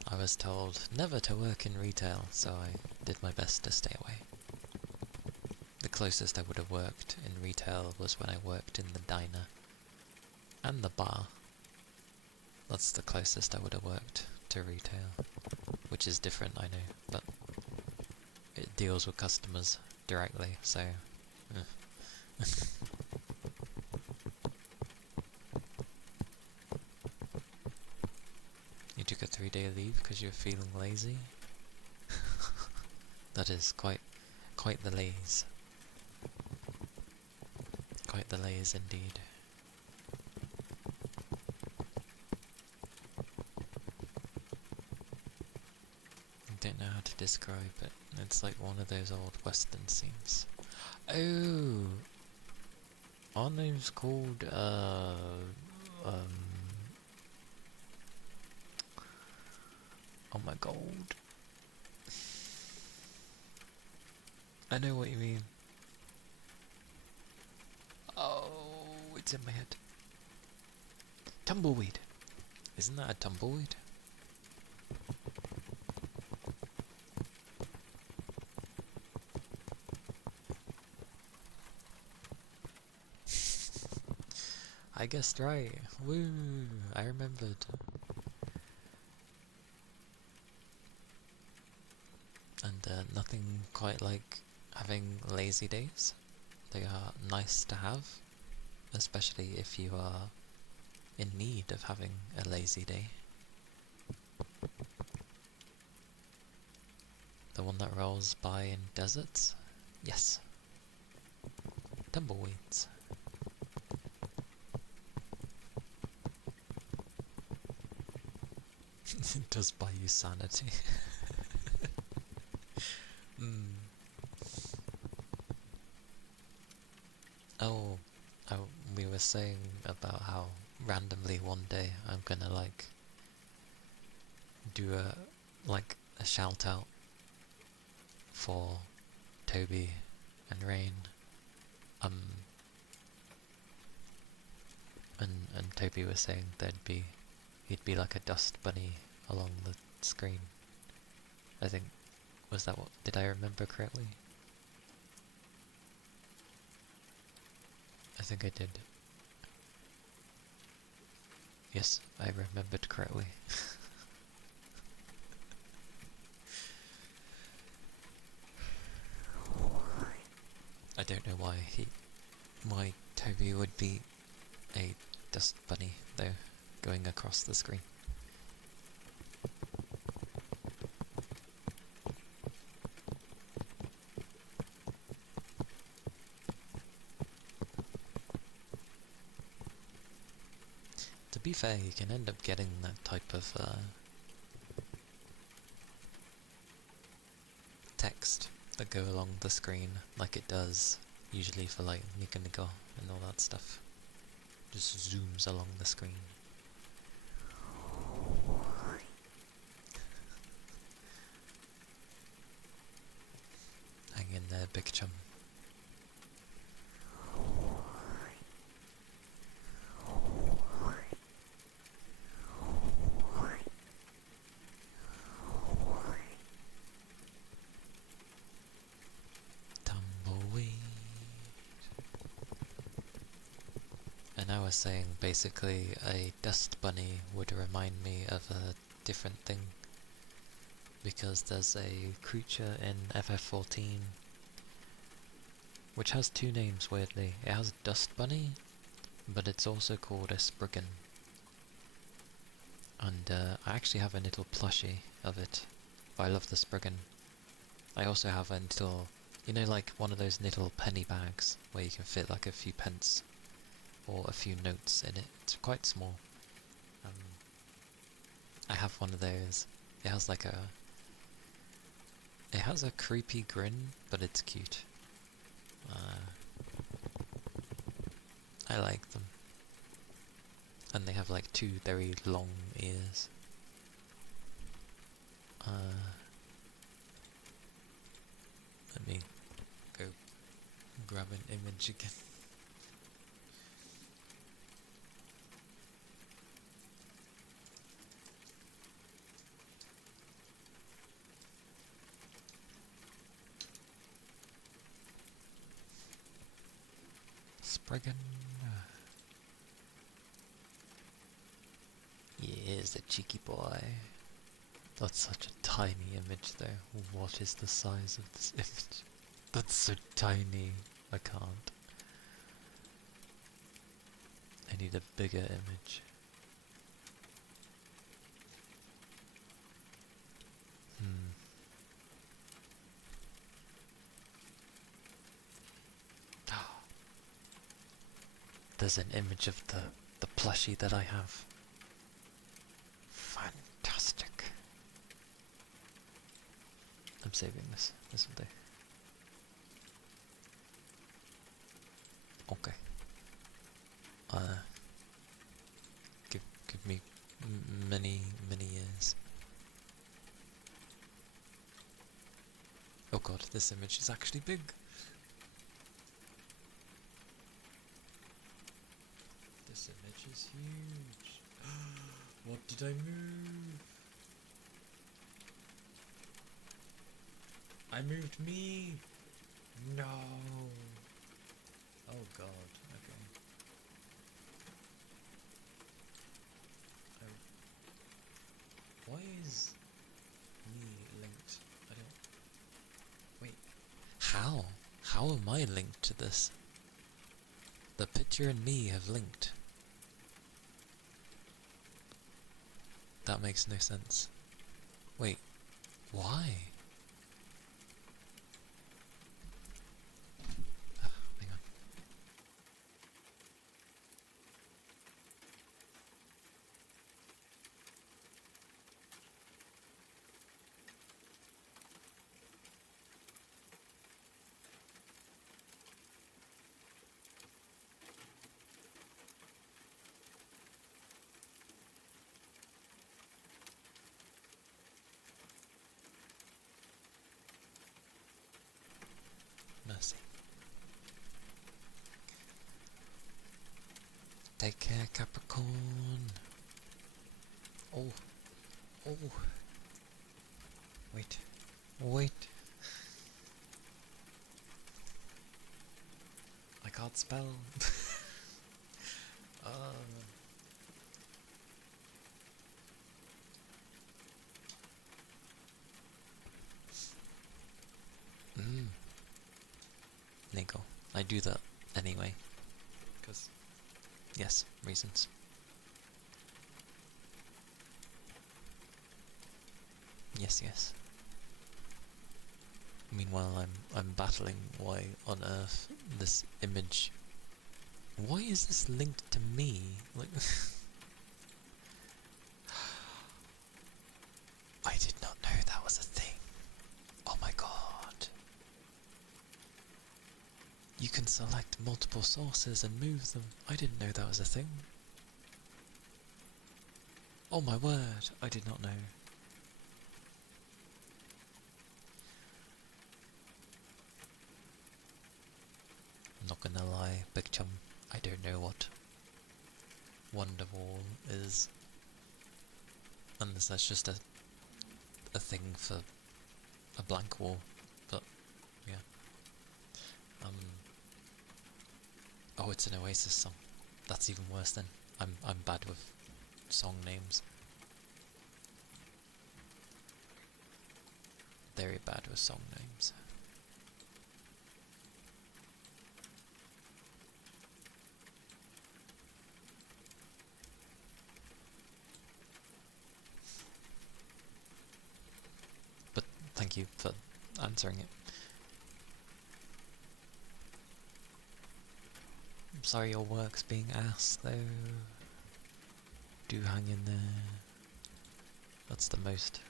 I was told never to work in retail, so I did my best to stay away. The closest I would have worked in retail was when I worked in the diner and the bar. That's the closest I would have worked to retail, which is different, I know, but it deals with customers directly, so... You took a 3-day leave because you're feeling lazy? That is quite the laze. Quite the laze indeed. I don't know how to describe it. It's like one of those old western scenes. Oh! Our name's called, oh my god. I know what you mean. Oh, it's in my head. Tumbleweed. Isn't that a tumbleweed? I guessed right. Woo! I remembered. And nothing quite like having lazy days. They are nice to have, especially if you are in need of having a lazy day. The one that rolls by in deserts? Yes. Tumbleweeds. It does buy you sanity. Oh, we were saying about how randomly one day I'm gonna like do a shout out for Toby and Rain. Toby was saying he'd be like a dust bunny along the screen. I think, was that what, did I remember correctly? I think I did. Yes, I remembered correctly. I don't know why Toby would be a dust bunny, though, going across the screen. To be fair, you can end up getting that type of text that go along the screen, like it does usually for like Nika Nika and all that stuff. Just zooms along the screen. Hang in there, big chum. Tumbleweed. And I was saying basically a dust bunny would remind me of a different thing, because there's a creature in FF14 which has two names weirdly. It has Dust Bunny, but it's also called a Spriggan. And I actually have a little plushie of it, but I love the Spriggan. I also have a little, you know, like one of those little penny bags where you can fit like a few pence or a few notes in it. It's quite small. I have one of those. It has like it has a creepy grin, but it's cute. I like them. And they have like two very long ears. Let me go grab an image again. Spriggan. Here's the cheeky boy. That's such a tiny image though. What is the size of this image? That's so tiny. I can't. I need a bigger image. There's an image of the plushie that I have. Fantastic. I'm saving this. This will do. Okay. Give me many years. Oh god, this image is actually big. This image is huge. What did I move? I moved me! No! Oh god, okay. Why is me linked? I don't... Wait. How? How am I linked to this? The picture and me have linked. That makes no sense. Wait, why? Hang on. Take care, Capricorn. Oh, oh. Wait, wait. I can't spell. Nego. I do that anyway. Because, yes, reasons. Yes. Meanwhile, I'm battling why on earth this image. Why is this linked to me? Like, I did not know that was a thing. Oh my god. You can select multiple sources and move them. I didn't know that was a thing. Oh my word, I did not know. I'm not gonna lie, Big Chum, I don't know what Wonderwall is. Unless that's just a thing for a blank wall. But, yeah. Oh, it's an Oasis song. That's even worse then. I'm bad with song names. Very bad with song names. But thank you for answering it. I'm sorry your work's being asked though. Do hang in there. That's the most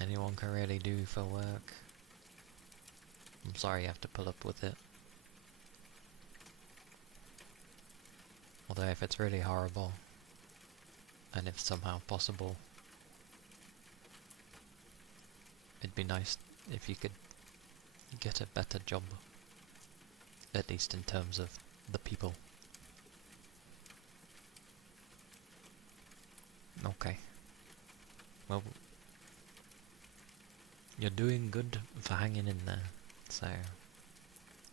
anyone can really do for work. I'm sorry you have to put up with it. Although if it's really horrible, and if somehow possible, it'd be nice if you could get a better job. At least in terms of the people. Okay. Well, you're doing good for hanging in there. So,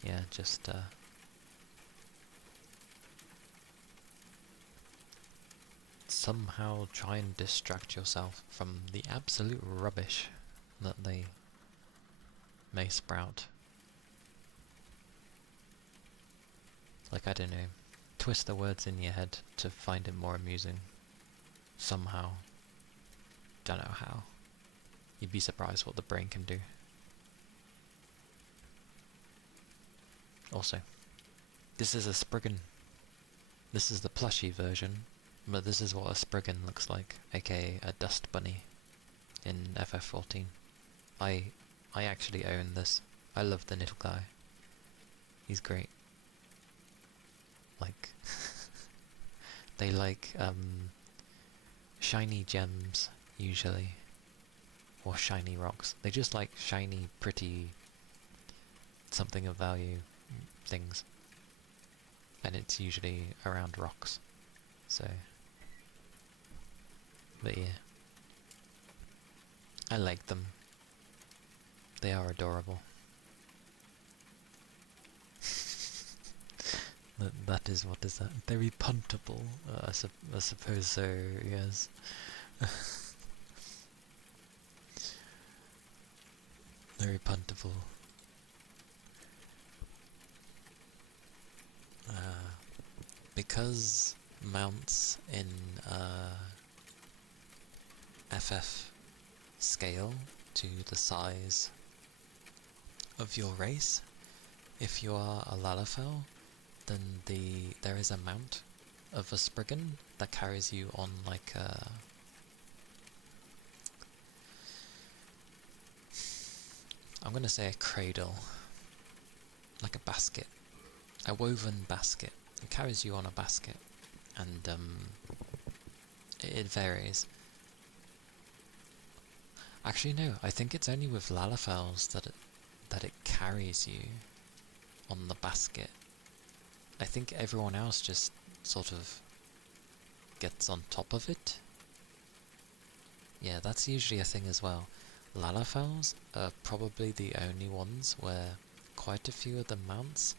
yeah, just somehow try and distract yourself from the absolute rubbish that they may sprout. Like, I don't know, twist the words in your head to find it more amusing. Somehow. Don't know how. You'd be surprised what the brain can do. Also, this is a Spriggan. This is the plushie version, but this is what a Spriggan looks like, aka a dust bunny in FF14. I actually own this. I love the little guy. He's great. Like, they like shiny gems usually, or shiny rocks. They just like shiny, pretty, something of value things, and it's usually around rocks. So, but yeah, I like them. They are adorable. That is, what is that? Very puntable. I suppose so, yes. Very puntable. Because mounts in FF scale to the size of your race, if you are a Lalafell, then there is a mount of a Spriggan that carries you on like a... I'm gonna say a cradle. Like a basket. A woven basket. It carries you on a basket. And it varies. Actually no, I think it's only with Lalafells that it carries you on the basket. I think everyone else just sort of gets on top of it. Yeah, that's usually a thing as well. Lalafels are probably the only ones where quite a few of the mounts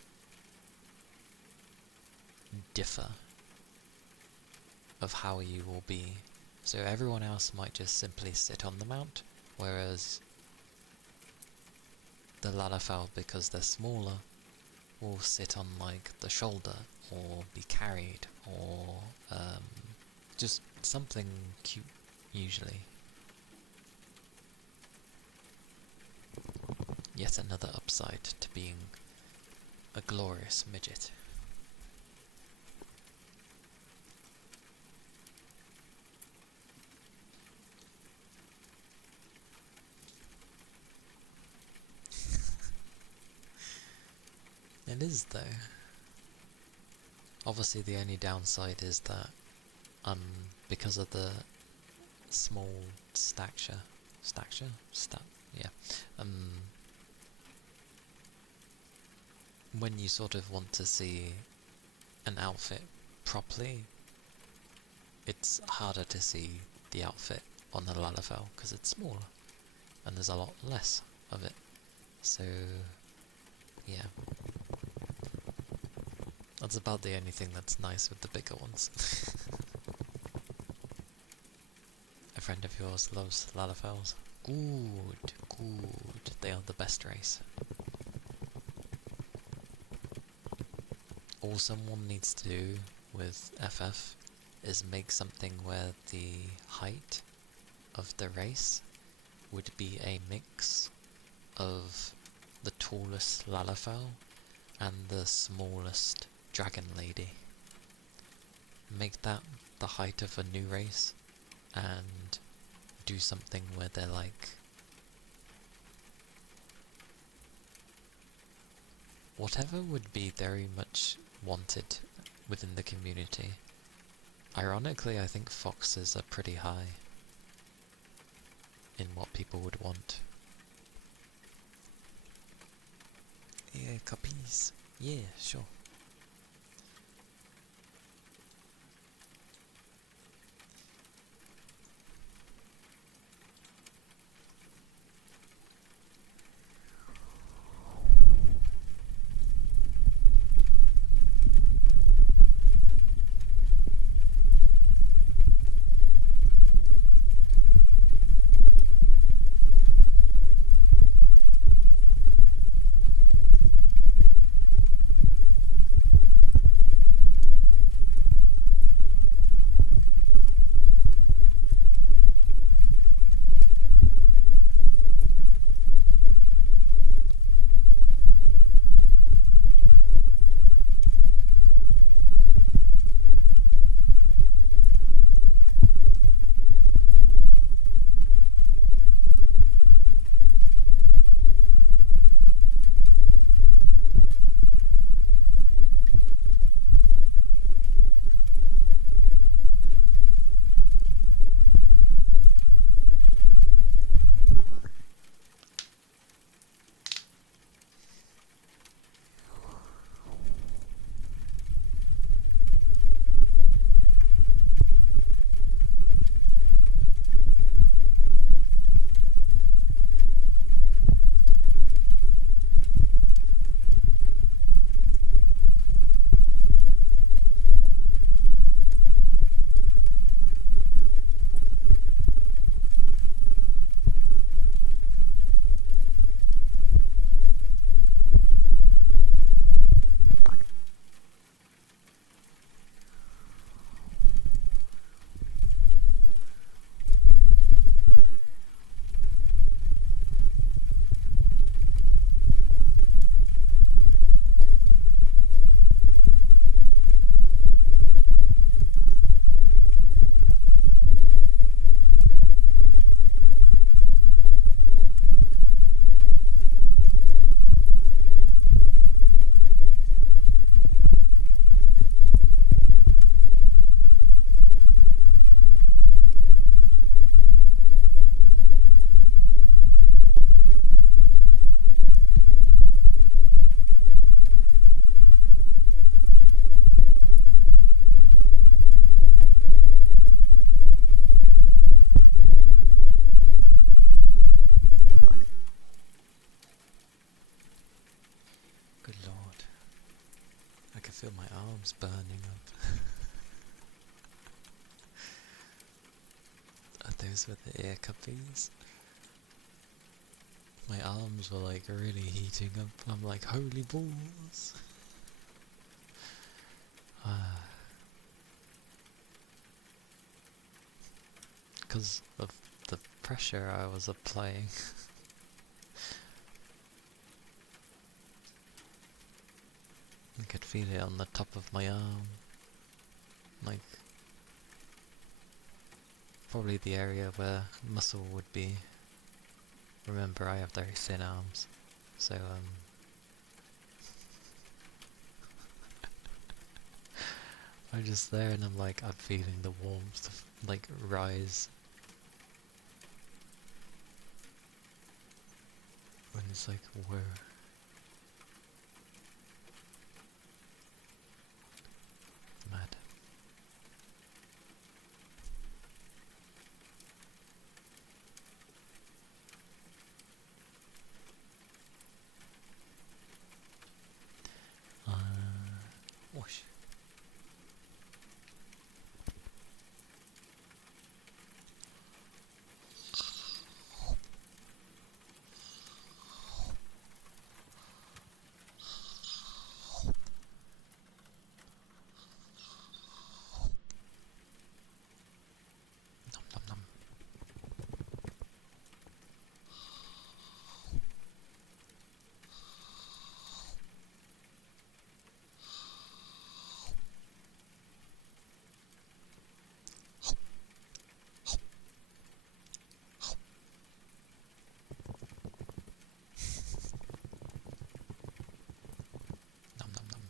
differ of how you will be. So everyone else might just simply sit on the mount, whereas the Lalafell, because they're smaller, will sit on like the shoulder, or be carried, or just something cute usually. Yet another upside to being a glorious midget. It is though. Obviously the only downside is that because of the small stature, yeah, when you sort of want to see an outfit properly, it's harder to see the outfit on the Lalafell because it's smaller and there's a lot less of it. So yeah, that's about the only thing that's nice with the bigger ones. A friend of yours loves Lalafells. Good, good. They are the best race. All someone needs to do with FF is make something where the height of the race would be a mix of the tallest Lalafell and the smallest Dragon Lady. Make that the height of a new race and do something where they're like whatever would be very much wanted within the community. Ironically, I think foxes are pretty high in what people would want. Yeah, copies. Yeah, sure. arms burning up. Are those with the ear cuppies? My arms were like really heating up. I'm like, holy balls! Because of the pressure I was applying. I could feel it on the top of my arm. Like, probably the area where muscle would be. Remember, I have very thin arms, so I'm just there and I'm like, I'm feeling the warmth like rise. And it's like, whoa. Mad. Whoosh. Nom nom nom. Nom nom nom.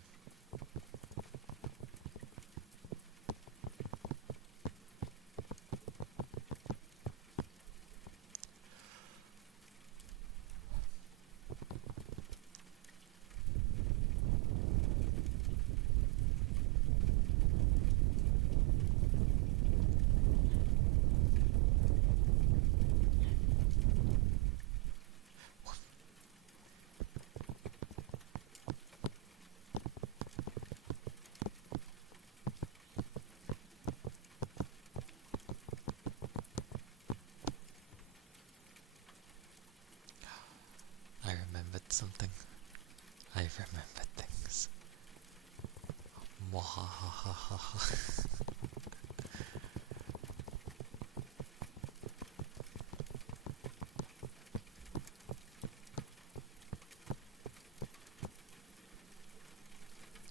I remembered something. I remembered things. Mwahahaha.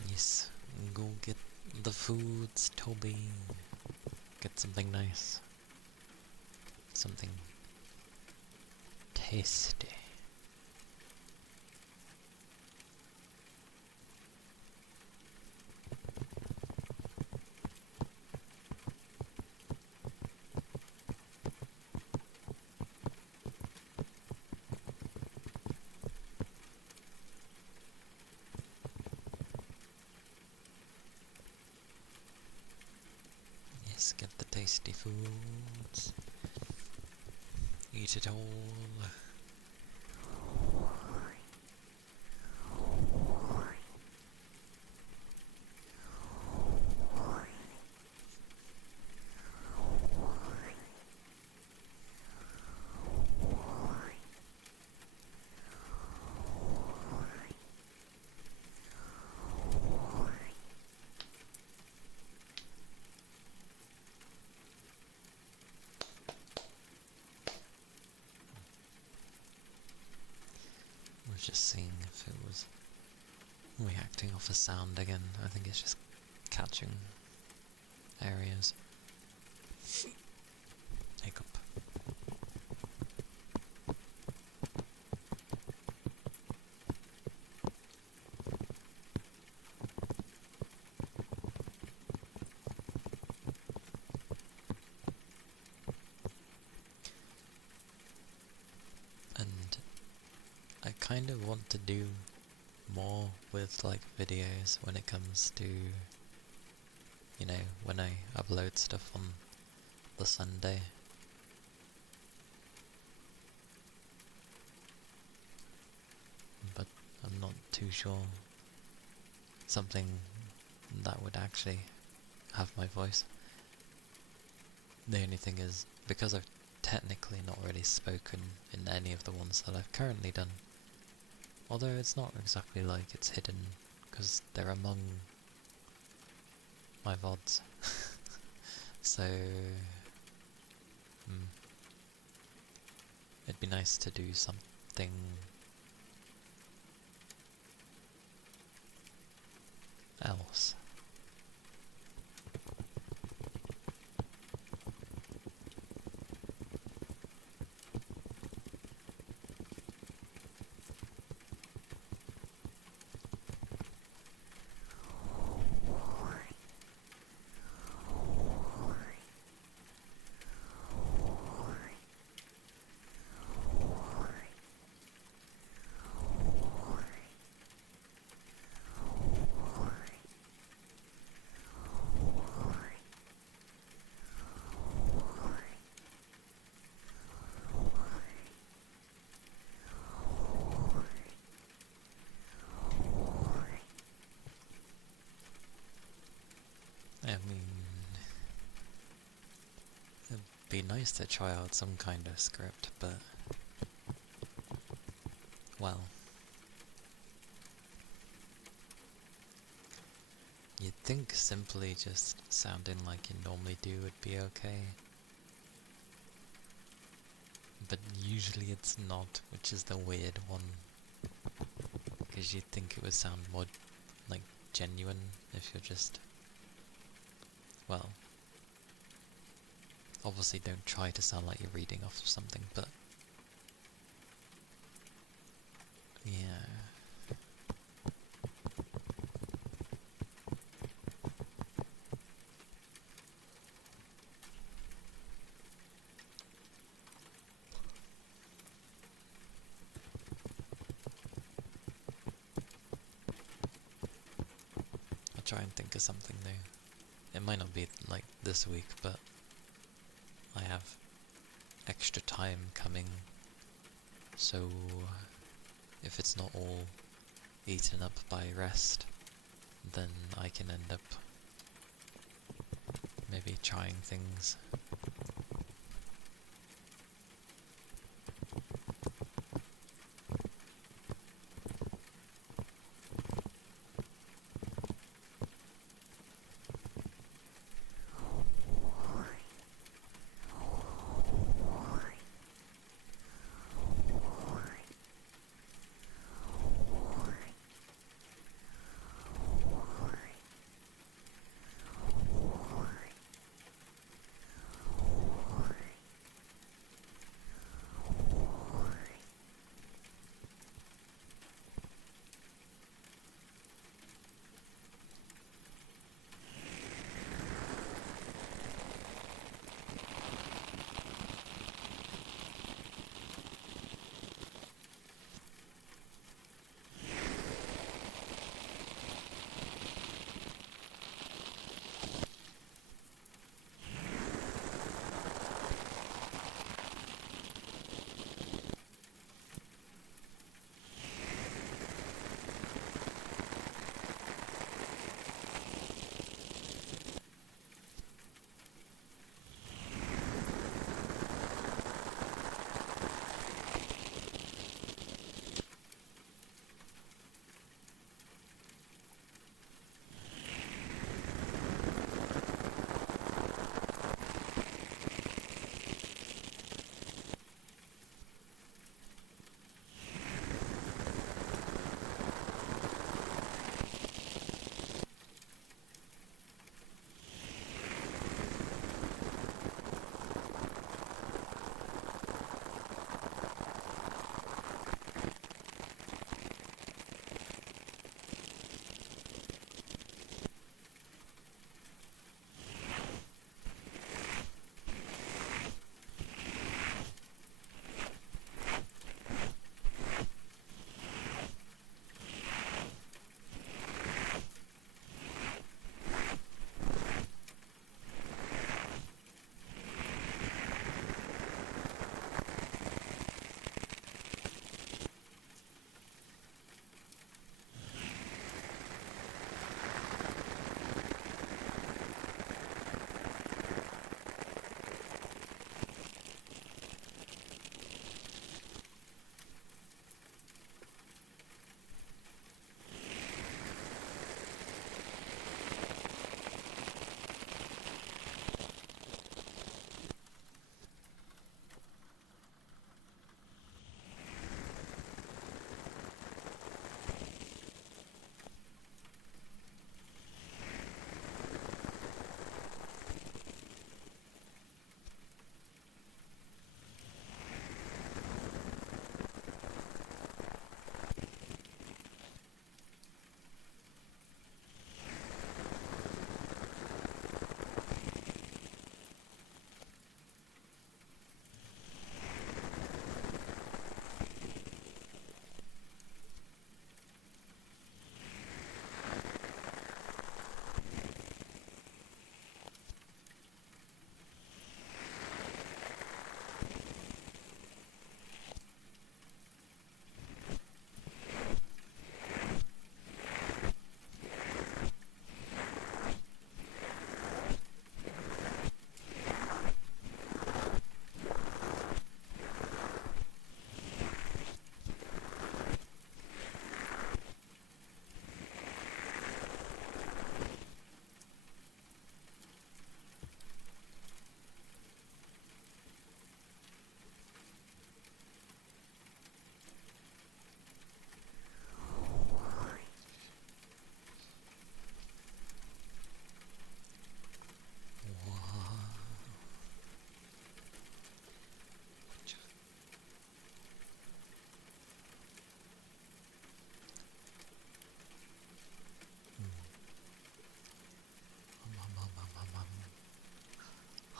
Yes, go get the foods, Toby. Get something nice. Something tasty. Yes, get the tasty foods. Eat it all. I was just seeing if it was reacting off a sound again. I think it's just catching areas. Hiccup. And I kind of want to do more with like videos when it comes to, you know, when I upload stuff on the Sunday. But I'm not too sure. Something that would actually have my voice. The only thing is, because I've technically not really spoken in any of the ones that I've currently done, although it's not exactly like it's hidden, because they're among my VODs. So, it'd be nice to do something else. I mean, it'd be nice to try out some kind of script, but, well, you'd think simply just sounding like you normally do would be okay. But usually it's not, which is the weird one. Because you'd think it would sound more, like, genuine if you're just... Well, obviously don't try to sound like you're reading off of something, but... yeah. I'll try and think of something new. It might not be, like, this week, but I have extra time coming, so if it's not all eaten up by rest, then I can end up maybe trying things.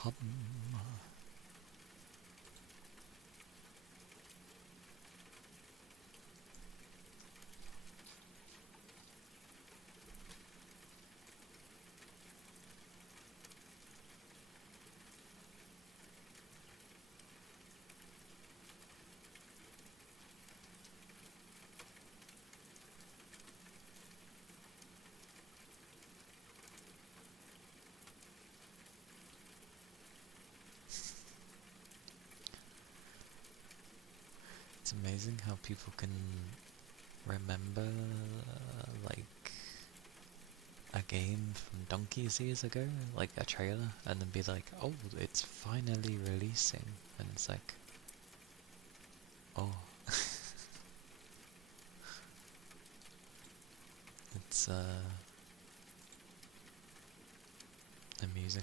hum. It's amazing how people can remember like a game from donkeys years ago, like a trailer, and then be like, oh, it's finally releasing, and it's like, oh, it's amusing.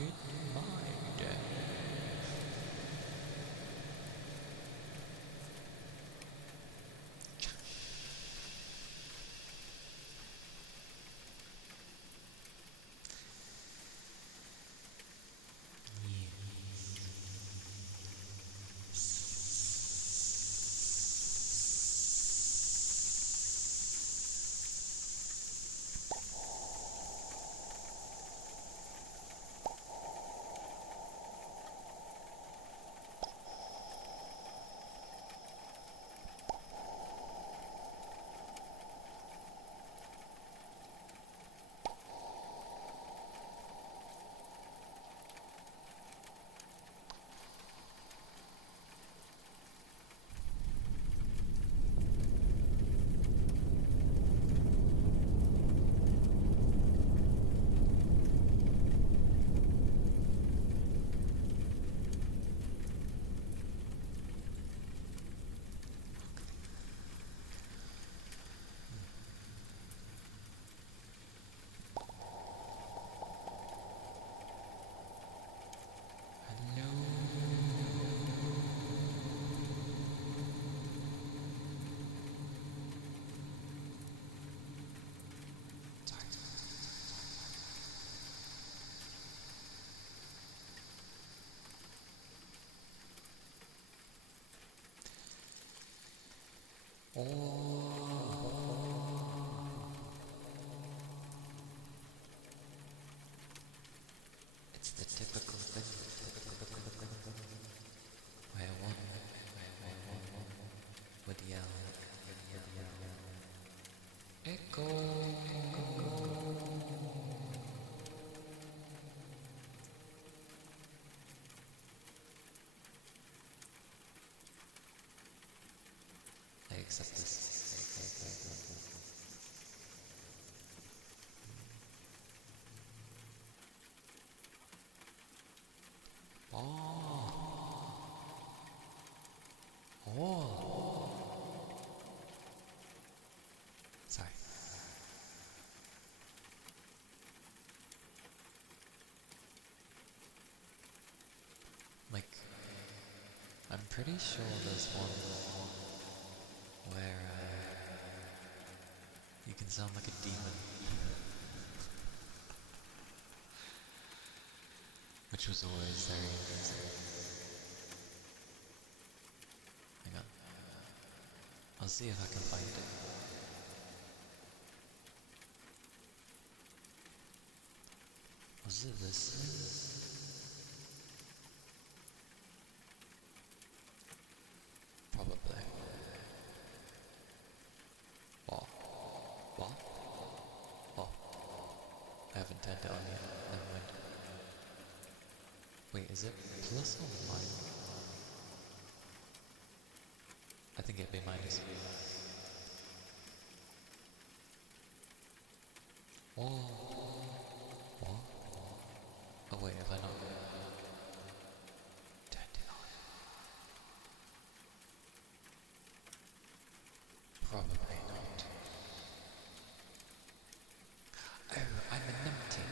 it my day. It's the typical thing where one would yell, Echo! I accept this. Oh! Sorry. Like, I'm pretty sure there's one where you can sound like a demon. Which was always very amusing. Hang on. I'll see if I can find it. Was it this thing? Probably. What? What? Oh. I haven't turned it on yet. Never mind. Wait, is it plus or minus? I think it'd be minus. Oh. What? Oh wait, have I not turned it on? Probably not. Oh, I'm a numpty.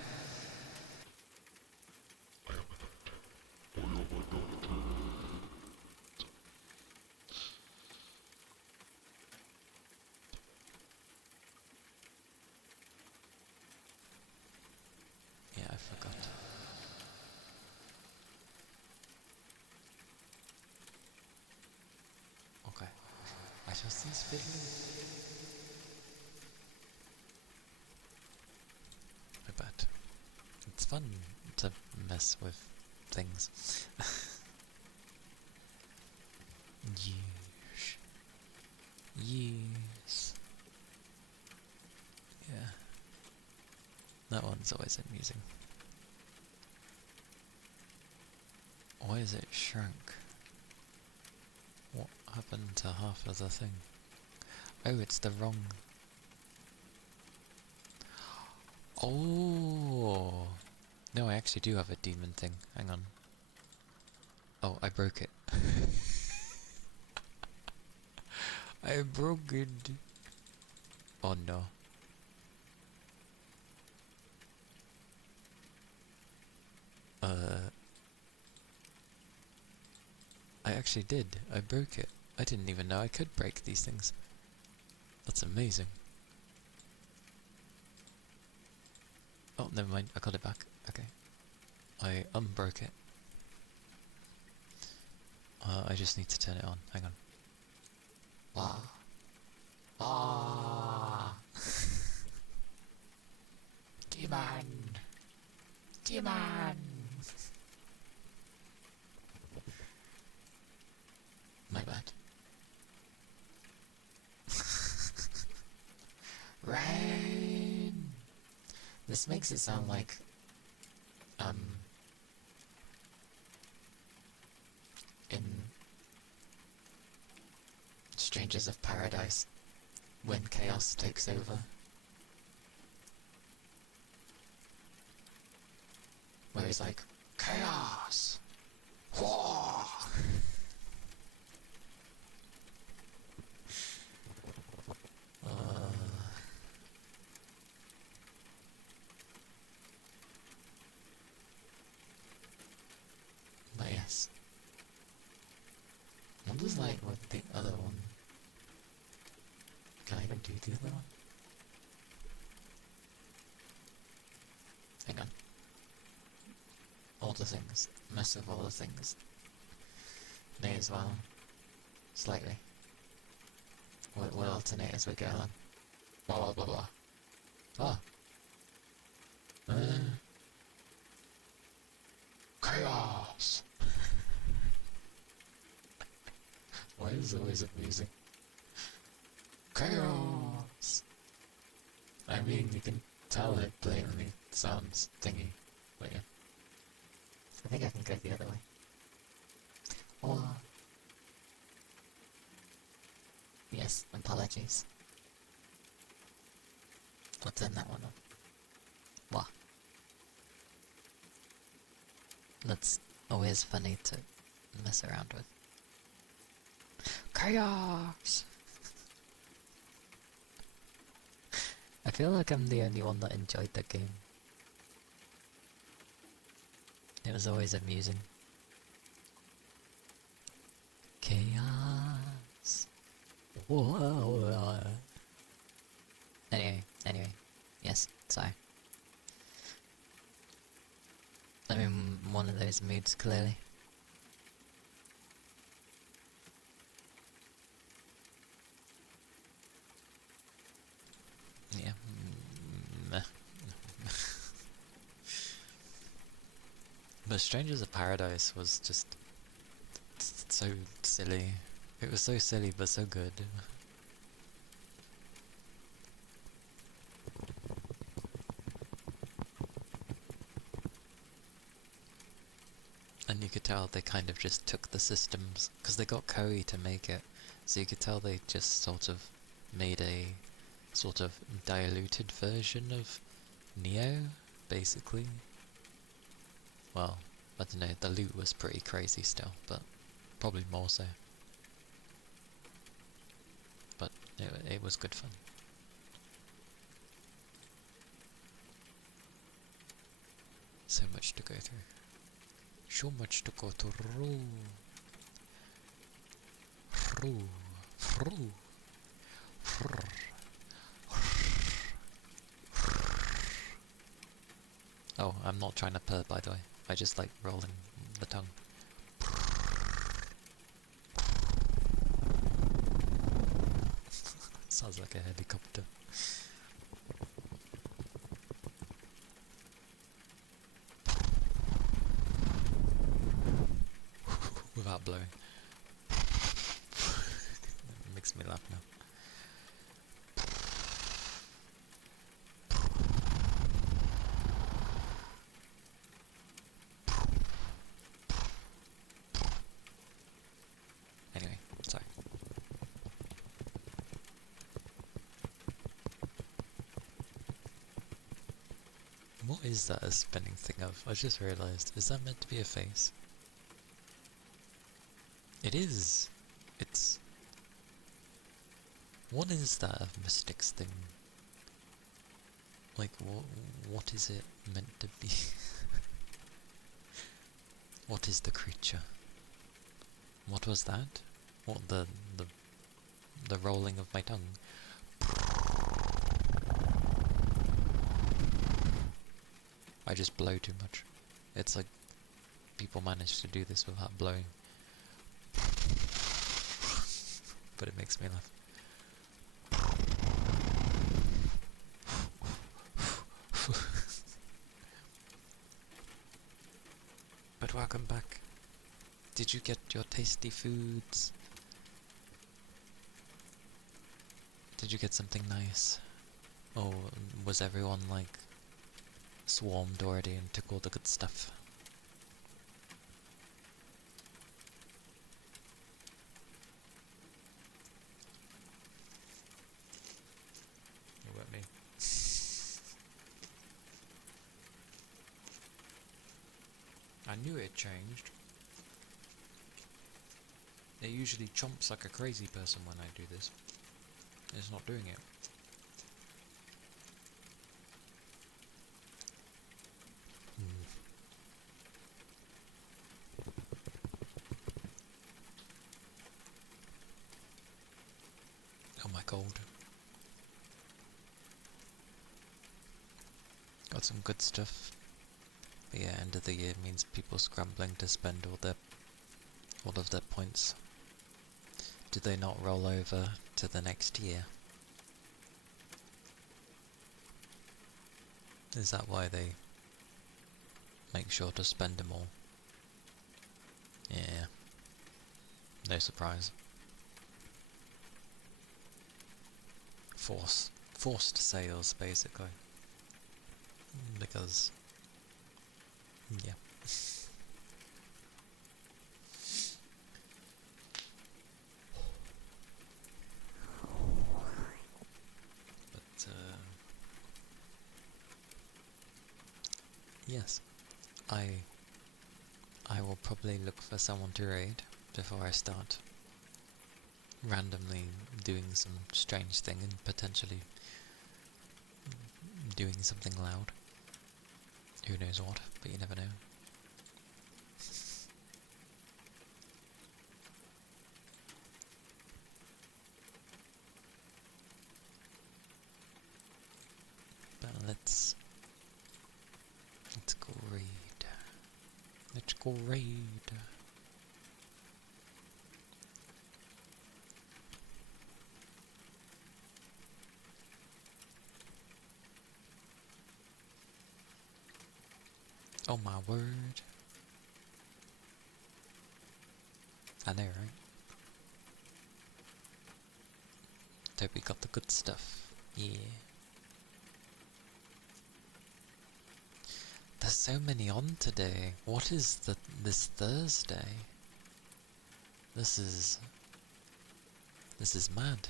Yeah, I forgot. Okay. I shall cease fiddling. I bet. It's fun to mess with things. Yeesh. Yes. Yeah. That one's always amusing. Why is it shrunk? What happened to half of the thing? Oh, it's the wrong... Oh! No, I actually do have a demon thing. Hang on. Oh, I broke it. I broke it. Oh no. I actually did. I broke it. I didn't even know I could break these things. That's amazing. Oh, never mind. I got it back. Okay. I unbroke it. I just need to turn it on. Hang on. Ah. Ah. Demon. Demon. My bad. Rain. This makes it sound like, in Strangers of Paradise, when chaos takes over. Where he's like, chaos! Whoa! But yes. What was like with the other one? Can I even do the other one? Hang on. All the things. Mess with all the things. May as well. Slightly. We'll alternate as we go on. Blah blah blah blah. Ah. Chaos! Why is it always amusing? Chaos! I mean, you can tell it blatantly sounds thingy, but yeah. I think I can go the other way. Or... yes, apologies. I'll turn that one on. What? That's always funny to mess around with. Chaos! I feel like I'm the only one that enjoyed that game. It was always amusing. Chaos. Whoa. Anyway. Yes, sorry. I'm in one of those moods, clearly. Yeah. But Strangers of Paradise was just so silly. It was so silly but so good. And you could tell they kind of just took the systems, because they got Koei to make it, so you could tell they just sort of made a sort of diluted version of Neo, basically. Well, I don't know, the loot was pretty crazy still, but probably more so. But it was good fun. So much to go through. So much to go through. Oh, I'm not trying to purr, by the way. I just like rolling the tongue. Sounds like a helicopter. Without blowing. It makes me laugh now. Anyway, sorry. What is that a spinning thing of? I just realised. Is that meant to be a face? It is! It's... What is that of Mystic's thing? Like, what is it meant to be? What is the creature? What was that? What, the rolling of my tongue? I just blow too much. It's like people manage to do this without blowing. But it makes me laugh. But welcome back. Did you get your tasty foods? Did you get something nice? Or was everyone like swarmed already and took all the good stuff? You got me. I knew it changed. It usually chomps like a crazy person when I do this. It's not doing it. Oh my god. Got some good stuff. But yeah, end of the year means people scrambling to spend all of their points. Do they not roll over to the next year? Is that why they make sure to spend them all? Yeah. No surprise. Forced sales, basically. Because, yeah. But, yes. I will probably look for someone to raid before I start randomly doing some strange thing and potentially doing something loud. Who knows what, but you never know. But let's go raid. Let's go raid. Oh my word. I know, right? Toby got the good stuff. Yeah. There's so many on today. What is this Thursday? This is mad.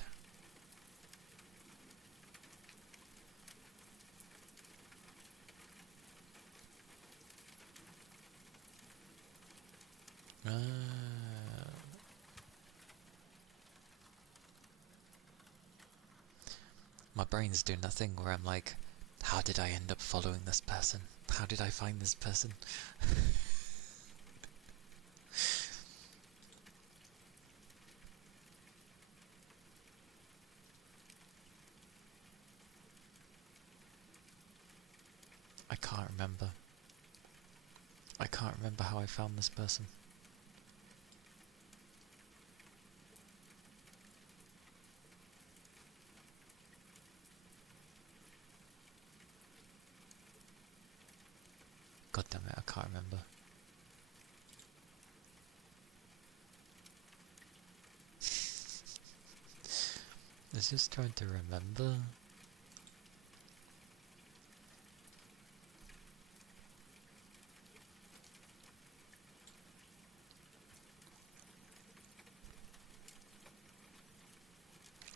My brain's doing nothing where I'm like, how did I end up following this person? How did I find this person? I can't remember. I can't remember how I found this person. God damn it, I can't remember. It's just trying to remember.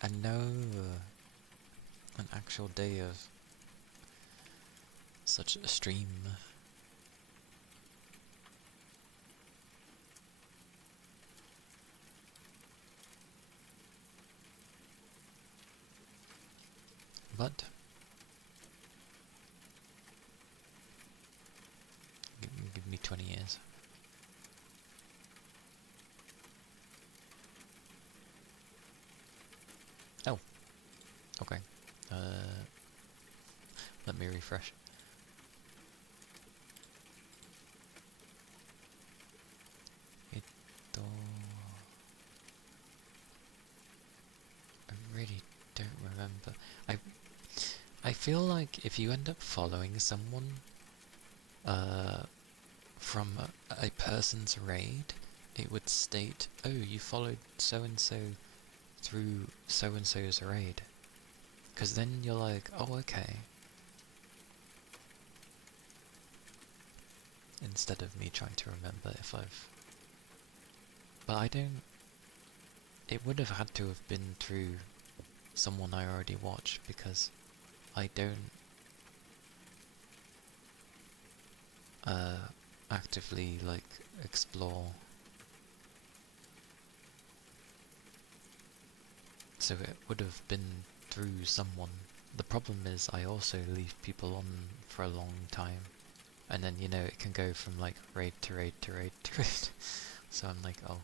I know an actual day of such a stream. But give me 20 years. Okay. Let me refresh. I really don't remember. I feel like if you end up following someone from a person's raid, it would state, oh, you followed so-and-so through so-and-so's raid. Because then you're like, oh, okay. Instead of me trying to remember if I've... But I don't... It would have had to have been through someone I already watched, because I don't actively, like, explore. So it would have been through someone. The problem is I also leave people on for a long time. And then, you know, it can go from, like, raid to raid to raid to raid. So I'm like, oh.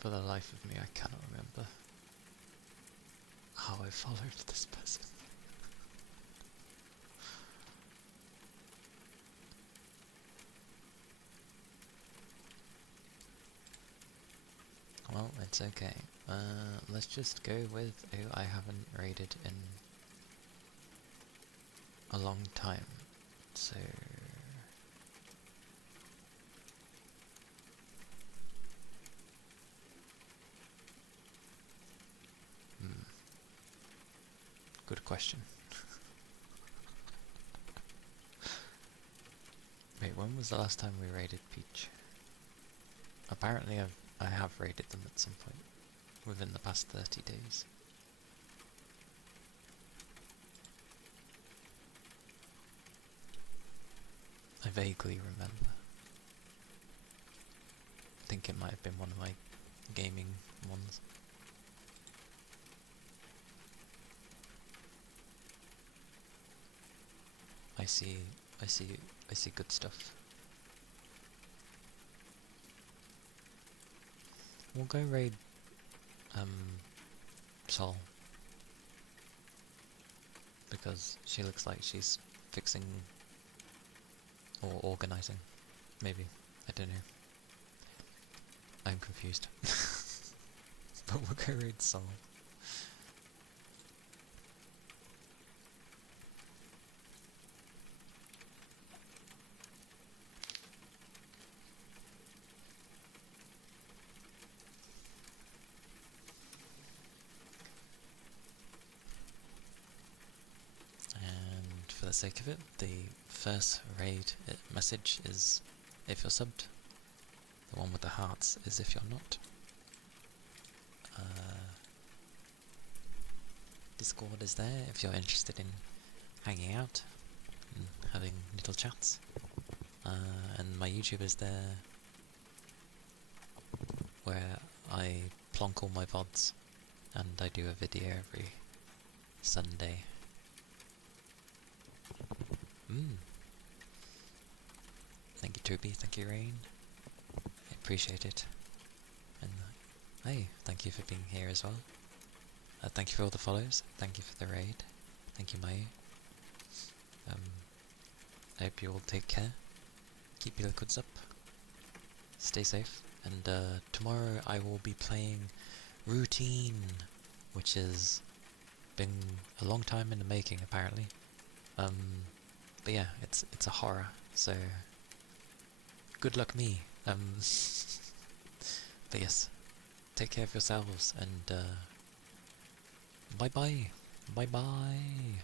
For the life of me, I cannot remember how I followed this person. Well, it's okay. Let's just go with who I haven't raided in a long time. So... Good question. Wait, when was the last time we raided Peach? Apparently I have raided them at some point within the past 30 days. I vaguely remember. I think it might have been one of my gaming ones. I see good stuff. We'll go raid Sol, because she looks like she's fixing or organising. Maybe. I don't know. I'm confused. But we'll go raid Sol. And for the sake of it, the first raid message is if you're subbed. The one with the hearts is if you're not. Discord is there if you're interested in hanging out and having little chats. And my YouTube is there, where I plonk all my VODs, and I do a video every Sunday. Thank you, Toby. Thank you, Rain. I appreciate it. And hey, thank you for being here as well. Thank you for all the follows. Thank you for the raid. Thank you, Mai. I hope you all take care. Keep your liquids up. Stay safe. And tomorrow I will be playing Routine, which has been a long time in the making, apparently. But yeah, it's a horror, so good luck me. But yes, take care of yourselves, and bye bye. Bye bye.